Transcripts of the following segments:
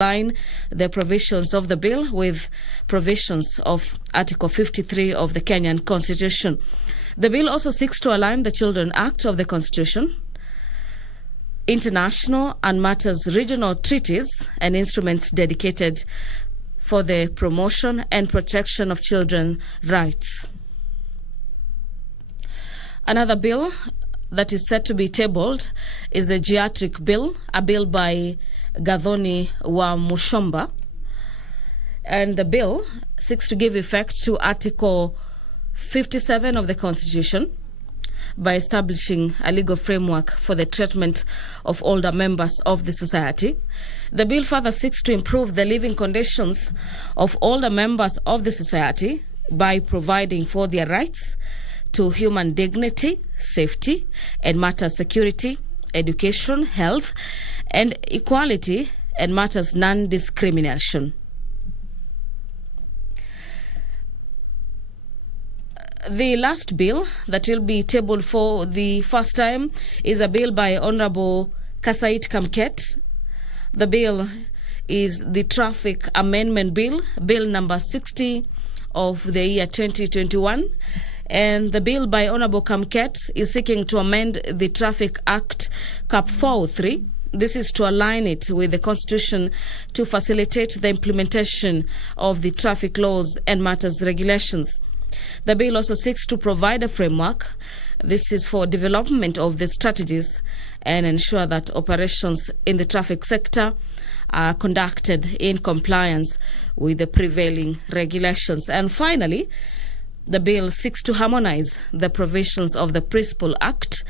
align the provisions of the bill with provisions of Article 53 of the Kenyan Constitution. The bill also seeks to align the Children Act of the Constitution, international and matters regional treaties and instruments dedicated for the promotion and protection of children's rights. Another bill that is set to be tabled is the Geriatric Bill, a bill by Gathoni wa Mushomba. And the bill seeks to give effect to Article 57 of the Constitution by establishing a legal framework for the treatment of older members of the society. The bill further seeks to improve the living conditions of older members of the society by providing for their rights to human dignity, safety, and matters security, education, health, and equality, and matters non-discrimination. The last bill that will be tabled for the first time is a bill by Honorable Kasait Kamket. The bill is the Traffic Amendment Bill, Bill number 60 of the year 2021. And the bill by Honorable Kamket is seeking to amend the Traffic Act Cap 403. This is to align it with the Constitution to facilitate the implementation of the traffic laws and matters regulations. The bill also seeks to provide a framework. This is for development of the strategies and ensure that operations in the traffic sector are conducted in compliance with the prevailing regulations. And finally, the bill seeks to harmonize the provisions of the Principal Act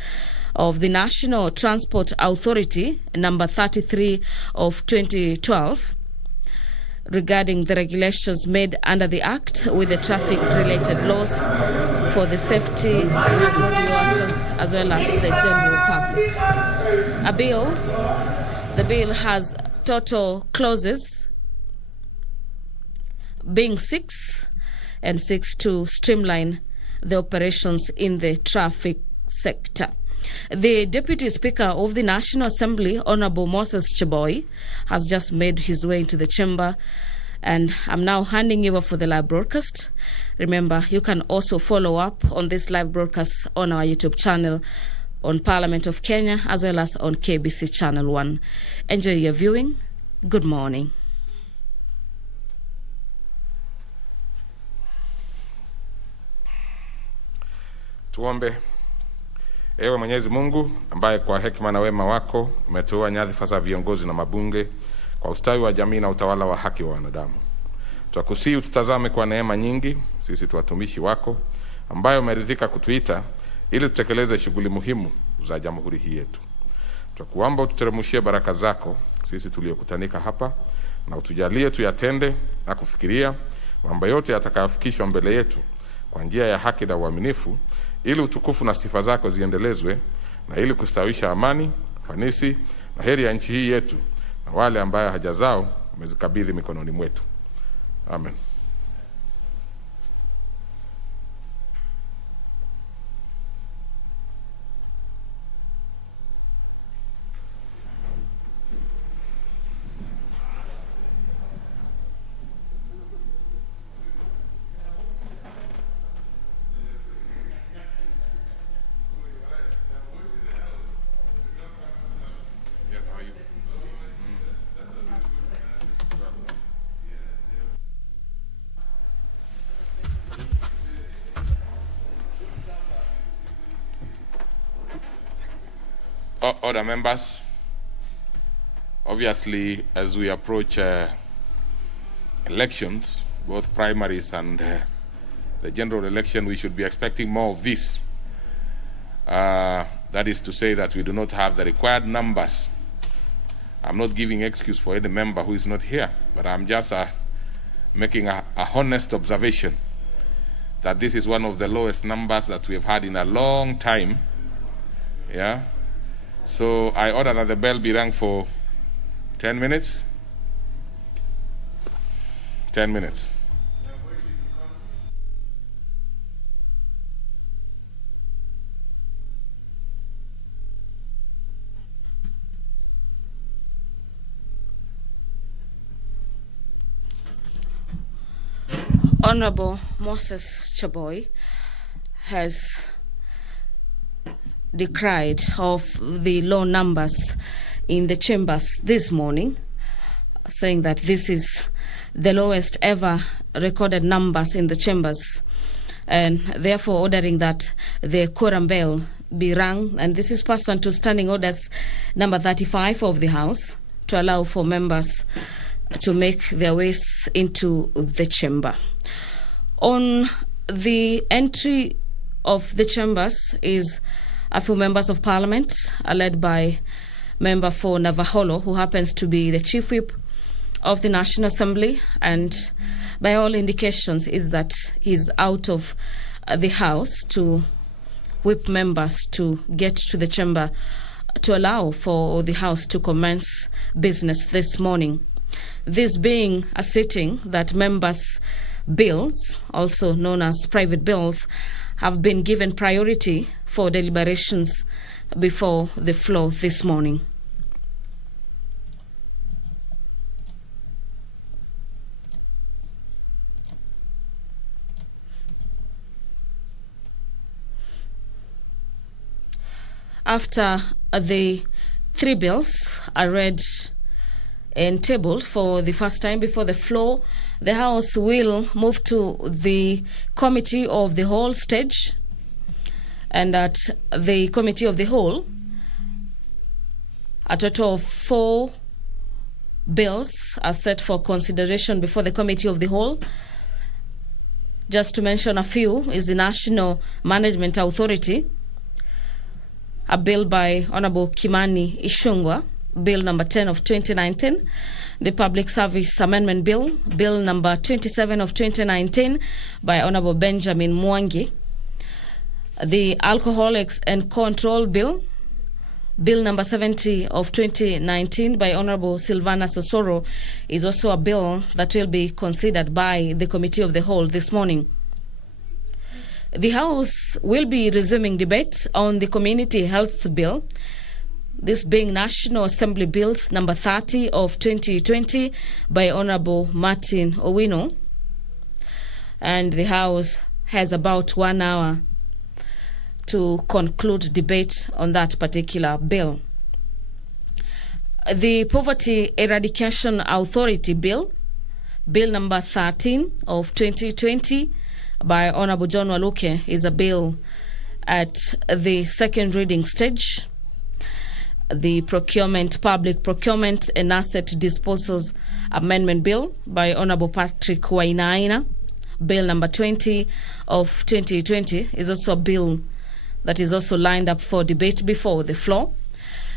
of the National Transport Authority, number 33 of 2012, regarding the regulations made under the Act with the traffic-related laws for the safety of road users as well as the general public. The bill has total clauses being 6 and seeks to streamline the operations in the traffic sector. The Deputy Speaker of the National Assembly, Honorable Moses Cheboy, has just made his way into the chamber, and I'm now handing over for the live broadcast. Remember, you can also follow up on this live broadcast on our YouTube channel, on Parliament of Kenya, as well as on KBC Channel 1. Enjoy your viewing. Good morning. Tuombe. Ewe Mwenyezi Mungu, ambaye kwa hekima na wema wako umeteua nyadhifa za viongozi na mabunge kwa ustawi wa jamii na utawala wa haki wa wanadamu, twakusihi ututazame kwa neema nyingi sisi tuwatumishi wako, ambaye umeridhika kutuita ili tutekeleze shughuli muhimu za jamhuri hii yetu. Twakuomba ututeremshie baraka zako sisi tuliokutanika hapa, na utujalie tuyatende na kufikiria mambo yote yatakayofikishwa mbele yetu kwa njia ya haki na uaminifu, ili utukufu na sifa zako ziendelezwe, na ili kustawisha amani, ufanisi na heri ya nchi hii yetu na wale ambaye haja zao umezikabidhi mikononi mwetu. Amen. Other members, obviously, as we approach elections, both primaries and the general election, we should be expecting more of this. That is to say that we do not have the required numbers. I'm not giving excuse for any member who is not here, but I'm just making a honest observation that this is one of the lowest numbers that we have had in a long time. Yeah. So I order that the bell be rung for 10 minutes. 10 minutes. Honorable Moses Chaboy has decried of the low numbers in the chambers this morning, saying that this is the lowest ever recorded numbers in the chambers, and therefore ordering that the quorum bell be rung, and this is pursuant to Standing Orders number 35 of the House, to allow for members to make their ways into the chamber. On the entry of the chambers is a few members of parliament, led by member for Navaholo, who happens to be the chief whip of the National Assembly, and by all indications is that he's out of the House to whip members to get to the chamber to allow for the House to commence business this morning. This being a sitting that members' bills, also known as private bills, have been given priority for deliberations before the floor this morning. After the three bills are read and tabled for the first time before the floor, the House will move to the Committee of the Whole stage, and at the Committee of the Whole, a total of 4 bills are set for consideration before the Committee of the Whole. Just to mention a few is the National Management Authority, a bill by Honorable Kimani Ichung'wah, Bill number 10 of 2019, the Public Service Amendment Bill, Bill number 27 of 2019 by Honorable Benjamin Mwangi, the Alcoholics and Control Bill, Bill number 70 of 2019 by Honorable Silvana Sosoro, is also a bill that will be considered by the Committee of the Whole this morning. The House will be resuming debate on the Community Health Bill, this being National Assembly Bill number 30 of 2020 by Honorable Martin Owino, and the House has about 1 hour to conclude debate on that particular bill. The Poverty Eradication Authority Bill, Bill number 13 of 2020 by Honorable John Waluke, is a bill at the second reading stage. The Public Procurement and Asset Disposals Amendment Bill by Honorable Patrick Wainaina, Bill number 20 of 2020, is also a bill that is also lined up for debate before the floor.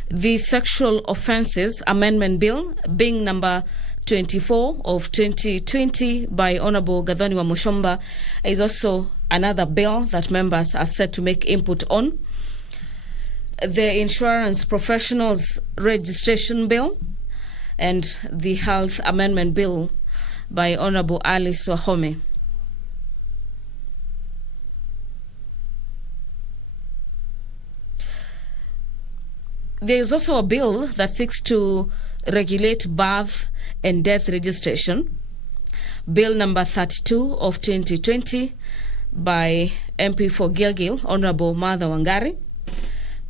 The Sexual Offences Amendment Bill, being number 24 of 2020 by Honorable Gathoni wa Mushomba, is also another bill that members are set to make input on. The Insurance Professionals Registration Bill and the Health Amendment Bill by Honorable Alice Wahome. There is also a bill that seeks to regulate birth and death registration, Bill number 32 of 2020 by MP for Gilgil, Honorable Martha Wangari,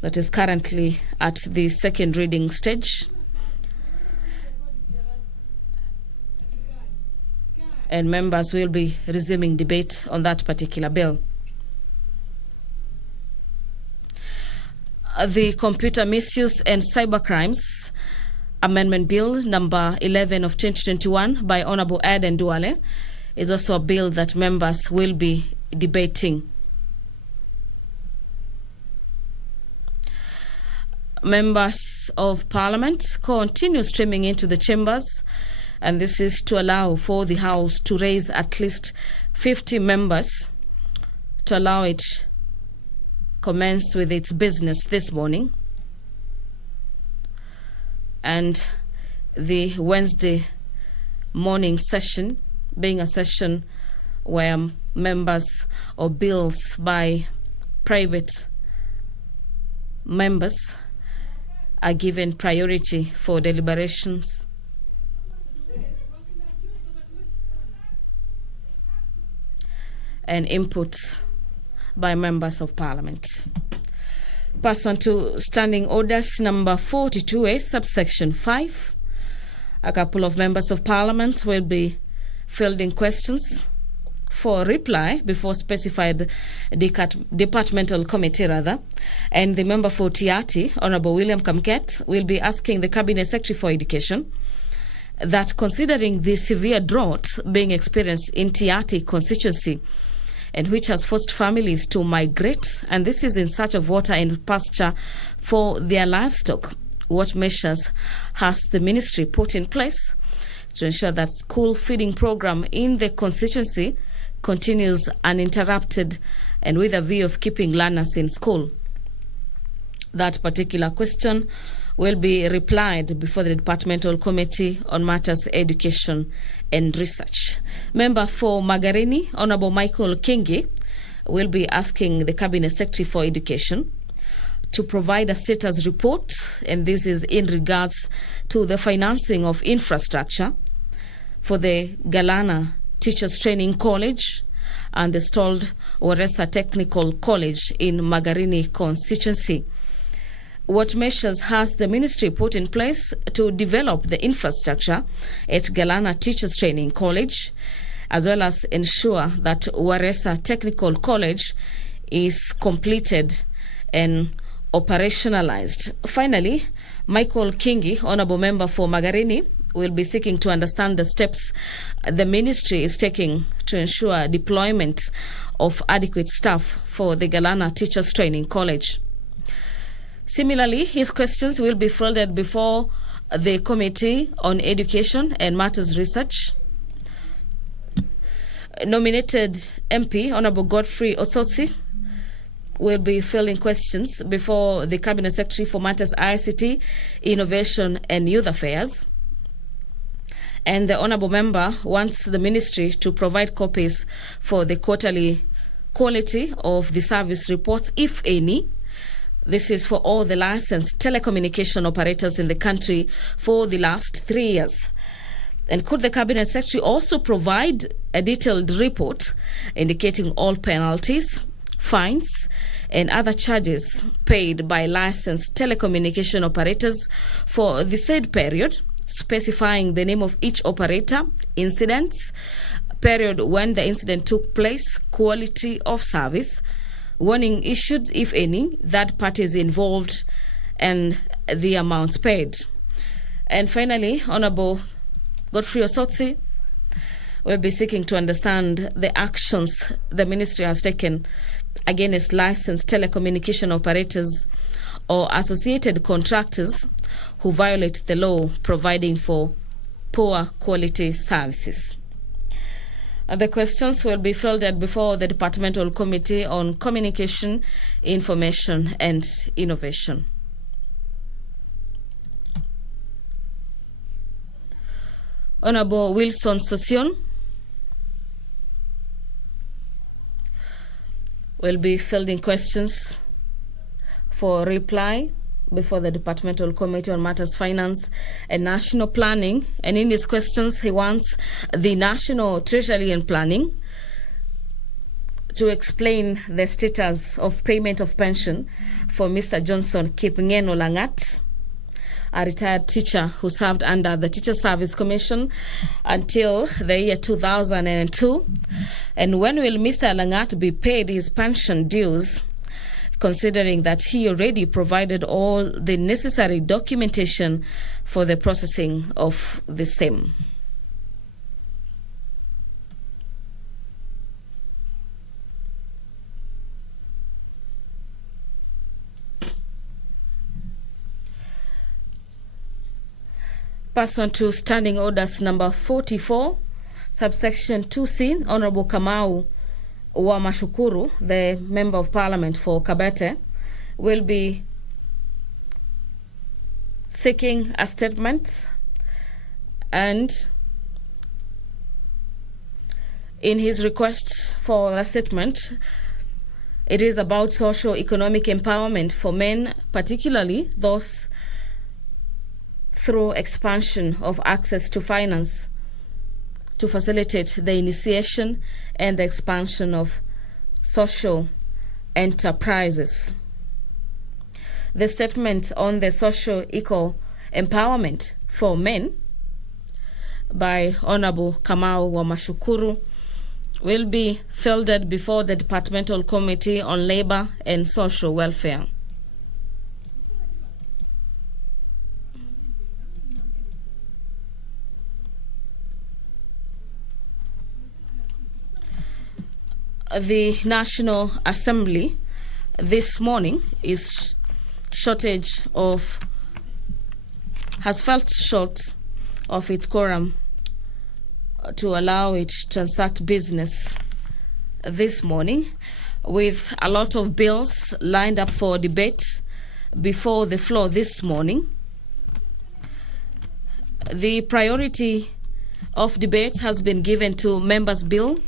that is currently at the second reading stage. And members will be resuming debate on that particular bill. The Computer Misuse and Cybercrimes Amendment Bill number 11 of 2021 by Honorable Aden Duale is also a bill that members will be debating. Members of Parliament continue streaming into the chambers, and this is to allow for the House to raise at least 50 members to allow it commence with its business this morning. And the Wednesday morning session being a session where members or bills by private members are given priority for deliberations. and input by members of parliament. Pass on to Standing Orders number 42A, subsection 5. A couple of members of parliament will be fielding questions for reply before specified departmental committee and the member for Tiati, Honorable William Kamket, will be asking the Cabinet Secretary for Education that considering the severe drought being experienced in Tiati constituency and which has forced families to migrate, and this is in search of water and pasture for their livestock, what measures has the ministry put in place to ensure that school feeding program in the constituency continues uninterrupted and with a view of keeping learners in school? That particular question will be replied before the Departmental Committee on Matters Education and Research. Member for Magarini, Honorable Michael Kingi, will be asking the Cabinet Secretary for Education to provide a status report, and this is in regards to the financing of infrastructure for the Galana Teachers Training College and the stalled Oresa Technical College in Magarini constituency. What measures has the ministry put in place to develop the infrastructure at Galana Teachers Training College, as well as ensure that Oresa Technical College is completed and operationalized? Finally, Michael Kingi, Honorable Member for Magarini, will be seeking to understand the steps the ministry is taking to ensure deployment of adequate staff for the Galana Teachers Training College. Similarly, his questions will be fielded before the Committee on Education and Matters Research. Nominated MP, Honorable Godfrey Osotsi, will be fielding questions before the Cabinet Secretary for Matters ICT, Innovation and Youth Affairs. And the Honourable Member wants the Ministry to provide copies for the quarterly quality of the service reports, if any. This is for all the licensed telecommunication operators in the country for the last 3 years. And could the Cabinet Secretary also provide a detailed report indicating all penalties, fines, and other charges paid by licensed telecommunication operators for the said period, specifying the name of each operator, incidents, period when the incident took place, quality of service, warning issued, if any, that parties involved, and the amounts paid. And finally, Honorable Godfrey Osotsi will be seeking to understand the actions the ministry has taken against licensed telecommunication operators or associated contractors who violate the law providing for poor quality services. The questions will be fielded before the Departmental Committee on Communication, Information and Innovation. Honorable Wilson Sosion will be fielding questions for reply before the Departmental Committee on Matters Finance and National Planning. And in his questions, he wants the National Treasury and Planning to explain the status of payment of pension for Mr. Johnson Kipngeno Langat, a retired teacher who served under the Teacher Service Commission until the year 2002. And when will Mr. Langat be paid his pension dues, considering that he already provided all the necessary documentation for the processing of the same? Pass on to Standing Orders number 44, subsection 2C. Honorable Kamau wa Mashukuru, the Member of Parliament for Kabete, will be seeking a statement, and in his request for a statement, it is about socio-economic empowerment for men, particularly those through expansion of access to finance to facilitate the initiation and the expansion of social enterprises. The statement on the social eco empowerment for men by Honorable Kamau Wamashukuru will be fielded before the Departmental Committee on Labor and Social Welfare. The National Assembly this morning has felt short of its quorum to allow it to transact business this morning, with a lot of bills lined up for debate before the floor this morning. The priority of debate has been given to Members' Bill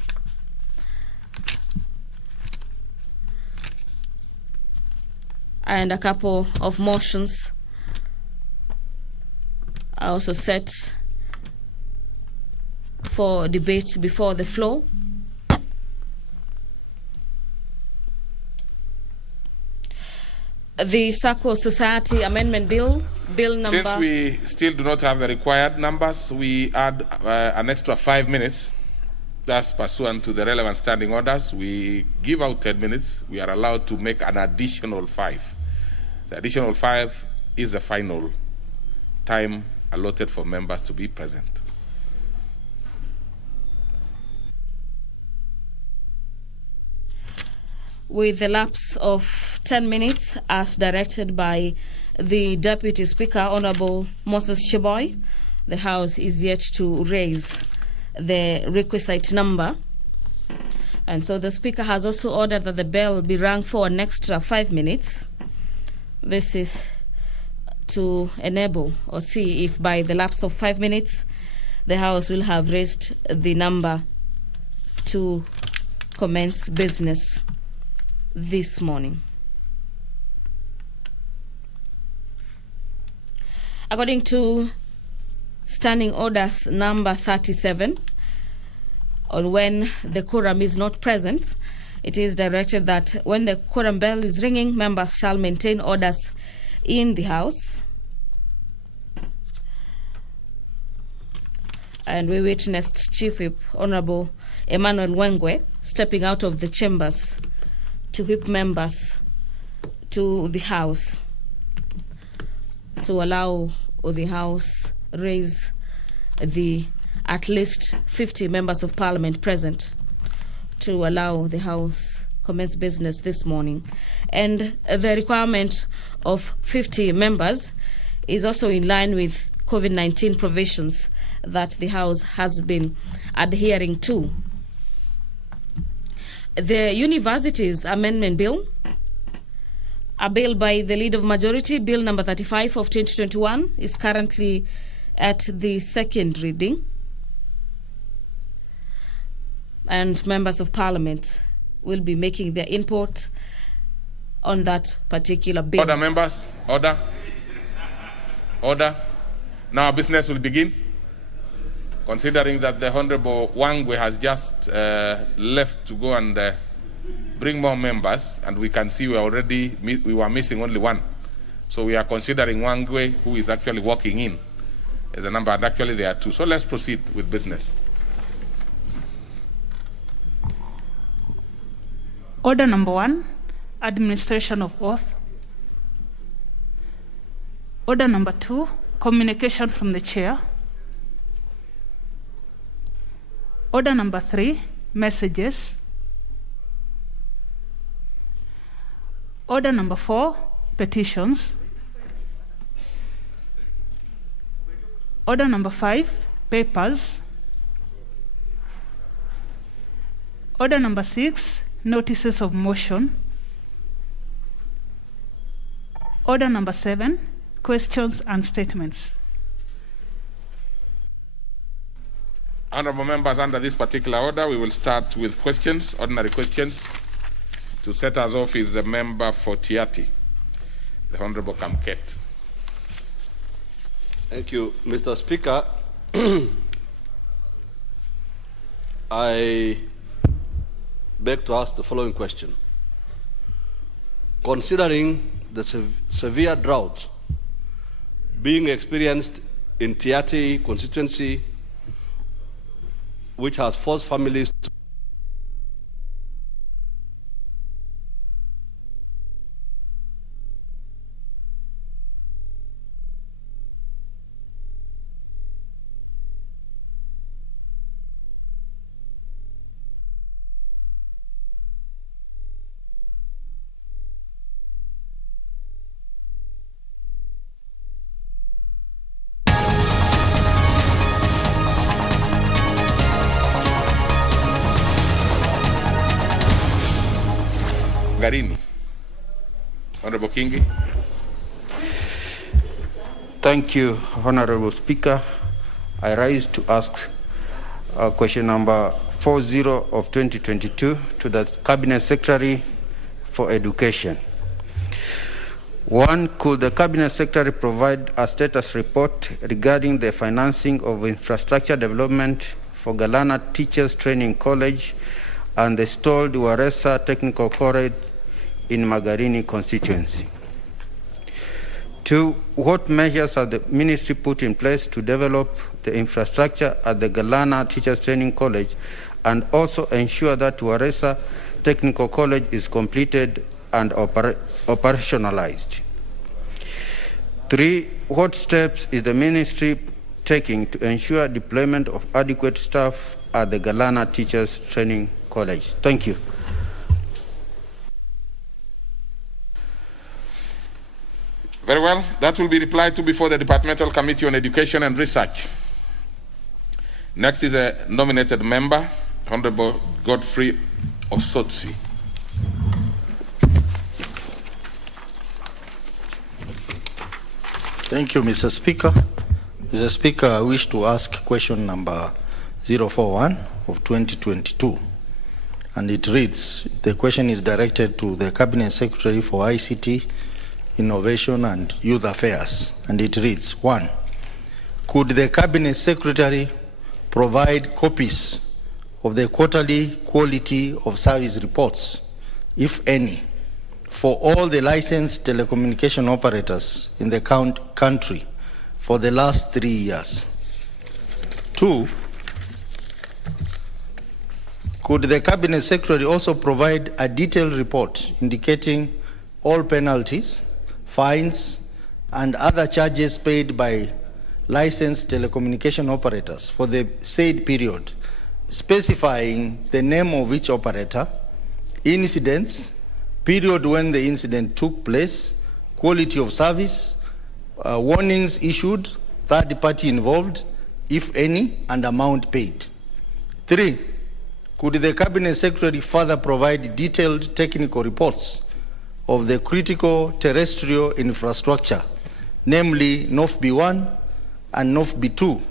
and a couple of motions are also set for debate before the floor. The Circle Society Amendment Bill number... Since we still do not have the required numbers, we add an extra 5 minutes. That's pursuant to the relevant standing orders. We give out 10 minutes. We are allowed to make an additional 5. The additional 5 is the final time allotted for members to be present. With the lapse of 10 minutes as directed by the Deputy Speaker, Honorable Moses Sheboy, the House is yet to raise the requisite number. And so the Speaker has also ordered that the bell be rung for an extra 5 minutes. This is to enable or see if by the lapse of 5 minutes the House will have raised the number to commence business this morning. According to Standing Orders number 37, on when the quorum is not present, it is directed that when the quorum bell is ringing, members shall maintain orders in the House. And we witnessed Chief Whip Honorable Emmanuel Wengwe stepping out of the chambers to whip members to the House to allow the House raise the at least 50 members of Parliament present to allow the House commence business this morning. And the requirement of 50 members is also in line with COVID-19 provisions that the House has been adhering to. The Universities Amendment Bill, a bill by the Leader of Majority, Bill number 35 of 2021, is currently at the second reading. And members of Parliament will be making their input on that particular bill. Order, members. Order. Order. Now business will begin. Considering that the Honorable Wangwe has just left to go and bring more members, and we can see we were missing only one. So we are considering Wangwe, who is actually walking in, as a number, and actually there are two. So let's proceed with business. Order number 1, administration of oath. Order number 2, communication from the chair. Order number 3, messages. Order number 4, petitions. Order number 5, papers. Order number 6, notices of motion. Order number 7, questions and statements. Honorable members, under this particular order, we will start with questions, ordinary questions. To set us off is the member for Tiati, the Honorable Kamket. Thank you, Mr. Speaker. I beg to ask the following question. Considering the severe drought being experienced in Tiati constituency, which has forced families to Garini. Honorable Kingi. Thank you, Honorable Speaker. I rise to ask question number 40 of 2022 to the Cabinet Secretary for Education. 1, could the Cabinet Secretary provide a status report regarding the financing of infrastructure development for Galana Teachers Training College and the stalled Waresa Technical College in Magarini constituency? 2, what measures has the ministry put in place to develop the infrastructure at the Galana Teachers Training College and also ensure that Waresa Technical College is completed and operationalized? 3, what steps is the ministry taking to ensure deployment of adequate staff at the Galana Teachers Training College? Thank you. Very well. That will be replied to before the Departmental Committee on Education and Research. Next is a nominated member, Honorable Godfrey Osotsi. Thank you, Mr. Speaker. Mr. Speaker, I wish to ask question number 041 of 2022. And it reads, the question is directed to the Cabinet Secretary for ICT, Innovation and Youth Affairs. And it reads, 1, could the Cabinet Secretary provide copies of the quarterly quality of service reports, if any, for all the licensed telecommunication operators in the country for the last 3 years? 2, could the Cabinet Secretary also provide a detailed report indicating all penalties, fines, and other charges paid by licensed telecommunication operators for the said period, specifying the name of each operator, incidents, period when the incident took place, quality of service, warnings issued, third party involved, if any, and amount paid? 3, could the Cabinet Secretary further provide detailed technical reports of the critical terrestrial infrastructure, namely NOFB1 and NOFB2,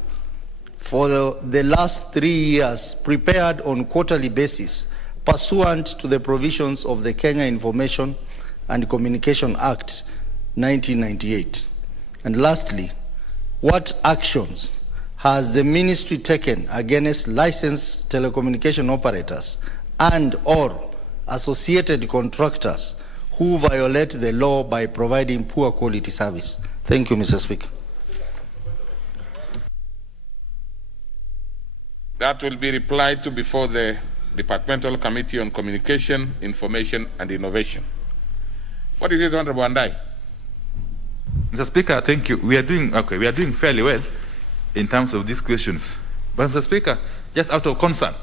for the last 3 years, prepared on quarterly basis, pursuant to the provisions of the Kenya Information and Communication Act 1998? And lastly, what actions has the ministry taken against licensed telecommunication operators and or associated contractors who violate the law by providing poor quality service? Thank you, Mr. Speaker. That will be replied to before the Departmental Committee on Communication, Information and Innovation. What is it, Honorable Andai? Mr. Speaker, thank you. We are doing fairly well in terms of these questions. But Mr. Speaker, just out of concern,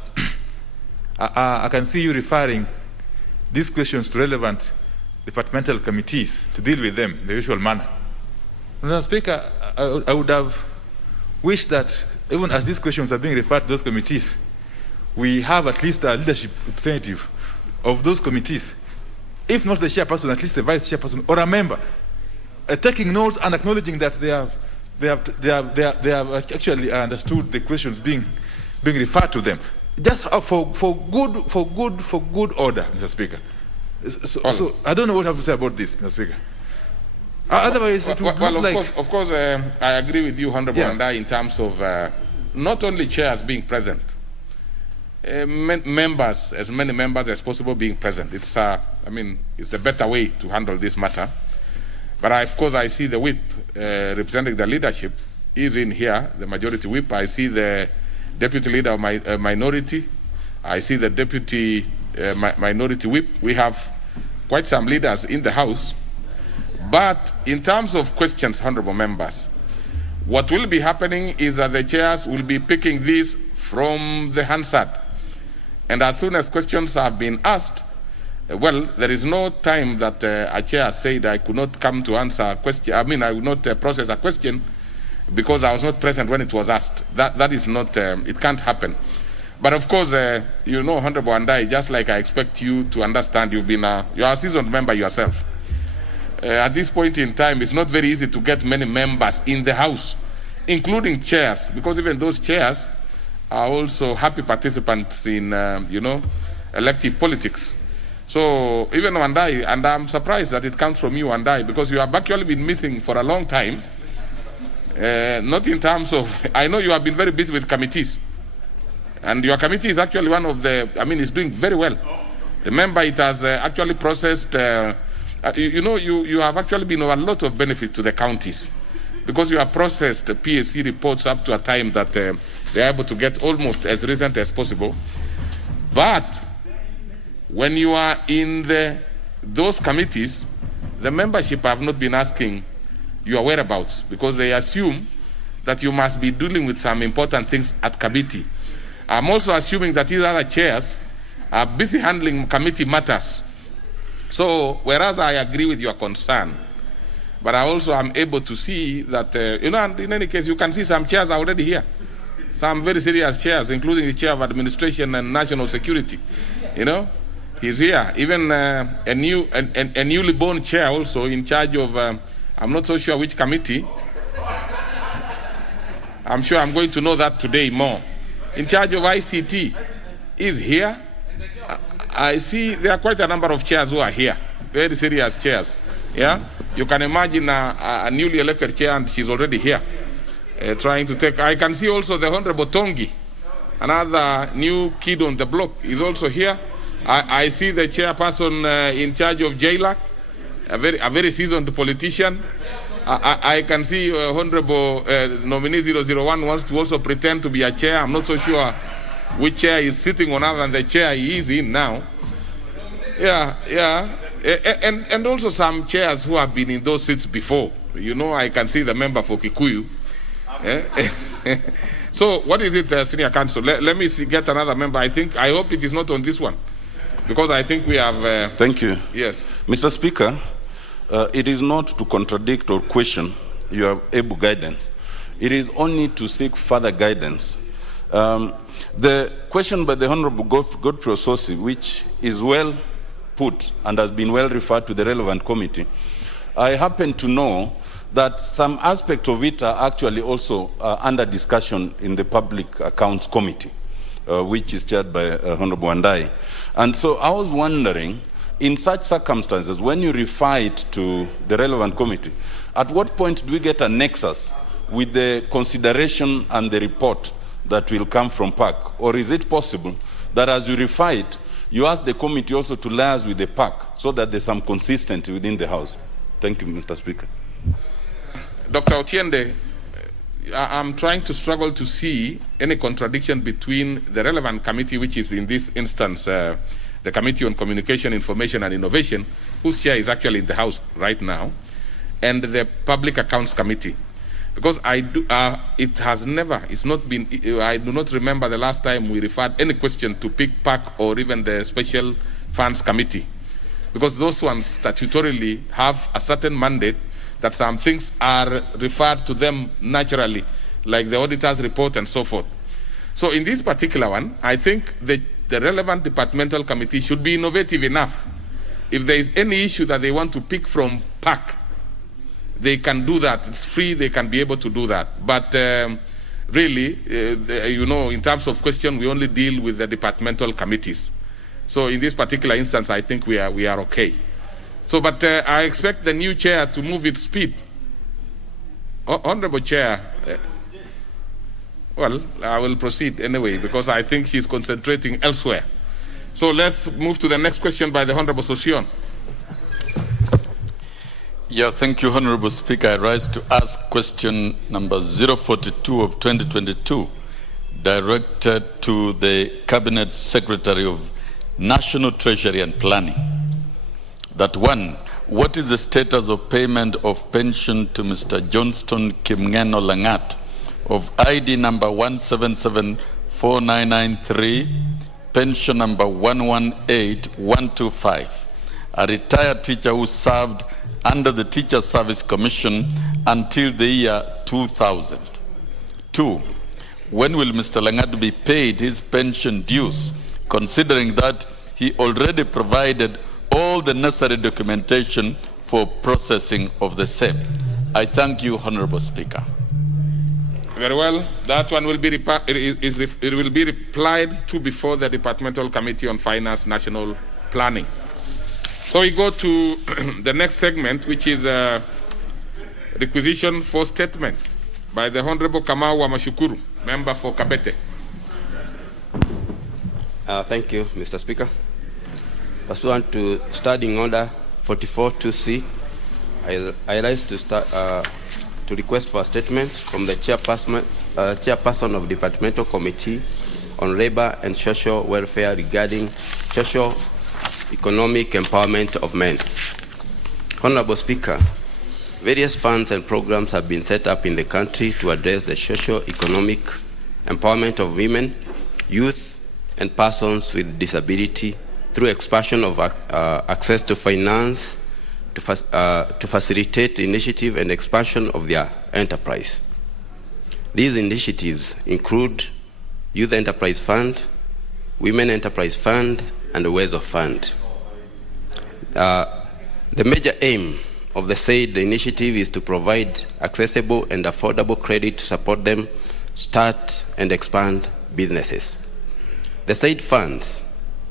I can see you referring these questions to relevant departmental committees to deal with them in the usual manner. Mr. Speaker, I would have wished that even as these questions are being referred to those committees, we have at least a leadership representative of those committees, if not the chairperson, at least the vice chairperson or a member, taking notes and acknowledging that they have actually understood the questions being referred to them, just for good order, Mr. Speaker. So I don't know what I have to say about this, Mr. Speaker. Otherwise, it would look like... Of course, I agree with you, Honorable Andai, in terms of not only chairs being present, members, as many members as possible being present. It's it's a better way to handle this matter. But of course, I see the whip representing the leadership is in here, the majority whip. I see the deputy leader of my minority. I see the deputy minority whip. We have quite some leaders in the House. But in terms of questions, honorable members, what will be happening is that the chairs will be picking these from the Hansard. And as soon as questions have been asked, well, there is no time that a chair said I could not come to answer a question. I will not process a question because I was not present when it was asked. That is not, it can't happen. But of course, Honorable Andai, just like I expect you to understand, you're a seasoned member yourself. At this point in time, it's not very easy to get many members in the House, including chairs, because even those chairs are also happy participants in, elective politics. So even Wandai, and I'm surprised that it comes from you, Wandai, because you have actually been missing for a long time. Not in terms of, I know you have been very busy with committees. And your committee is actually one of the, it's doing very well. Remember, it has actually processed, you have actually been of a lot of benefit to the counties because you have processed PSC reports up to a time that they're able to get almost as recent as possible. But when you are in those committees, the membership have not been asking your whereabouts because they assume that you must be dealing with some important things at committee. I'm also assuming that these other chairs are busy handling committee matters. So, whereas I agree with your concern, but I also am able to see that, and in any case, you can see some chairs are already here. Some very serious chairs, including the chair of administration and national security. He's here. Even a newly born chair also in charge of, I'm not so sure which committee. I'm sure I'm going to know that today more. In charge of ICT is here. I see there are quite a number of chairs who are here. Very serious chairs. Yeah? You can imagine a newly elected chair and she's already here. Trying to take, I can see also the Honorable Tongi, another new kid on the block, is also here. I see the chairperson in charge of JLAC, a very seasoned politician. I can see Honorable nominee 001 wants to also pretend to be a chair. I'm not so sure which chair is sitting on other than the chair he is in now. Yeah. And also some chairs who have been in those seats before. I can see the member for Kikuyu. So what is it, Senior Counsel? Let me get another member. I hope it is not on this one. Because I think we have... Thank you. Yes. Mr. Speaker, it is not to contradict or question your able guidance. It is only to seek further guidance. The question by the Honorable Godfrey Ososi, which is well put and has been well referred to the relevant committee, I happen to know that some aspects of it are actually also under discussion in the Public Accounts Committee, which is chaired by Honorable Andai. And so I was wondering, in such circumstances, when you refer it to the relevant committee, at what point do we get a nexus with the consideration and the report that will come from PAC? Or is it possible that as you refer it, you ask the committee also to liaise with the PAC so that there's some consistency within the House? Thank you, Mr. Speaker. Dr. Otiende, I'm trying to struggle to see any contradiction between the relevant committee, which is in this instance the Committee on Communication, Information and Innovation, whose chair is actually in the House right now, and the Public Accounts Committee. Because it's not been, I do not remember the last time we referred any question to PAC or even the Special Funds Committee. Because those ones statutorily have a certain mandate that some things are referred to them naturally, like the auditor's report and so forth. So in this particular one, I think the relevant departmental committee should be innovative enough. If there is any issue that they want to pick from PAC, they can do that. It's free, they can be able to do that. But really, in terms of question, we only deal with the departmental committees. So in this particular instance, I think we are okay. So, but I expect the new chair to move with speed. Honorable Chair. Well, I will proceed anyway because I think she's concentrating elsewhere. So let's move to the next question by the Honorable Sossion. Yeah, thank you, Honorable Speaker. I rise to ask question number 042 of 2022, directed to the Cabinet Secretary of National Treasury and Planning. That one, what is the status of payment of pension to Mr. Johnston Kimngeno Langat of ID number 1774993, pension number 118125, a retired teacher who served under the Teacher Service Commission until the year 2000. 2. When will Mr. Langat be paid his pension dues, considering that he already provided all the necessary documentation for processing of the same? I thank you, Honorable Speaker. Very well. That one will be replied to before the Departmental Committee on Finance National Planning. So we go to the next segment, which is a requisition for statement by the Honorable Kamau Wamashukuru, member for Kabete. Thank you, Mr. Speaker. Pursuant to Standing Order 44-2C, I rise to request for a statement from the chairperson of Departmental Committee on Labor and Social Welfare regarding social economic empowerment of men. Honorable Speaker, various funds and programs have been set up in the country to address the socio-economic empowerment of women, youth, and persons with disability through expansion of access to finance to facilitate initiative and expansion of their enterprise. These initiatives include Youth Enterprise Fund, Women Enterprise Fund, and the Ways of Fund. The major aim of the said initiative is to provide accessible and affordable credit to support them start and expand businesses. The said funds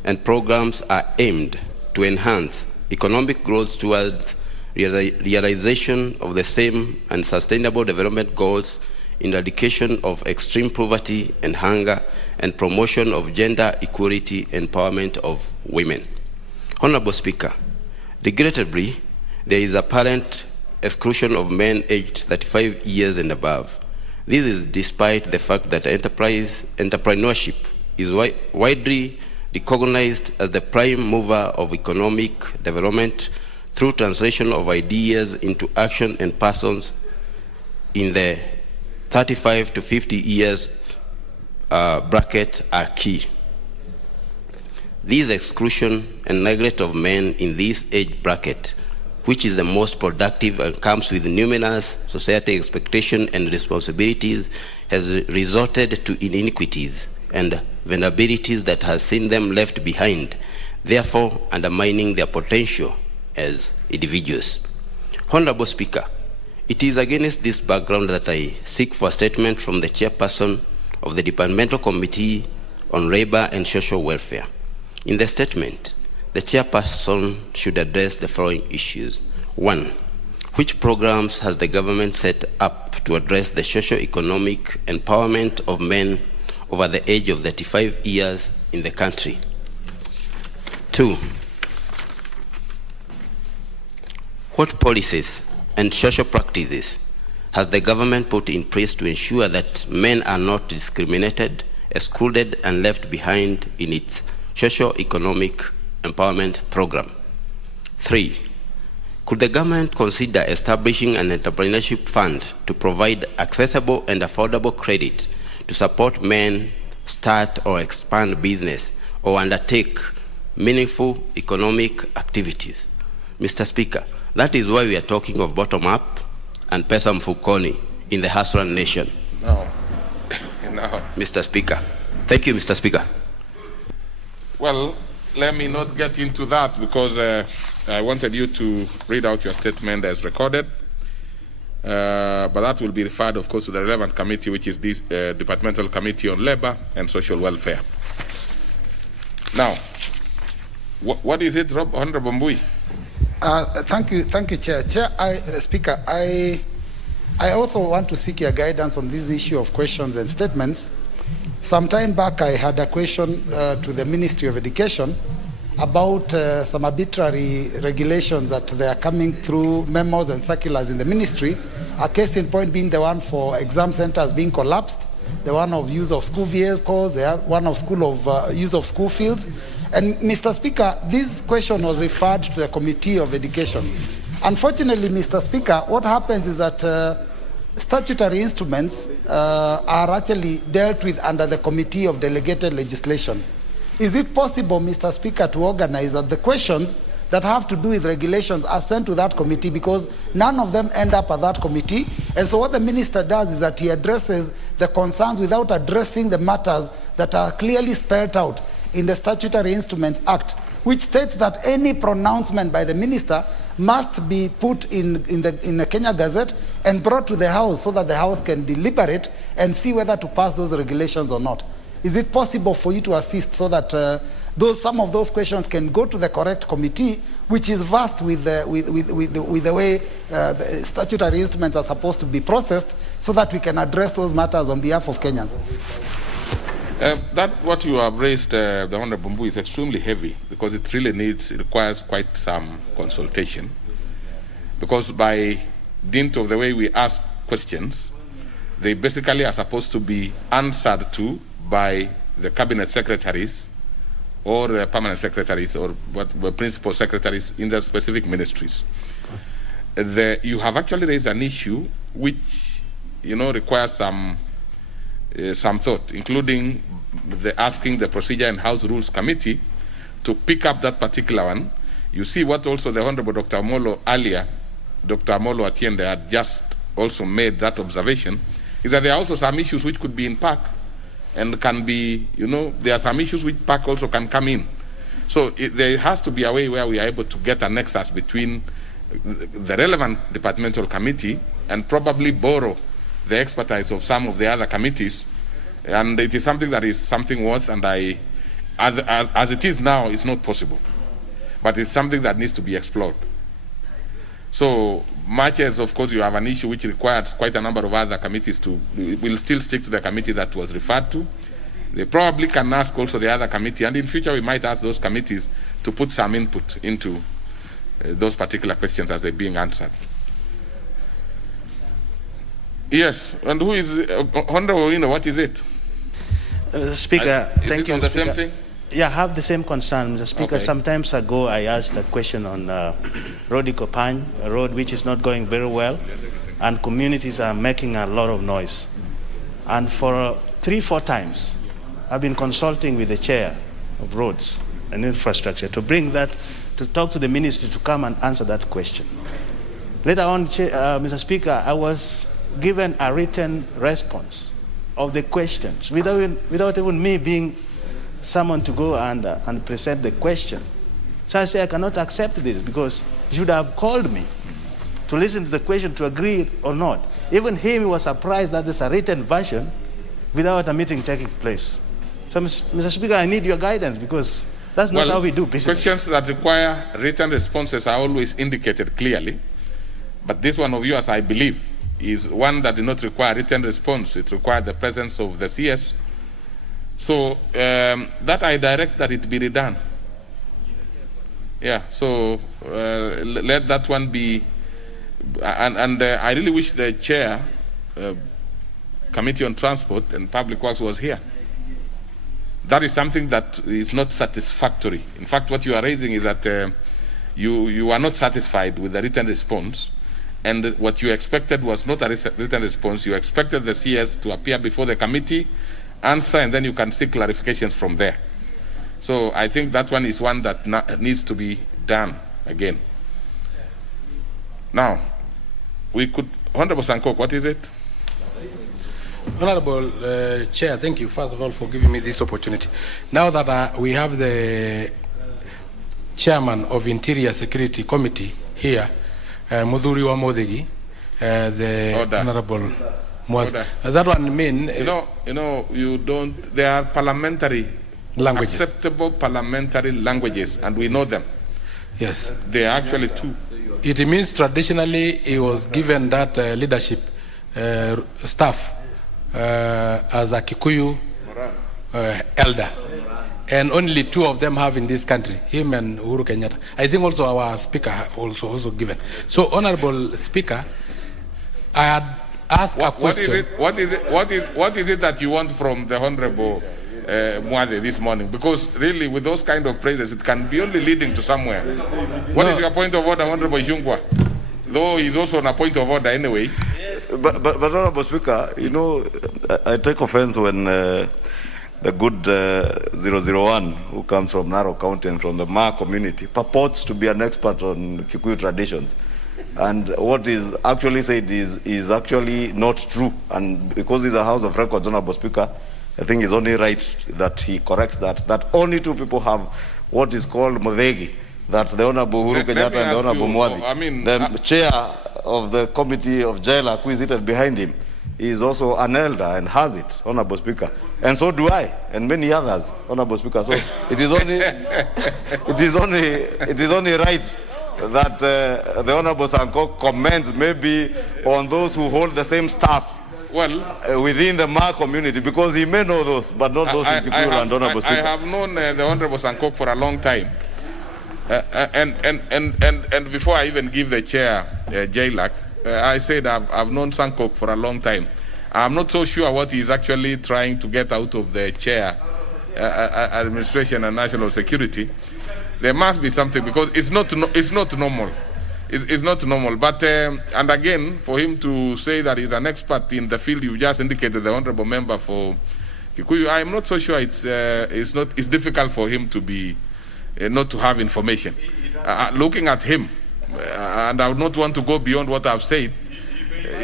and programs are aimed to enhance economic growth towards realization of the same and sustainable development goals in eradication of extreme poverty and hunger and promotion of gender equality and empowerment of women. Honorable Speaker, regrettably, there is apparent exclusion of men aged 35 years and above. This is despite the fact that entrepreneurship is widely recognized as the prime mover of economic development through translation of ideas into action, and persons in the 35 to 50 years bracket are key. This exclusion and neglect of men in this age bracket, which is the most productive and comes with numerous society expectations and responsibilities, has resulted to inequities and vulnerabilities that has seen them left behind, therefore undermining their potential as individuals. Honorable Speaker, it is against this background that I seek for a statement from the Chairperson of the Departmental Committee on Labor and Social Welfare. In the statement, the Chairperson should address the following issues. 1. Which programs has the government set up to address the socio-economic empowerment of men over the age of 35 years in the country? 2. What policies and social practices has the government put in place to ensure that men are not discriminated, excluded, and left behind in its socio-economic empowerment program? 3. Could the government consider establishing an entrepreneurship fund to provide accessible and affordable credit to support men start or expand business or undertake meaningful economic activities? Mr. Speaker, that is why we are talking of bottom-up and pesa mfukoni in the hustling nation. No. Mr. Speaker. Thank you, Mr. Speaker. Well, let me not get into that because I wanted you to read out your statement as recorded. But that will be referred, of course, to the relevant committee, which is this Departmental Committee on Labor and Social Welfare. Now, what is it, Honorable Mbui? Thank you, Chair. Speaker, I I also want to seek your guidance on this issue of questions and statements. Some time back, I had a question to the Ministry of Education about some arbitrary regulations that they are coming through memos and circulars in the ministry. A case in point being the one for exam centers being collapsed, the one of use of school vehicles, the one of use of school fields. And Mr. Speaker, this question was referred to the Committee of Education. Unfortunately, Mr. Speaker, what happens is that statutory instruments are actually dealt with under the Committee of Delegated Legislation. Is it possible, Mr. Speaker, to organize that the questions that have to do with regulations are sent to that committee, because none of them end up at that committee? And so what the minister does is that he addresses the concerns without addressing the matters that are clearly spelled out in the Statutory Instruments Act, which states that any pronouncement by the minister must be put in the Kenya Gazette and brought to the House so that the House can deliberate and see whether to pass those regulations or not. Is it possible for you to assist so that some of those questions can go to the correct committee, which is versed with the way the statutory instruments are supposed to be processed, so that we can address those matters on behalf of Kenyans? That what you have raised, the Honorable Mbu, is extremely heavy, because it requires quite some consultation. Because by dint of the way we ask questions, they basically are supposed to be answered to by the cabinet secretaries or the permanent secretaries or principal secretaries in their specific ministries. You have actually raised an issue which, requires some thought, including asking the Procedure and House Rules Committee to pick up that particular one. You see what also the Honorable Dr. Amolo Atiende had just also made that observation, is that there are also some issues which could be in PAC and can be, there are some issues which PAC also can come in. So there has to be a way where we are able to get a nexus between the relevant departmental committee and probably borrow the expertise of some of the other committees. And it is something that is something worth, and as it is now, it's not possible. But it's something that needs to be explored. So much as, of course, you have an issue which requires quite a number of other committees we'll still stick to the committee that was referred to. They probably can ask also the other committee, and in future we might ask those committees to put some input into those particular questions as they're being answered. Yes, and who is Honorable? What is it? Speaker, thank you. Is it on the Speaker. same thing? Yeah, I have the same concern, Mr. Speaker. Okay. Some times ago, I asked a question on Rodi Kopany, a road which is not going very well, and communities are making a lot of noise. And for 3-4 times, I've been consulting with the chair of roads and infrastructure to talk to the ministry to come and answer that question. Later on, Mr. Speaker, I was given a written response of the questions without even me being someone to go and present the question. So I say I cannot accept this, because you should have called me to listen to the question to agree or not. Even he was surprised that there's a written version without a meeting taking place. So, Mr. Speaker, I need your guidance, because that's not how we do business. Questions that require written responses are always indicated clearly. But this one of yours, I believe, is one that did not require written response. It required the presence of the CS. So that I direct that it be redone. Yeah, so let that one be. And I really wish the chair, Committee on Transport and Public Works, was here. That is something that is not satisfactory. In fact, what you are raising is that you are not satisfied with the written response, and what you expected was not a written response. You expected the CS to appear before the committee, answer, and then you can seek clarifications from there. So I think that one is one that needs to be done again. Now, Honorable Sankok, what is it? Honorable Chair, thank you first of all for giving me this opportunity. Now that we have the Chairman of Interior Security Committee here, Mudhuri wa Modegi, the Order. Honorable that one mean there are parliamentary languages, acceptable parliamentary languages, and we know them. Yes, there are actually two. It means traditionally he was given that leadership staff as a Kikuyu elder. And only 2 of them have in this country, him and Uhuru Kenyatta. I think also our speaker also given. So, Honorable Speaker, I had asked a question. What is it that you want from the Honorable Mwade this morning? Because really, with those kind of praises, it can be only leading to somewhere. What is your point of order, Honorable Ishungwa? Though he's also on a point of order anyway. But Honorable Speaker, you know, I take offense when the good 001 who comes from Narok County and from the Ma community purports to be an expert on Kikuyu traditions. And what is actually said is actually not true. And because it's a House of Records, Honorable Speaker, I think it's only right that he corrects that only 2 people have what is called Mudhegi. That's the Honorable Uhuru Kenyatta and the Honorable Mwadi. The chair of the committee of Jaila, who is seated behind him, is also an elder and has it, Honorable Speaker. And so do I, and many others, Honorable Speaker. So it is only right that the Honorable Sanko comments maybe on those who hold the same staff within the Ma community, because he may know those, but not those in Kikuyu land, Honorable Speaker. I have known the Honorable Sanko for a long time. And before I even give the chair JLAC, I said I've known Sankok for a long time. I'm not so sure what he's actually trying to get out of the chair, administration and national security. There must be something, because it's not normal. It's not normal. But and again, for him to say that he's an expert in the field you just indicated, the honorable member for Kikuyu, I'm not so sure it's difficult for him to be not to have information. Looking at him, and I would not want to go beyond what I've said,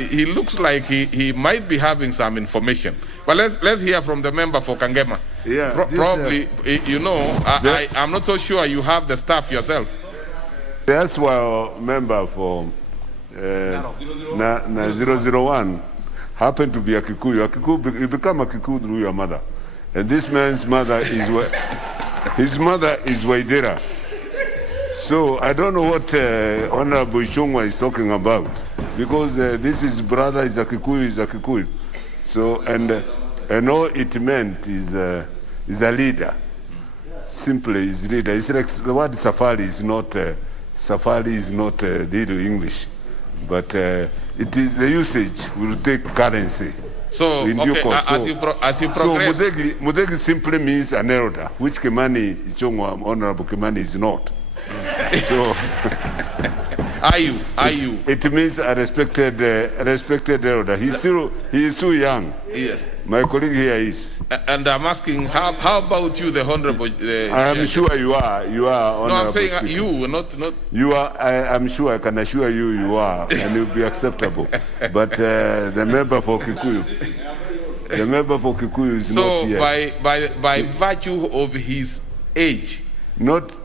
he looks like he might be having some information. But let's hear from the member for Kangema. Yeah, probably, you know, I'm not so sure you have the staff yourself. That's why member for 001 happened to be a Kikuyu. You become a Kikuyu through your mother. And this man's mother is his mother is Waidera. So I don't know what Honorable Ishungwa is talking about, because this is brother is a Kikuyu. So and all it meant is a leader. Simply is leader. It's like the word safari is not little English, but it is the usage will take currency. So in due course. As you progress. So Mudhegi simply means an elder, which Kimani Ichungwa, Honorable Kimani, is not. So are you? It means a respected elder. He is too young. Yes. My colleague here is. And I'm asking, how about you, the honorable? I am sure you are. You are honorable. No, I'm saying speaker. you, not. You are. I'm sure. I can assure you, you are, and it will be acceptable. But the member for Kikuyu is not yet. So by virtue of his age,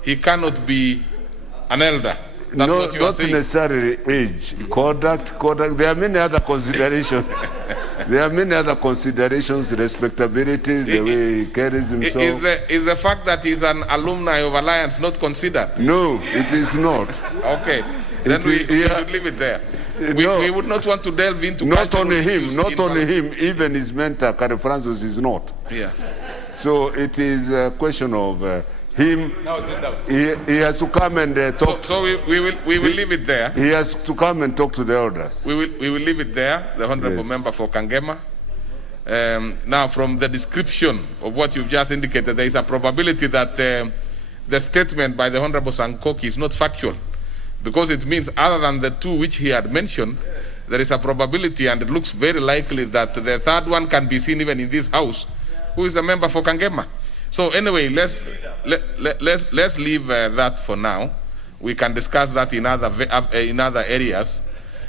he cannot be an elder. That's what you are saying. Not necessarily age, conduct. There are many other considerations. Respectability, the way he carries himself. Is the fact that he's an alumni of Alliance not considered? No, it is not. Okay, then we should leave it there. We would not want to delve into. Not only him, even his mentor, Kare Francis, is not. Yeah. So it is a question of him. He has to come and talk. So we will leave it there. He has to come and talk to the elders. We will leave it there. The honorable member for Kangema. Now, from the description of what you've just indicated, there is a probability that the statement by the honorable Sankoki is not factual, because it means, other than the 2 which he had mentioned, there is a probability, and it looks very likely, that the 3rd one can be seen even in this house, who is a member for Kangema. So anyway, let's leave that for now. We can discuss that in other areas.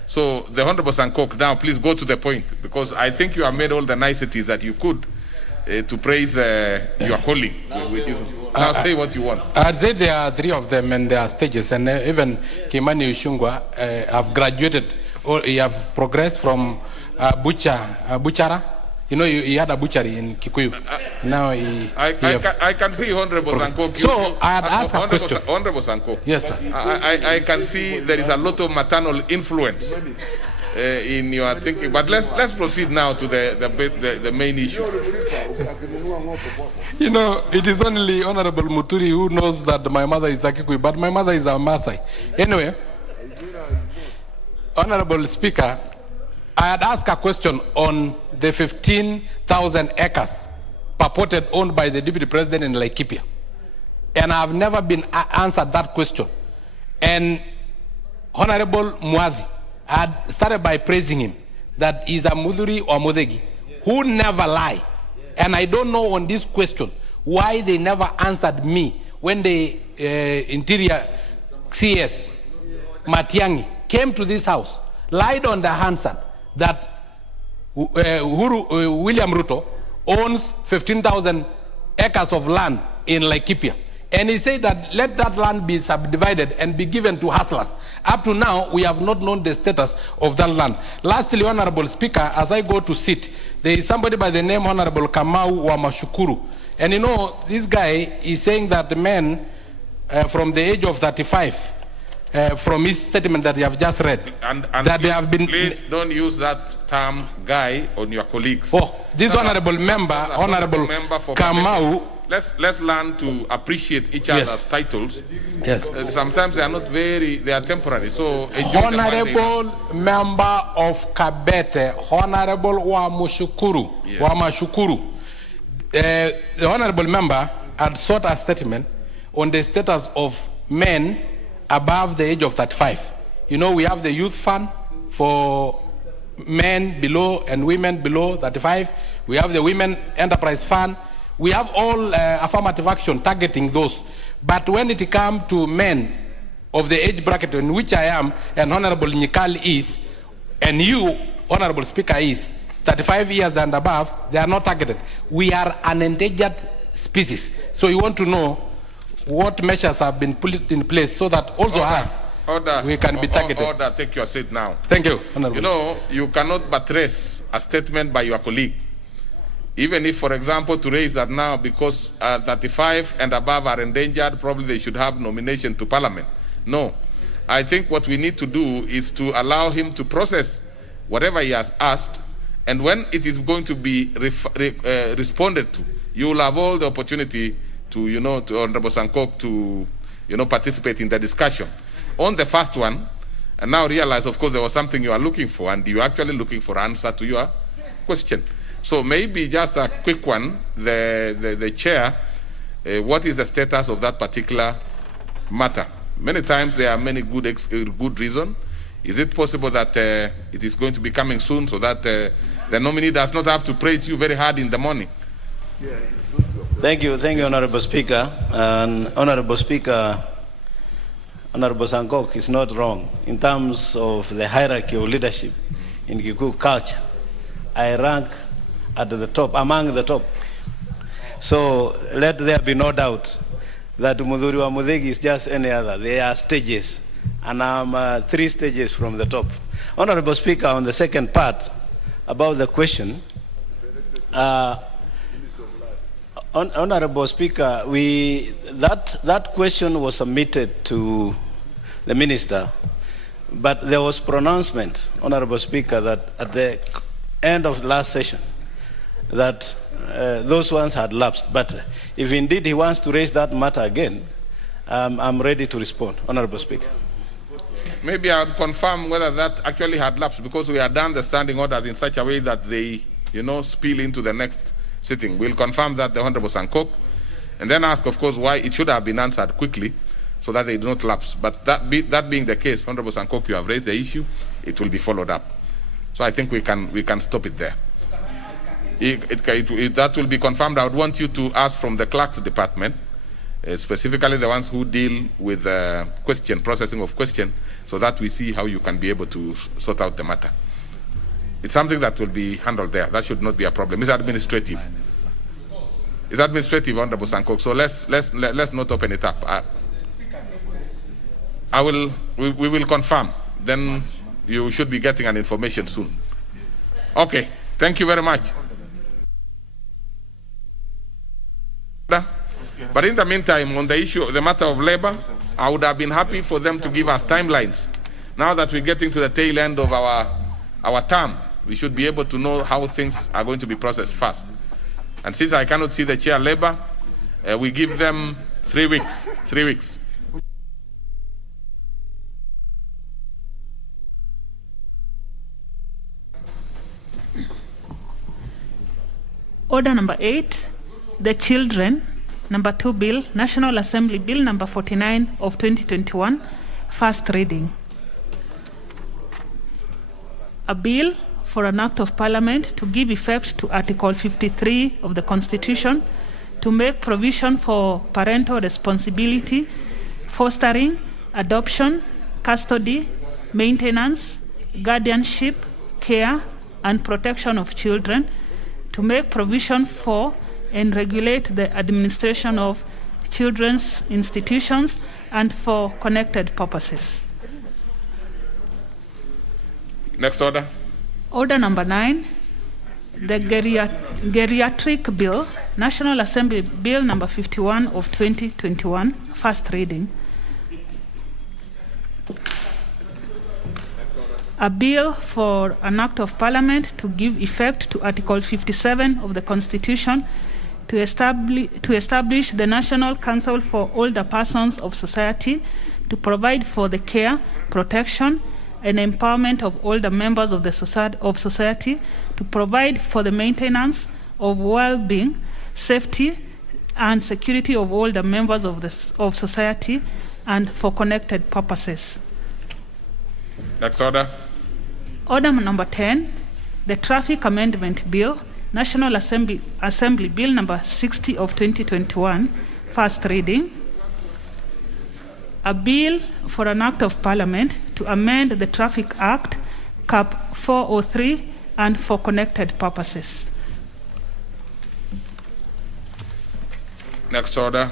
So the Honorable Sankok, now please go to the point, because I think you have made all the niceties that you could to praise your colleague. Now say what you want. I'd say there are 3 of them, and there are stages, and even Kimani Ishungwa have graduated, or he have progressed from butchara. You know, he had a butchery in Kikuyu. Now I can see Honorable Sanko. So I had asked a question. Honorable Sanko. Yes, sir. I can see there is a lot of maternal influence in your thinking. But let's proceed now to the main issue. You know, it is only Honorable Muturi who knows that my mother is a Kikuyu, but my mother is a Maasai. Anyway, Honorable Speaker, I had asked a question on the 15,000 acres purported owned by the Deputy President in Laikipia. And I have never been answered that question. And Honorable Mwadhi had started by praising him, that he's a Mudhuri or Mudhegi, who never lie. And I don't know on this question why they never answered me when the Interior CS, Matiang'i, came to this house, lied on the answer that William Ruto owns 15,000 acres of land in Laikipia. And he said that let that land be subdivided and be given to hustlers. Up to now, we have not known the status of that land. Lastly, Honorable Speaker, as I go to sit, there is somebody by the name Honorable Kamau Wamashukuru. And you know, this guy is saying that the men from the age of 35, from his statement that you have just read, and that please, they have been... Please don't use that term, guy, on your colleagues. Oh, this honorable member, Honorable Kamau... Let's learn to appreciate each other's titles. Yes. Sometimes they are not they are temporary. So Honorable member of Kabete, Honorable Wamashukuru. Yes. Wamashukuru. The honorable member had sought a statement on the status of men above the age of 35. You know, we have the youth fund for men below and women below 35. We have the women enterprise fund. We have all affirmative action targeting those. But when it comes to men of the age bracket in which I am, and Honorable Nyikal is, and you, Honorable Speaker, is 35 years and above, they are not targeted. We are an endangered species. So you want to know what measures have been put in place so that also we can be targeted. Order, take your seat now. Thank you, Honorable. You know, you cannot buttress a statement by your colleague. Even if, for example, to raise that now because 35 and above are endangered, probably they should have nomination to Parliament. No. I think what we need to do is to allow him to process whatever he has asked, and when it is going to be responded to, you will have all the opportunity to, to Honorable Sankok to, participate in the discussion. On the first one, and now realize, of course, there was something you are looking for, and you're actually looking for answer to your question. So maybe just a quick one, the chair, what is the status of that particular matter? Many times there are many good reasons. Is it possible that it is going to be coming soon so that the nominee does not have to praise you very hard in the morning? Thank you, Honorable Speaker. And Honorable Speaker, Honorable Sankok is not wrong. In terms of the hierarchy of leadership in Kikuyu culture, I rank at the top, among the top. So let there be no doubt that Mudhuri wa Mudhegi is just any other. There are stages, and I'm 3 stages from the top. Honorable Speaker, on the second part about the question, Honorable Speaker, that question was submitted to the Minister, but there was pronouncement, Honorable Speaker, that at the end of the last session, that those ones had lapsed. But if indeed he wants to raise that matter again, I'm ready to respond, Honorable Speaker. Maybe I'll confirm whether that actually had lapsed, because we had done the standing orders in such a way that they, spill into the next sitting. We'll confirm that, the Honorable Sankok, and then ask, of course, why it should have been answered quickly so that they do not lapse. But that being the case, Honorable Sankok, you have raised the issue, it will be followed up. So I think we can stop it there. That will be confirmed. I would want you to ask from the clerk's department, specifically the ones who deal with processing of question, so that we see how you can be able to sort out the matter. It's something that will be handled there. That should not be a problem. It's administrative. It's administrative, Honorable Sankok. So let's not open it up. We will confirm. Then you should be getting an information soon. Okay. Thank you very much. But in the meantime, on the issue of the matter of labor, I would have been happy for them to give us timelines. Now that we're getting to the tail end of our our term, we should be able to know how things are going to be processed fast. And since I cannot see the chair labor, we give them 3 weeks. 3 weeks. Order number 8, the Children, number 2 bill, National Assembly Bill number 49 of 2021, first reading. A bill for an act of parliament to give effect to Article 53 of the Constitution to make provision for parental responsibility, fostering, adoption, custody, maintenance, guardianship, care, and protection of children, to make provision for and regulate the administration of children's institutions and for connected purposes. Next order. Order number 9, the Geriatric Bill, National Assembly Bill number 51 of 2021, first reading. A bill for an act of parliament to give effect to Article 57 of the Constitution to establish the National Council for Older Persons of Society to provide for the care, protection, and empowerment of older members of the society, to provide for the maintenance of well-being, safety, and security of older members of society, and for connected purposes. Next order. Order number 10, the Traffic Amendment Bill, National Assembly Bill number 60 of 2021, first reading. A bill for an act of parliament to amend the Traffic Act, Cap 403, and for connected purposes. Next order.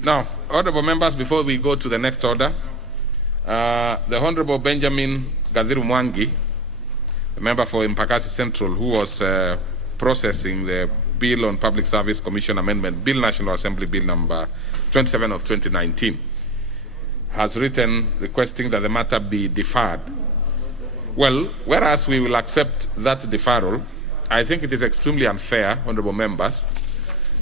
Now, honorable members, before we go to the next order, the Honorable Benjamin Gadhiru Mwangi, the member for Mpakasi Central, who was processing the Bill on Public Service Commission Amendment, Bill National Assembly Bill number 27 of 2019, has written requesting that the matter be deferred. Well, whereas we will accept that deferral, I think it is extremely unfair, honorable members,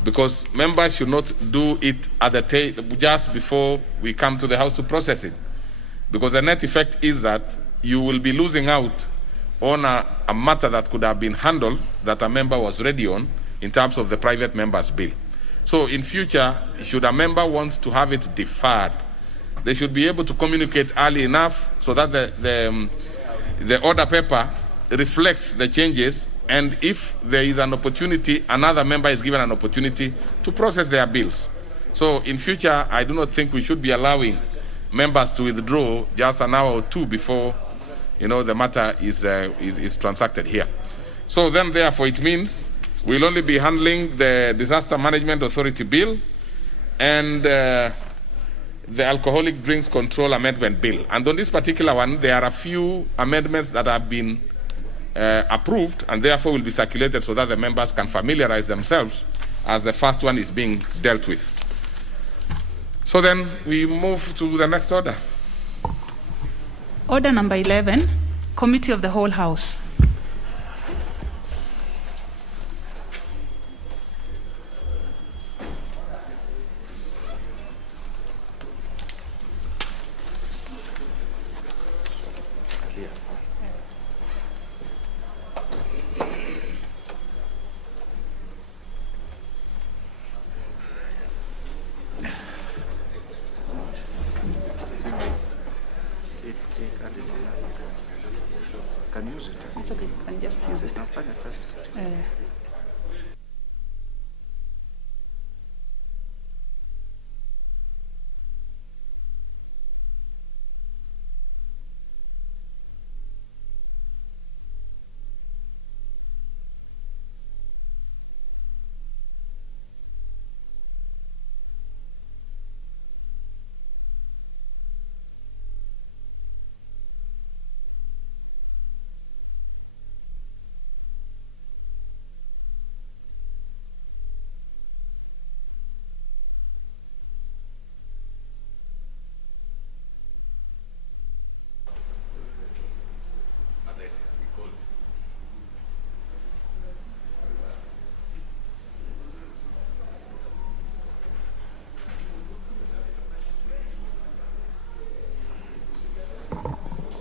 because members should not do it at the just before we come to the House to process it. Because the net effect is that you will be losing out on a matter that could have been handled that a member was ready on in terms of the private member's bill. So in future, should a member want to have it deferred, they should be able to communicate early enough so that the order paper reflects the changes, and if there is an opportunity, another member is given an opportunity to process their bills. So in future, I do not think we should be allowing members to withdraw just an hour or two before, the matter is transacted here. So then, therefore, it means we'll only be handling the Disaster Management Authority Bill and the Alcoholic Drinks Control Amendment Bill. And on this particular one, there are a few amendments that have been approved and therefore will be circulated so that the members can familiarize themselves as the first one is being dealt with. So then we move to the next order. Order number 11, Committee of the Whole House.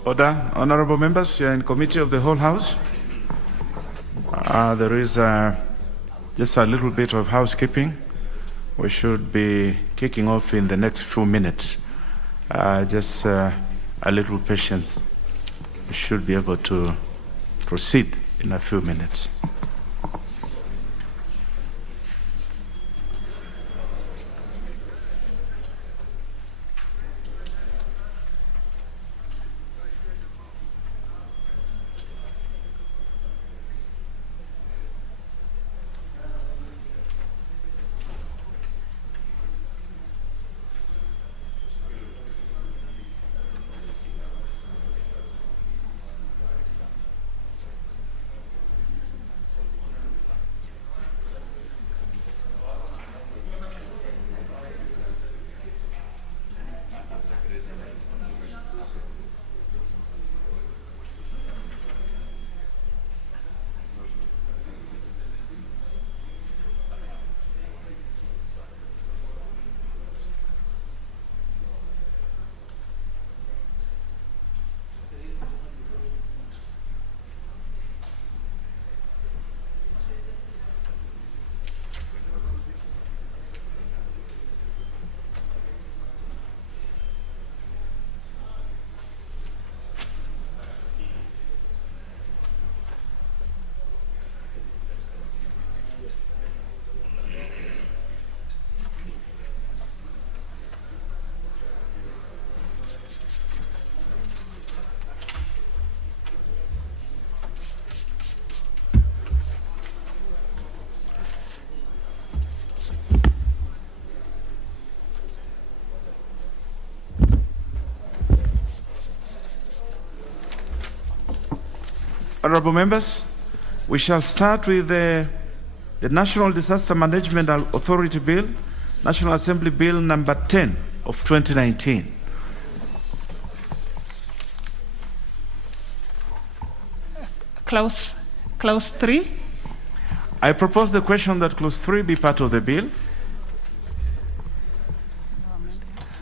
Order. Honorable members, you are in committee of the whole House. There is just a little bit of housekeeping. We should be kicking off in the next few minutes. Just a little patience. We should be able to proceed in a few minutes. Honorable members, we shall start with the National Disaster Management Authority Bill, National Assembly Bill number 10 of 2019. Clause 3. I propose the question that clause 3 be part of the bill.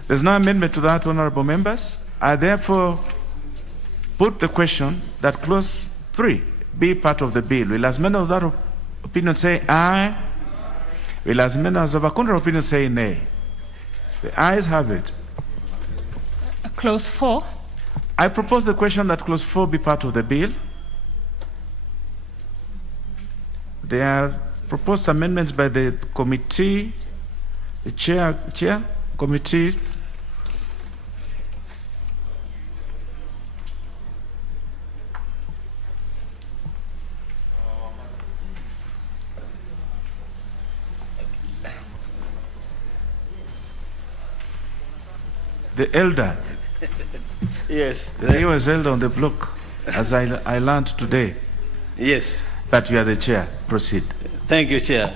There's no amendment to that, honorable members. I therefore put the question that clause 3 be part of the bill. Will as many of that opinion say aye? Will as many as of a contrary opinion say nay? The ayes have it. Clause 4. I propose the question that clause 4 be part of the bill. There are proposed amendments by the committee, the chair committee. The elder. Yes. He was elder on the block, as I learned today. Yes. But you are the chair. Proceed. Thank you, Chair.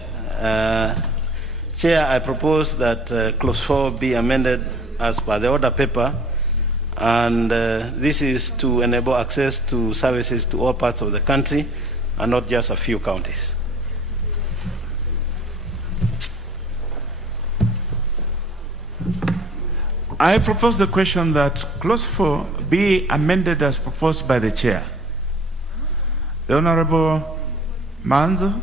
Chair, I propose that clause 4 be amended as per the order paper, and this is to enable access to services to all parts of the country and not just a few counties. I propose the question that clause 4 be amended as proposed by the chair. The Honorable Manzo.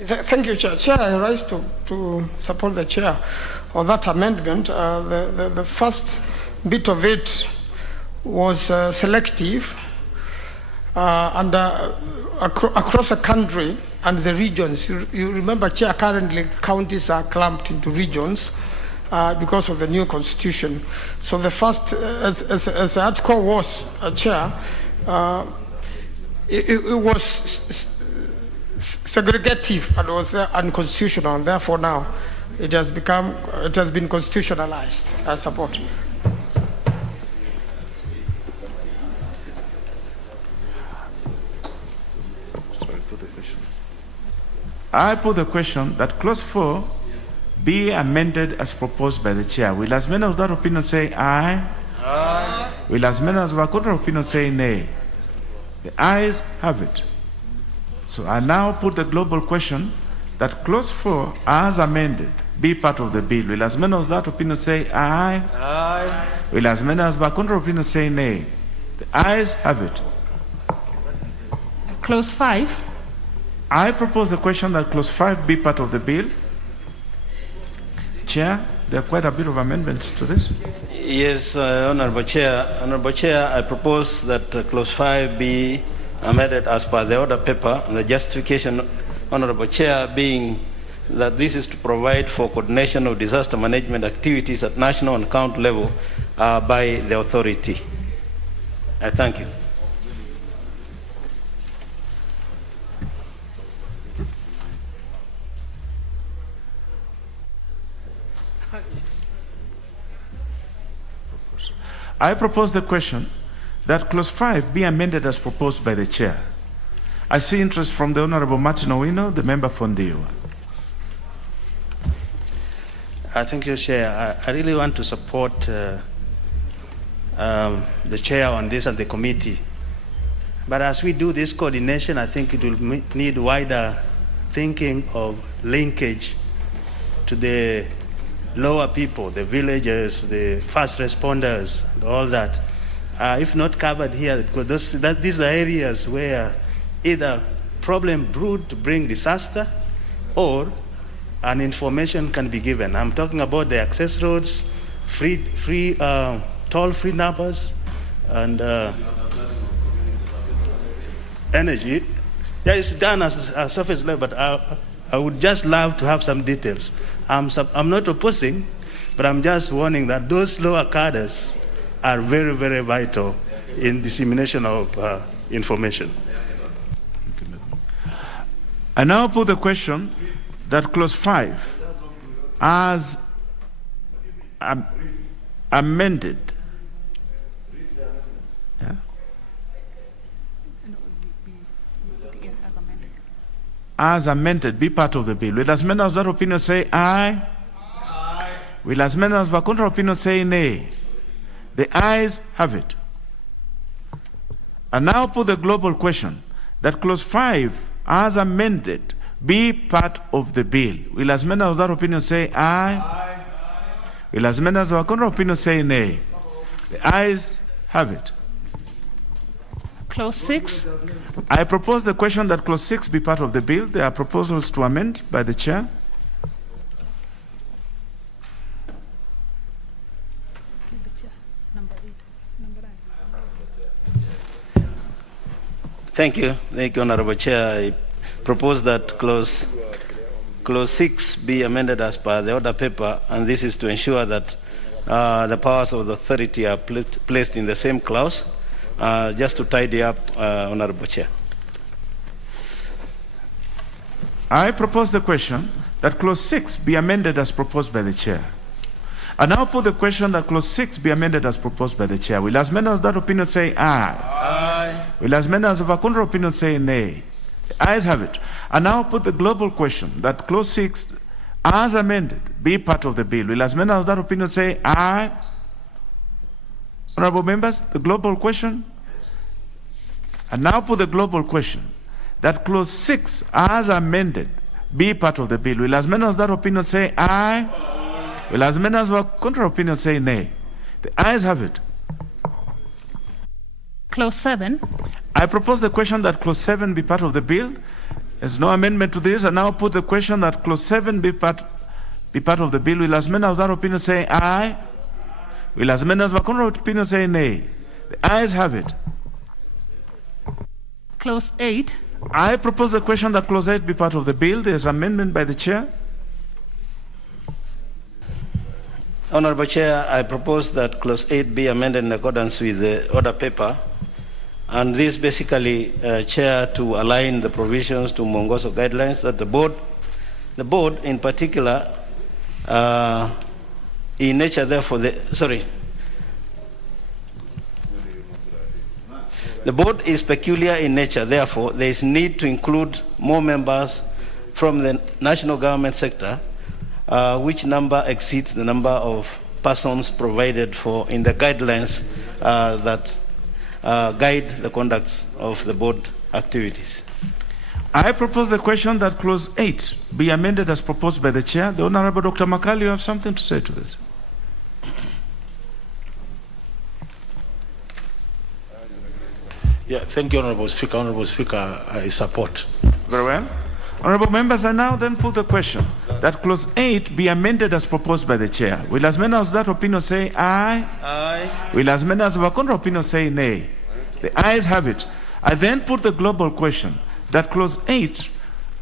Thank you, Chair. Chair, I rise to support the chair of that amendment. The first bit of it was selective and across the country and the regions. You remember, Chair, currently counties are clumped into regions because of the new constitution. So the first, as the article was, Chair, it was segregative and was unconstitutional, and therefore now it has been constitutionalized. I support. I put the question that clause 4 be amended as proposed by the chair. Will as many of that opinion say aye? Aye. Will as many as of a contrary opinion say nay? The ayes have it. So I now put the global question that clause 4, as amended, be part of the bill. Will as many of that opinion say aye? Aye. Will as many as the contrary opinion say nay? The ayes have it. Clause 5. I propose the question that clause 5 be part of the bill. Chair, there are quite a bit of amendments to this. Yes, Honorable Chair. Honorable Chair, I propose that clause 5 be amended as per the order paper, and the justification, Honorable Chair, being that this is to provide for coordination of disaster management activities at national and county level by the authority. I thank you. I propose the question that clause 5 be amended as proposed by the chair. I see interest from the Honorable Martin Owino, the member for Ndiwa. Thank you, Chair. I really want to support the Chair on this and the committee. But as we do this coordination, I think it will need wider thinking of linkage to the lower people, the villagers, the first responders, and all that. If not covered here, because these are areas where either problem brewed to bring disaster or an information can be given. I'm talking about the access roads, toll-free numbers, and energy. Yeah, it's done as a surface level, but I would just love to have some details. I'm not opposing, but I'm just warning that those lower cadres are very, very vital in dissemination of information. I now put the question that clause 5, as amended, as amended, be part of the bill. Will as many as that opinion say aye? Aye. Will as many as the contrary opinion say nay? The ayes have it. And now put the global question that clause 5, as amended, be part of the bill. Will as many as that opinion say aye? Aye. Will as many as the contrary opinion say nay? The ayes have it. Clause 6. I propose the question that clause 6 be part of the bill. There are proposals to amend by the chair. Thank you, Honorable Chair. I propose that clause 6 be amended as per the order paper, and this is to ensure that the powers of the authority are placed in the same clause. Just to tidy up, Honorable Chair. I propose the question that clause 6 be amended as proposed by the chair. I now put the question that clause 6 be amended as proposed by the chair. Will as many as that opinion say aye? Aye. Will as many as of a contrary opinion say nay? The ayes have it. I now put the global question that clause 6, as amended, be part of the bill. Will as many as that opinion say aye? Honorable members, the global question. And now put the global question that clause 6, as amended, be part of the bill. Will as many as that opinion say aye? Aye. Will as many as the contrary opinion say nay? The ayes have it. Clause 7. I propose the question that clause 7 be part of the bill. There's no amendment to this. I now put the question that clause 7 be part of the bill. Will as many as that opinion say aye? Will as many as the contrary opinion say nay? The ayes have it. Clause 8. I propose the question that clause 8 be part of the bill. There is amendment by the chair. Honorable Chair, I propose that clause 8 be amended in accordance with the order paper. And this basically, Chair, to align the provisions to Mongoso guidelines that the board in particular, in nature, therefore, the board is peculiar in nature, therefore, there is need to include more members from the national government sector, which number exceeds the number of persons provided for in the guidelines that guide the conduct of the board activities. I propose the question that clause 8 be amended as proposed by the chair. The Honorable Dr. Makali, you have something to say to this? Yeah, thank you, Honorable Speaker. Honorable Speaker, I support. Very well. Honorable members, I now then put the question that clause 8 be amended as proposed by the chair. Will as many as that opinion say aye? Aye. Will as many as of a opinion say nay? The ayes have it. I then put the global question that clause 8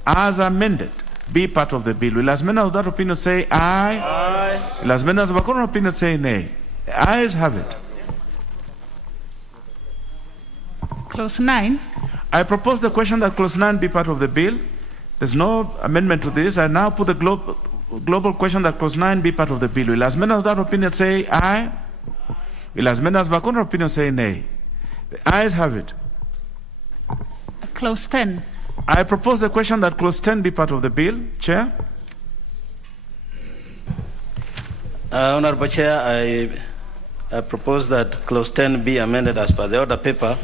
as amended be part of the bill. Will as many as that opinion say aye? Aye. Will as many as of a opinion say nay? The ayes have it. Clause 9. I propose the question that clause 9 be part of the bill. There's no amendment to this. I now put the global question that clause 9 be part of the bill. Will as many as that opinion say aye? Will as many as of a opinion say nay? The ayes have it. Clause 10. I propose the question that clause 10 be part of the bill. Chair? Honorable Chair, I propose that clause 10 be amended as per the order paper,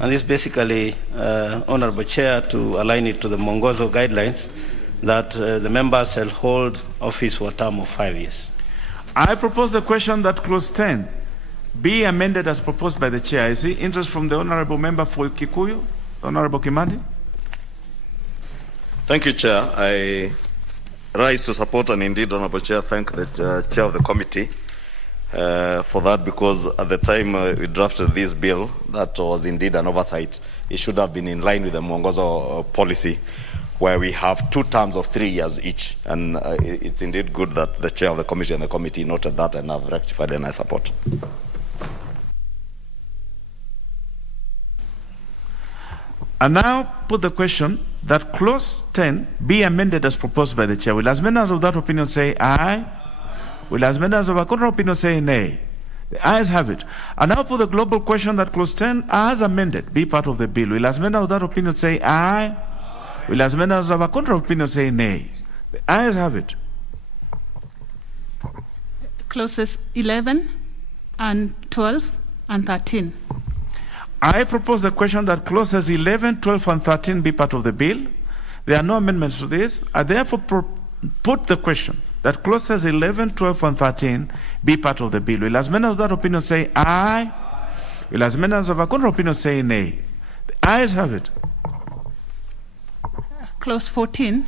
and this basically, Honorable Chair, to align it to the Mongozo guidelines that the members shall hold office for a term of 5 years. I propose the question that clause 10 be amended as proposed by the chair. I see interest from the Honorable Member for Kikuyu, Honorable Kimani. Thank you, Chair. I rise to support, and indeed, Honorable Chair, thank the Chair of the committee for that, because at the time we drafted this bill, that was indeed an oversight. It should have been in line with the Mongozo policy, where we have 2 terms of 3 years each. And it's indeed good that the Chair of the committee and the committee noted that and have rectified, and I support. I now put the question that clause 10 be amended as proposed by the chair. Will as many as of that opinion say aye? Will as many as of a contrary opinion say nay? The ayes have it. I now put the global question that clause 10 as amended be part of the bill. Will as many of that opinion say aye? Will as many as of a contrary opinion say nay? The ayes have it. Clauses 11 and 12 and 13. I propose the question that clauses 11, 12, and 13 be part of the bill. There are no amendments to this. I therefore put the question that clauses 11, 12, and 13 be part of the bill. Will as many of that opinion say aye? Will as many as of a contrary opinion say nay? The ayes have it. Clause 14.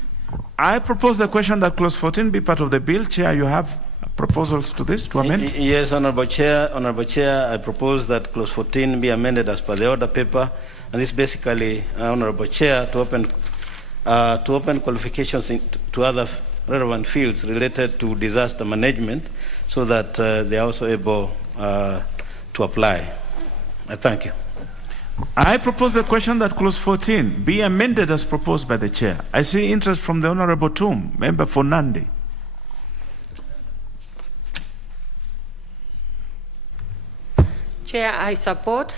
I propose the question that clause 14 be part of the bill. Chair, you have proposals to this to amend? Yes, Honorable Chair. Honorable Chair, I propose that clause 14 be amended as per the order paper, and this basically, Honorable Chair, to open qualifications to other relevant fields related to disaster management, so that they are also able to apply. I thank you. I propose the question that clause 14 be amended as proposed by the chair. I see interest from the Honorable Toom, member for Nandi. Chair, I support.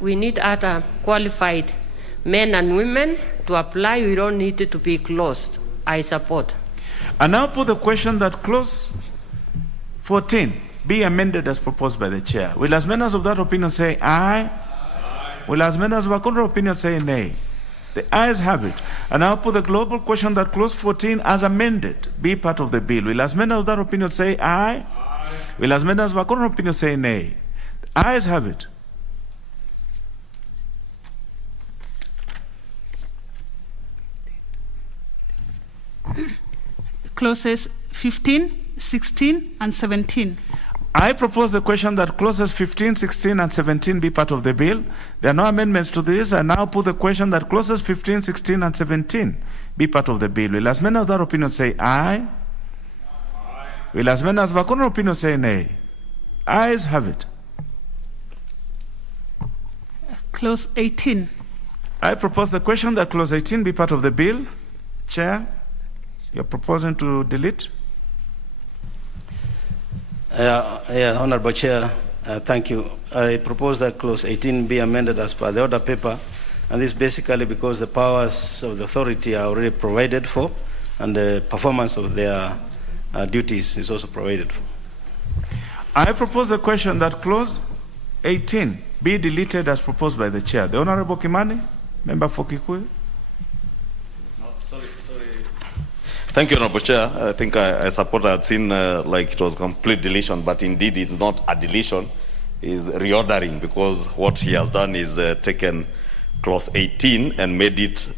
We need other qualified men and women to apply. We don't need it to be closed. I support. I now put the question that clause 14 be amended as proposed by the chair. Will as many as of that opinion say aye? Aye. Will as many as of a contrary opinion say nay? The ayes have it. And now put the global question that clause 14 as amended be part of the bill. Will as many of that opinion say aye? Aye. Will as many as of a contrary opinion say nay? The ayes have it. Clauses 15, 16, and 17. I propose the question that clauses 15, 16, and 17 be part of the bill. There are no amendments to this. I now put the question that clauses 15, 16, and 17 be part of the bill. Will as many of that opinion say aye? Aye. Will as many as of a contrary opinion say nay? Ayes have it. Clause 18. I propose the question that clause 18 be part of the bill. Chair, you're proposing to delete? Honorable Chair, thank you. I propose that clause 18 be amended as per the order paper, and this basically because the powers of the authority are already provided for, and the performance of their duties is also provided for. I propose the question that clause 18 be deleted as proposed by the chair. The Honorable Kimani, member for Kikuyu. Thank you, Honorable Chair. I think I support. I had seen like it was complete deletion, but indeed it's not a deletion, it's reordering, because what he has done is taken clause 18 and made it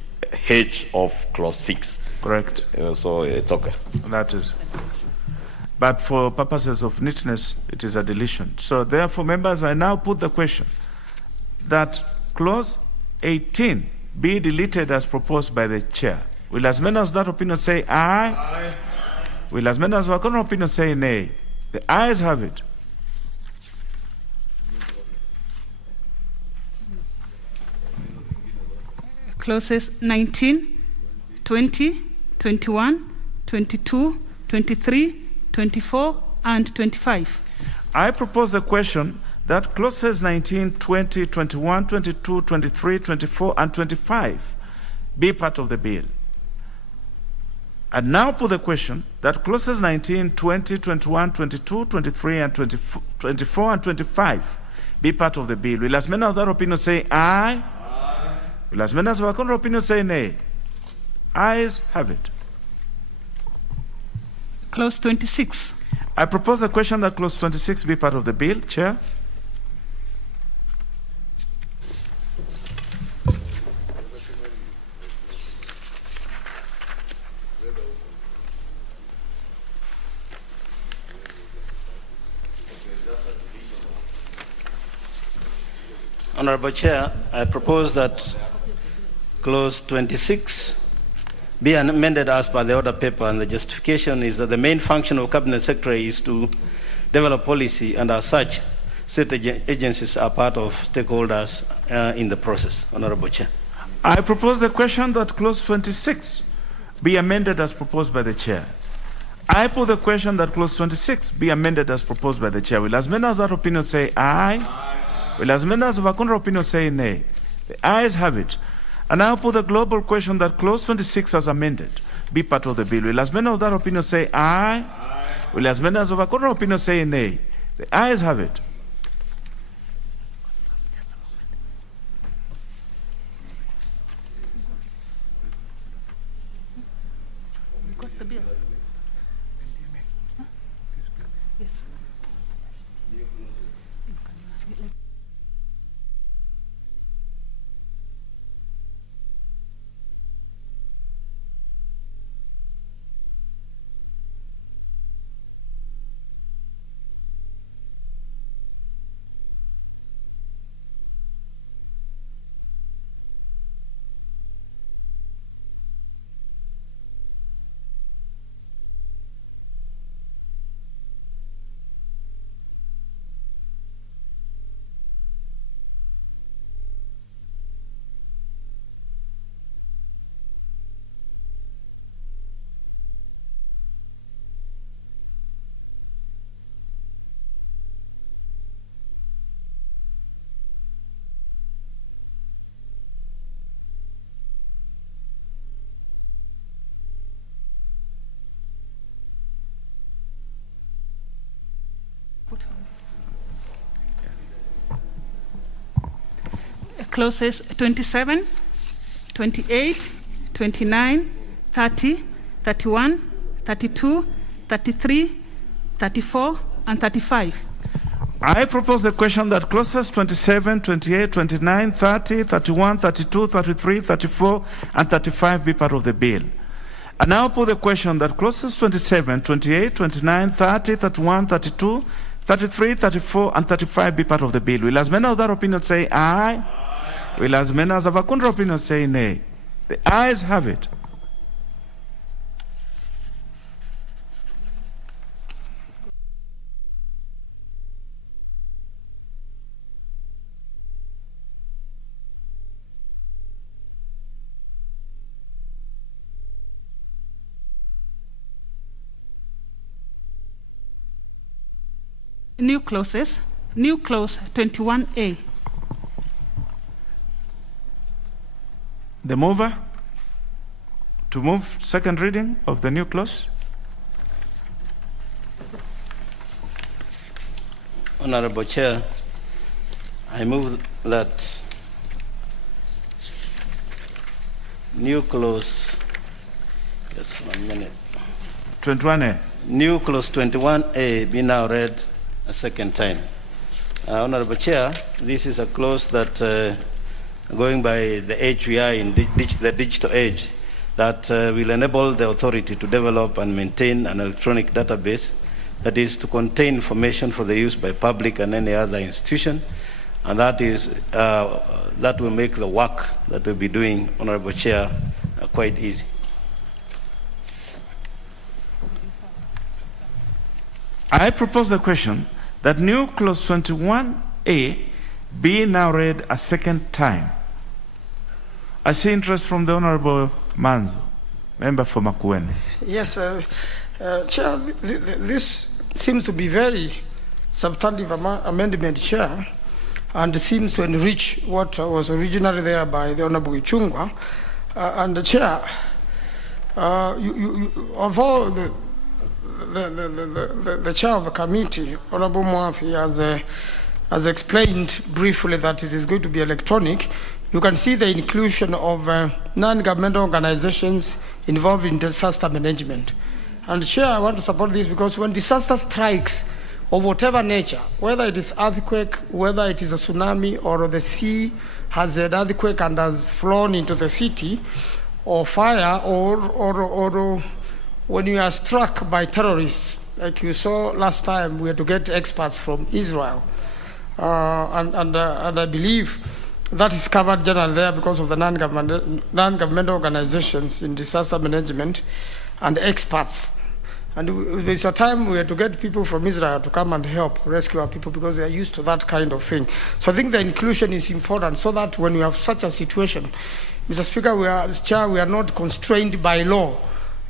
H of clause 6. Correct. So it's okay. That is. But for purposes of neatness, it is a deletion. So therefore, members, I now put the question that clause 18 be deleted as proposed by the chair. Will as many as that opinion say aye? Aye. Will as many as that opinion say nay? The ayes have it. Clauses 19, 20, 21, 22, 23, 24, and 25. I propose the question that clauses 19, 20, 21, 22, 23, 24, and 25 be part of the bill. And now put the question that clauses 19, 20, 21, 22, 23, and 24, and 25 be part of the bill. Will as many of that opinion say aye? Aye. Will as many as of our opinion say nay? Ayes have it. Clause 26. I propose the question that clause 26 be part of the bill. Chair. Honorable Chair, I propose that clause 26 be amended as per the order paper, and the justification is that the main function of Cabinet Secretary is to develop policy, and as such, state agencies are part of stakeholders in the process. Honorable Chair. I propose the question that clause 26 be amended as proposed by the chair. I put the question that clause 26 be amended as proposed by the chair. Will as many as that opinion say aye? Aye. Will as many as of a contrary opinion say nay? The ayes have it. And I put the global question that clause 26 as amended be part of the bill. Will as many of that opinion say aye? Aye. Will as many as of a contrary opinion say nay? The ayes have it. Clauses 27, 28, 29, 30, 31, 32, 33, 34, and 35. I propose the question that clauses 27, 28, 29, 30, 31, 32, 33, 34, and 35 be part of the bill. And now put the question that clauses 27, 28, 29, 30, 31, 32, 33, 34, and 35 be part of the bill. Will as many of that opinion say aye? Aye. Will as many as of a contrary opinion say nay? The ayes have it. New clauses. New clause 21A. The mover to move second reading of the new clause. Honorable Chair, I move that new clause, just 1 minute. 21A. New clause 21A be now read a second time. Honorable Chair, this is a clause that, going by the age we are in, the digital age, that will enable the authority to develop and maintain an electronic database that is to contain information for the use by public and any other institution, and that will make the work that we'll be doing, Honorable Chair, quite easy. I propose the question that new clause 21A be now read a second time. I see interest from the Honorable Manzo, member for Makueni. Yes, Chair, this seems to be very substantive amendment, Chair, and seems to enrich what was originally there by the Honorable Ichungwa. And the Chair, although the Chair of the committee, Honorable Mwathi, has explained briefly that it is going to be electronic, you can see the inclusion of non-governmental organizations involved in disaster management. And Chair, I want to support this because when disaster strikes of whatever nature, whether it is earthquake, whether it is a tsunami, or the sea has an earthquake and has flown into the city, or fire, or when you are struck by terrorists, like you saw last time, we had to get experts from Israel. And I believe that is covered generally there because of the non-governmental organizations in disaster management and experts. And there's a time we had to get people from Israel to come and help rescue our people because they are used to that kind of thing. So I think the inclusion is important so that when we have such a situation, Mr. Speaker, we are not constrained by law.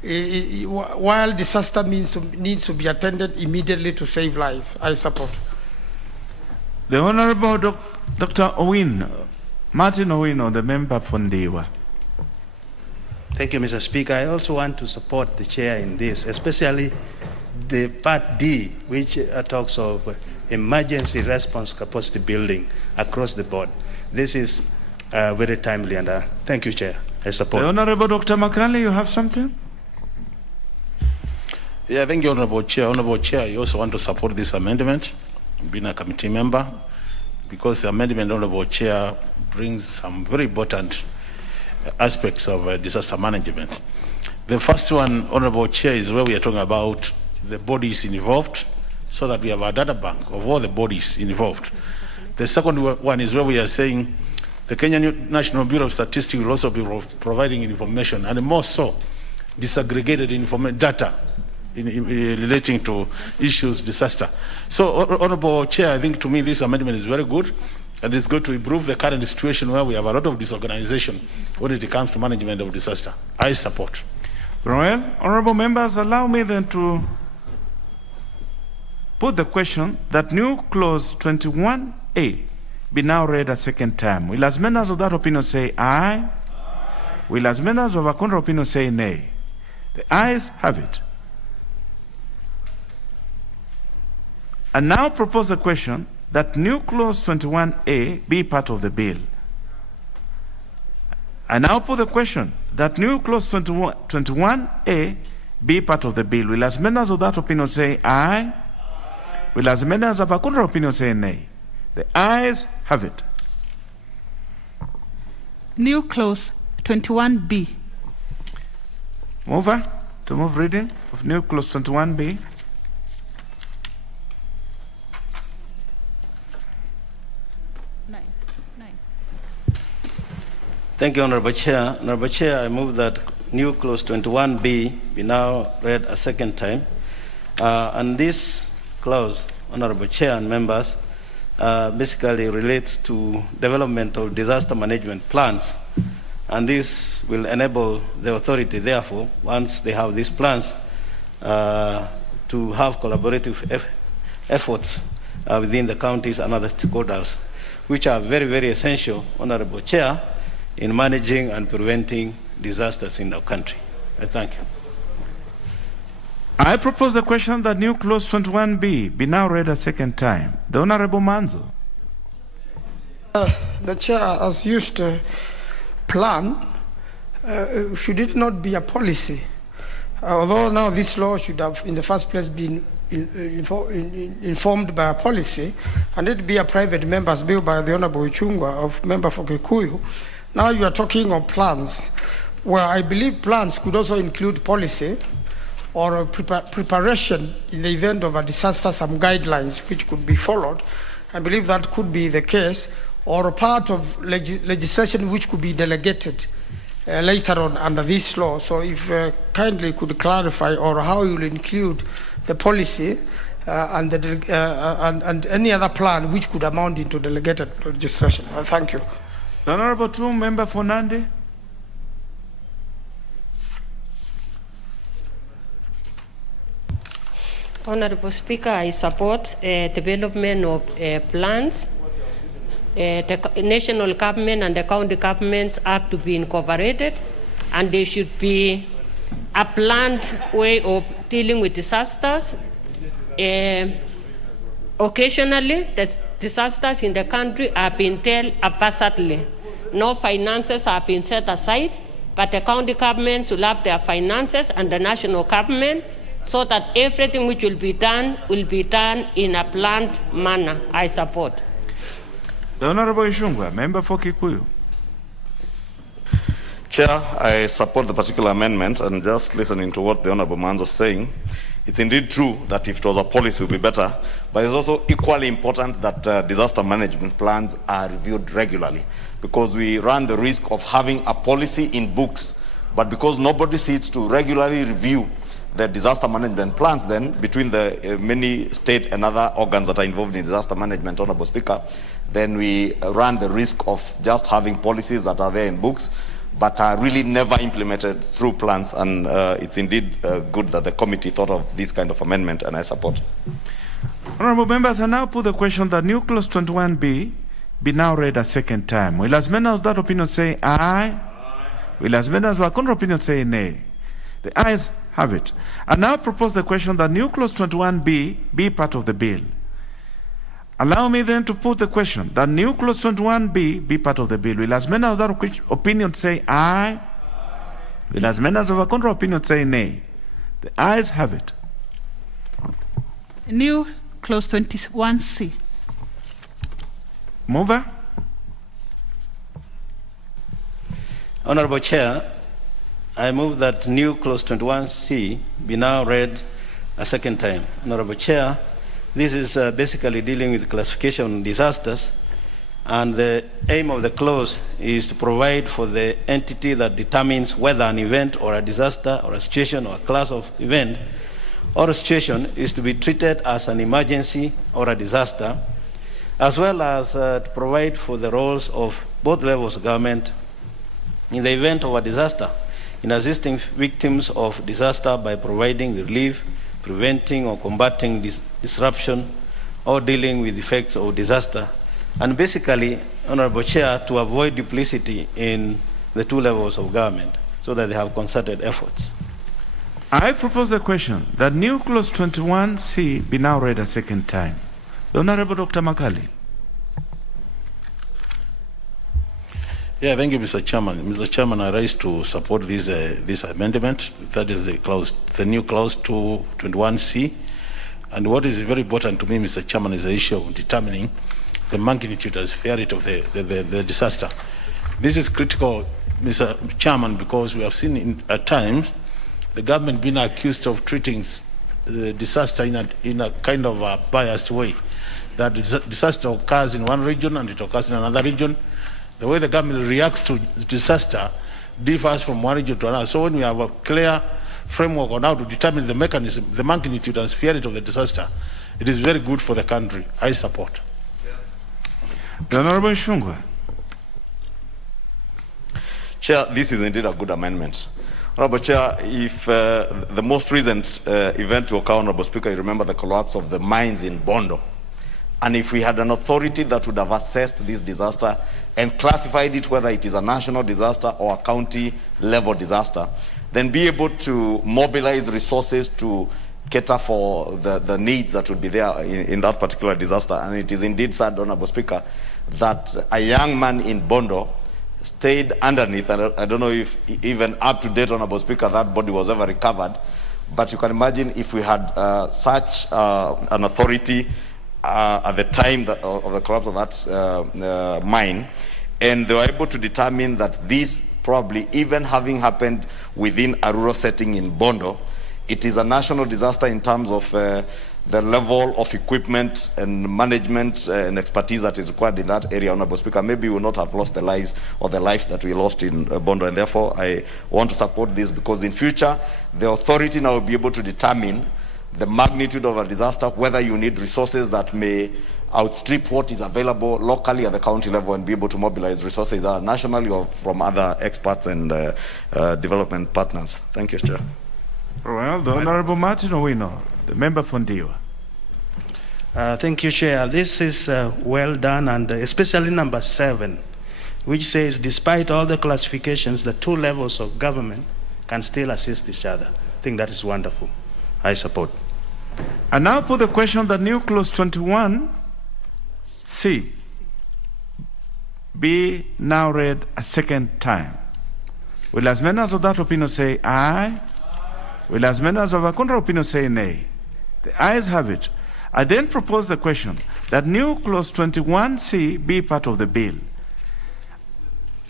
While disaster needs to be attended immediately to save life. I support. The Honorable Dr. Owino, Martin Owino, the member for Ndiwa. Thank you, Mr. Speaker. I also want to support the chair in this, especially the part D, which talks of emergency response capacity building across the board. This is very timely, and thank you, Chair. I support. The Honorable Dr. Makali, you have something? Yeah, thank you, Honorable Chair. Honorable Chair, I also want to support this amendment, being a committee member, because the amendment, Honorable Chair, brings some very important aspects of disaster management. The first one, Honorable Chair, is where we are talking about the bodies involved, so that we have a data bank of all the bodies involved. The second one is where we are saying the Kenya National Bureau of Statistics will also be providing information, and more so, disaggregated data relating to issues, disaster. So, Honorable Chair, I think to me this amendment is very good, and it's going to improve the current situation where we have a lot of disorganization when it comes to management of disaster. I support. Well, honorable members, allow me then to put the question that new clause 21A be now read a second time. Will as many of that opinion say aye? Will as many of a contrary opinion say nay? The ayes have it. I now propose the question that new clause 21A be part of the bill. I now put the question that new clause 21A be part of the bill. Will as many of that opinion say aye? Will as many of a contrary opinion say nay? The ayes have it. New clause 21B. Mover to move reading of new clause 21B. Thank you, Honorable Chair. Honorable Chair, I move that new clause 21B be now read a second time. And this clause, Honorable Chair and members, basically relates to developmental disaster management plans. And this will enable the authority, therefore, once they have these plans, to have collaborative efforts within the counties and other stakeholders, which are very, very essential, Honorable Chair, in managing and preventing disasters in our country. I thank you. I propose the question that new clause 21B be now read a second time. The Honorable Manzo. The Chair has used plan. Should it not be a policy? Although now this law should have in the first place been informed by a policy, and it be a private member's bill by the Honorable Ichung'wah of member for Kikuyu. Now you are talking of plans, where I believe plans could also include policy or preparation in the event of a disaster, some guidelines which could be followed. I believe that could be the case, or a part of legislation which could be delegated later on under this law. So if kindly could clarify or how you will include the policy and any other plan which could amount into delegated legislation. Thank you. The Honorable Two, Member for Nandi. Honorable Speaker, I support development of plans. The national government and the county governments have to be incorporated, and there should be a planned way of dealing with disasters. Occasionally, the disasters in the country are being dealt haphazardly. No finances have been set aside, but the county governments will have their finances and the national government, so that everything which will be done in a planned manner. I support. The Honorable Ichung'wah, member for Kikuyu. Chair, I support the particular amendment, and just listening to what the Honorable Manzo is saying, it's indeed true that if it was a policy, it would be better, but it's also equally important that disaster management plans are reviewed regularly, because we run the risk of having a policy in books, but because nobody sits to regularly review the disaster management plans, then between the many state and other organs that are involved in disaster management, Honorable Speaker, then we run the risk of just having policies that are there in books but are really never implemented through plans, and it's indeed good that the committee thought of this kind of amendment, and I support. Honorable members, I now put the question that new clause 21B be now read a second time. Will as many of that opinion say aye? Will as many as the contrary opinion say nay? The ayes have it. I now propose the question that new clause 21B be part of the bill. Allow me then to put the question that new clause 21B be part of the bill. Will as many of that opinion say aye? Will as many as of a contrary opinion say nay? The ayes have it. New clause 21C. Mover. Honorable Chair, I move that new clause 21C be now read a second time. Honorable Chair, this is basically dealing with classification disasters, and the aim of the clause is to provide for the entity that determines whether an event or a disaster or a situation or a class of event or a situation is to be treated as an emergency or a disaster, as well as to provide for the roles of both levels of government in the event of a disaster, in assisting victims of disaster by providing relief, preventing or combating disruption, or dealing with effects of disaster. And basically, Honorable Chair, to avoid duplicity in the two levels of government, so that they have concerted efforts. I propose the question that new clause 21C be now read a second time. The Honorable Dr. Makali. Yeah, thank you, Mr. Chairman. Mr. Chairman, I rise to support this amendment. That is the new clause 21C. And what is very important to me, Mr. Chairman, is the issue of determining the magnitude and severity of the disaster. This is critical, Mr. Chairman, because we have seen at times the government being accused of treating the disaster in a kind of a biased way. That disaster occurs in one region and it occurs in another region. The way the government reacts to disaster differs from one region to another. So when we have a clear framework on how to determine the mechanism, the magnitude and severity of the disaster, it is very good for the country. I support. The Honorable Ichung'wah. Chair, this is indeed a good amendment. Honorable Chair, if the most recent event to occur, Honorable Speaker, you remember the collapse of the mines in Bondo. And if we had an authority that would have assessed this disaster and classified it, whether it is a national disaster or a county level disaster, then be able to mobilize resources to cater for the needs that would be there in that particular disaster. And it is indeed sad, Honorable Speaker, that a young man in Bondo stayed underneath. I don't know if even up to date, Honorable Speaker, that body was ever recovered. But you can imagine if we had such an authority at the time of the collapse of that mine, and they were able to determine that this probably, even having happened within a rural setting in Bondo, it is a national disaster in terms of the level of equipment and management and expertise that is required in that area, Honorable Speaker. Maybe we will not have lost the lives or the life that we lost in Bondo, and therefore I want to support this, because in future the authority now will be able to determine the magnitude of a disaster, whether you need resources that may outstrip what is available locally at the county level, and be able to mobilize resources nationally or from other experts and development partners. Thank you, Chair. Well, the Honorable Martin Owino, the member for Ndiwa. Thank you, Chair. This is well done, and especially number 7, which says, despite all the classifications, the 2 levels of government can still assist each other. I think that is wonderful. I support. And now put the question that new clause 21C be now read a second time. Will as many as of that opinion say aye? Will as many as of a contrary opinion say nay? The ayes have it. I then propose the question that new clause 21C be part of the bill.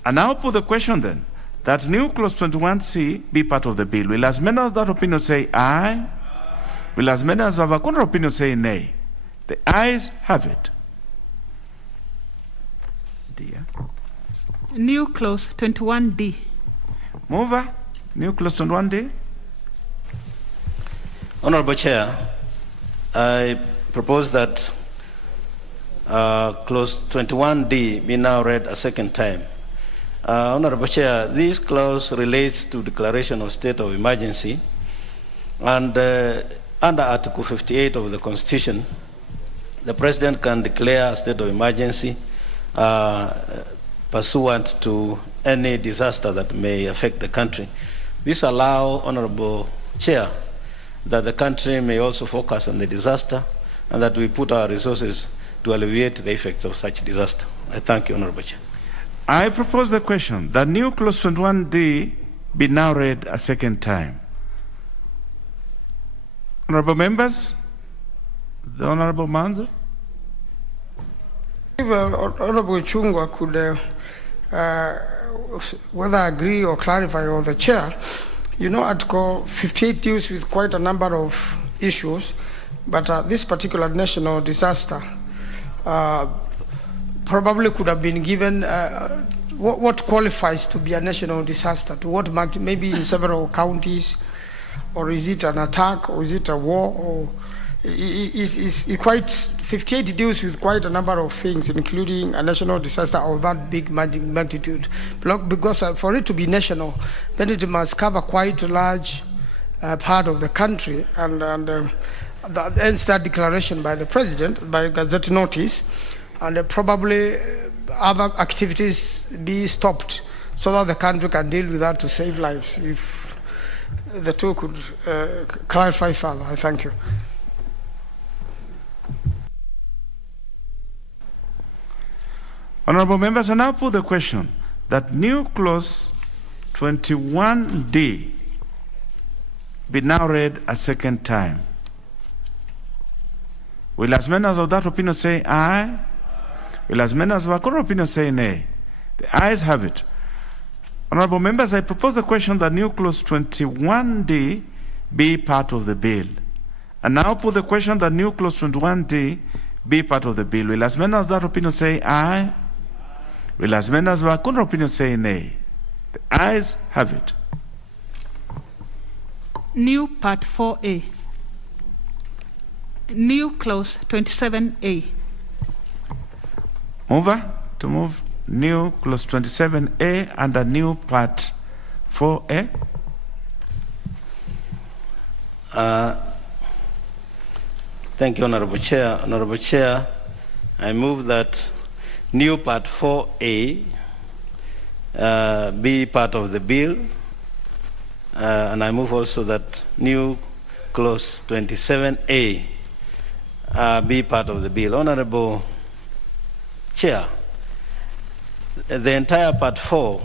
And now put the question then that new clause 21C be part of the bill. Will as many as that opinion say aye? Will as many as have a contrary opinion say nay? The ayes have it. Dear. New clause 21D. Mover, new clause 21D. Honorable Chair, I propose that clause 21D be now read a second time. Honorable Chair, this clause relates to declaration of state of emergency, and under Article 58 of the Constitution, the President can declare a state of emergency pursuant to any disaster that may affect the country. This allows, Honorable Chair, that the country may also focus on the disaster, and that we put our resources to alleviate the effects of such disaster. I thank you, Honorable Chair. I propose the question that new clause 21D be now read a second time. Honorable members, the Honorable Manzo. If Honorable Chungwa could whether agree or clarify, or the chair, you know, Article 58 deals with quite a number of issues, but this particular national disaster probably could have been given what qualifies to be a national disaster, to what maybe in several counties, or is it an attack, or is it a war, or is quite 58 deals with quite a number of things, including a national disaster of that big magnitude. Because for it to be national, then it must cover quite a large part of the country, and hence that declaration by the President, by Gazette notice, and probably other activities be stopped so that the country can deal with that to save lives. If the two could clarify further, I thank you. Honorable members, I now put the question that new clause 21D be now read a second time. Will as many as of that opinion say aye? Will as many as of a contrary opinion say nay? The ayes have it. Honorable members, I propose the question that new clause 21D be part of the bill. And now put the question that new clause 21D be part of the bill. Will as many as that opinion say aye? Will as many as of a contrary opinion say nay? The ayes have it. New Part 4A. New Clause 27A. Mover to move new Clause 27A under new Part 4A. Thank you, Honorable Chair. Honorable Chair, I move that new Part 4A be part of the bill, and I move also that new Clause 27A be part of the bill. Honorable Chair, the entire part 4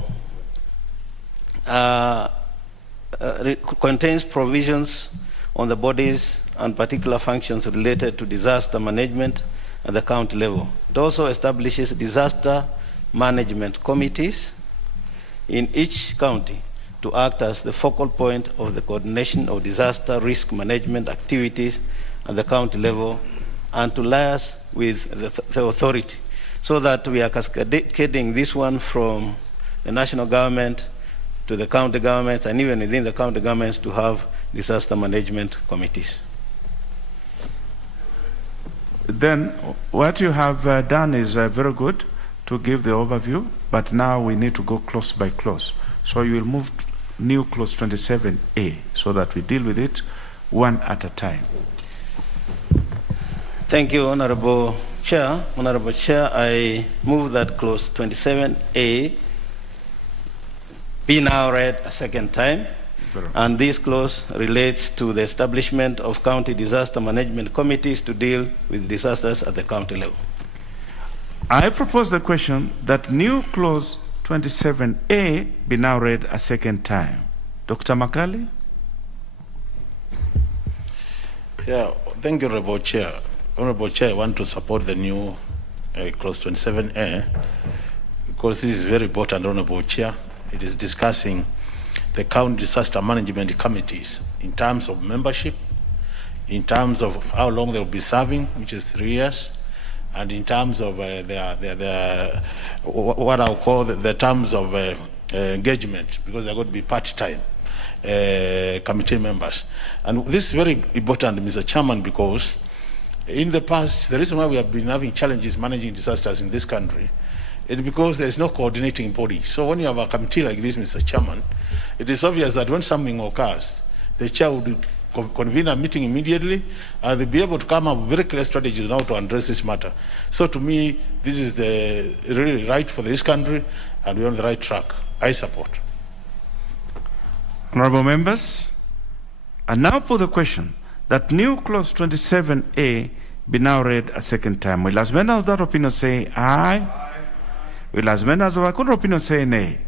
contains provisions on the bodies and particular functions related to disaster management at the county level. It also establishes disaster management committees in each county to act as the focal point of the coordination of disaster risk management activities at the county level and to liaise with the authority, so that we are cascading this one from the national government to the county governments, and even within the county governments to have disaster management committees. Then what you have done is very good to give the overview, but now we need to go clause by clause. So you will move new clause 27A so that we deal with it one at a time. Thank you, Honorable Chair. Honorable Chair, I move that clause 27A be now read a second time. And this clause relates to the establishment of county disaster management committees to deal with disasters at the county level. I propose the question that new clause 27A be now read a second time. Dr. Makali? Yeah, thank you, Honorable Chair. Honorable Chair, I want to support the new clause 27A because this is very important, Honorable Chair. It is discussing the county disaster management committees in terms of membership, in terms of how long they'll be serving, which is 3 years, and in terms of their what I'll call the terms of engagement, because they're going to be part-time committee members. And this is very important, Mr. Chairman, because in the past, the reason why we have been having challenges managing disasters in this country is because there's no coordinating body. So when you have a committee like this, Mr. Chairman, it is obvious that when something occurs, the chair would convene a meeting immediately, and they'll be able to come up with very clear strategies on how to address this matter. So to me, this is the really right for this country, and we're on the right track. I support. Honorable members, I now put the question that new clause 27A be now read a second time. Will as many of that opinion say aye? Will as many as of our contrary opinion say nay?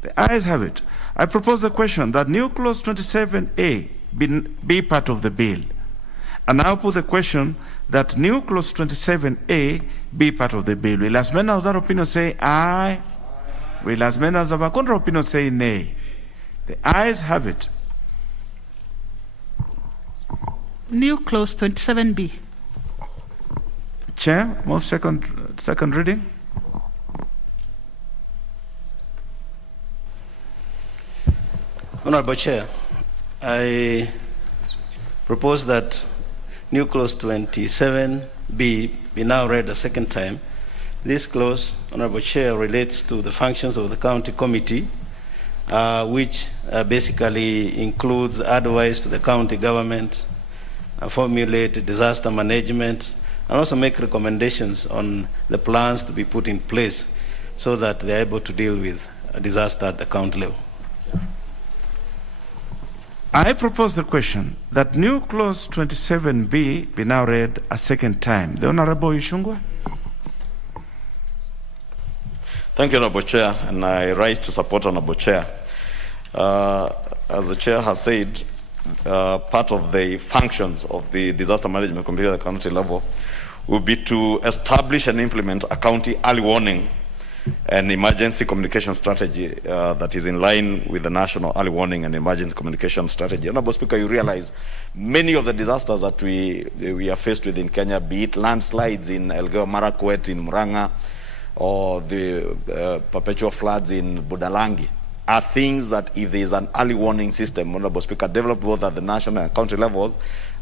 The ayes have it. I propose the question that new clause 27A be part of the bill. And now put the question that new clause 27A be part of the bill. Will as many of that opinion say aye? Will as many as of our contrary opinion say nay? The ayes have it. New clause 27B. Chair, move second reading. Honorable Chair, I propose that new clause 27B be now read a second time. This clause, Honorable Chair, relates to the functions of the county committee, which basically includes advice to the county government, formulate disaster management, and also make recommendations on the plans to be put in place so that they're able to deal with a disaster at the county level. I propose the question that new clause 27B be now read a second time. The Honorable Ishungwa. Thank you, Honorable Chair, and I rise to support Honorable Chair. As the Chair has said, part of the functions of the disaster management committee at the county level will be to establish and implement a county early warning and emergency communication strategy that is in line with the national early warning and emergency communication strategy. Honorable Speaker, you realize many of the disasters that we are faced with in Kenya, be it landslides in Elgeyo Marakwet, in Murang'a, or the perpetual floods in Budalangi, are things that if there is an early warning system, Honorable Speaker, developed both at the national and county levels,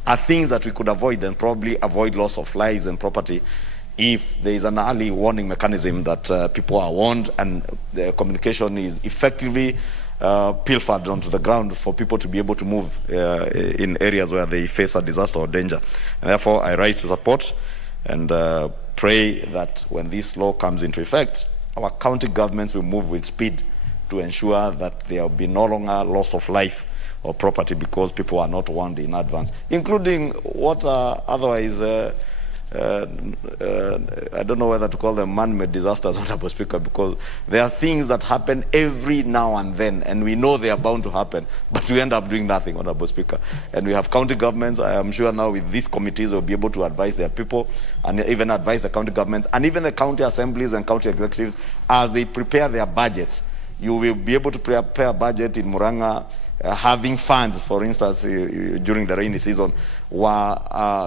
are things that we could avoid and probably avoid loss of lives and property if there is an early warning mechanism that people are warned and the communication is effectively pilfered onto the ground for people to be able to move in areas where they face a disaster or danger. And therefore, I rise to support and pray that when this law comes into effect, our county governments will move with speed to ensure that there will be no longer loss of life or property because people are not warned in advance, including what are otherwise I don't know whether to call them man-made disasters, Honorable Speaker, because there are things that happen every now and then, and we know they are bound to happen, but we end up doing nothing, Honorable Speaker. And we have county governments. I am sure now with these committees they'll be able to advise their people and even advise the county governments and even the county assemblies and county executives as they prepare their budgets. You will be able to prepare a budget in Muranga, having funds, for instance, during the rainy season, where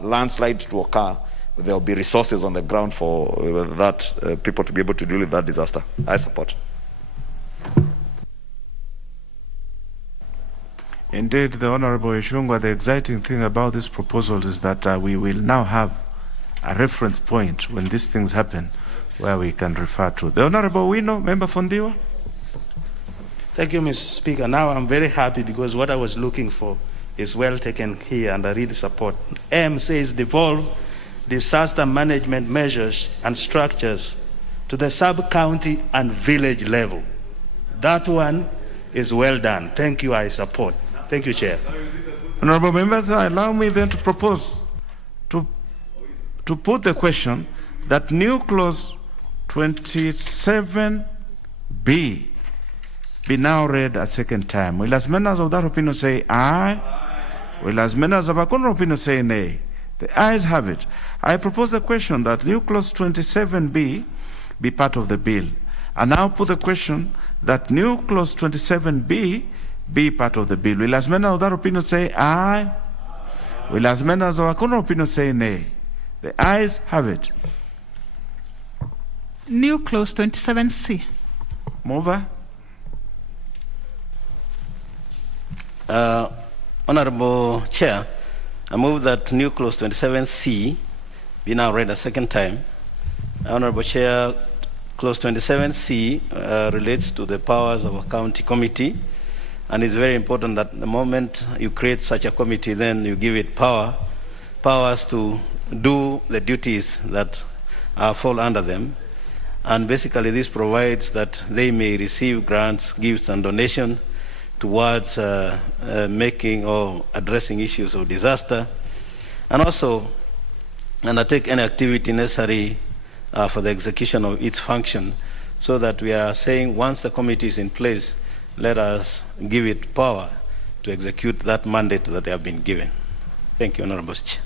landslide to occur. There will be resources on the ground for that people to be able to deal with that disaster. I support. Indeed, the Honorable Ishungwa, the exciting thing about this proposal is that we will now have a reference point when these things happen where we can refer to. The Honorable Wino, Member Fondiwa. Thank you, Mr. Speaker. Now I'm very happy because what I was looking for is well taken here and I really support. M says devolve disaster management measures and structures to the sub-county and village level. That one is well done. Thank you, I support. Thank you, Chair. Honorable members, allow me then to propose to put the question that new clause 27B be now read a second time. Will as many of that opinion say aye? Will as many of our contrary opinion say nay? The ayes have it. I propose the question that new clause 27B be part of the bill. I now put the question that new clause 27B be part of the bill. Will as many of that opinion say aye? Will as many of our contrary opinion say nay? The ayes have it. New clause 27C. Mover. Honorable Chair, I move that new clause 27C be now read a second time. Honorable Chair, clause 27C relates to the powers of a county committee, and it's very important that the moment you create such a committee, then you give it powers to do the duties that fall under them. And basically this provides that they may receive grants, gifts, and donations towards making or addressing issues of disaster, and also undertake any activity necessary for the execution of its function, so that we are saying once the committee is in place, let us give it power to execute that mandate that they have been given. Thank you, Honorable Chair.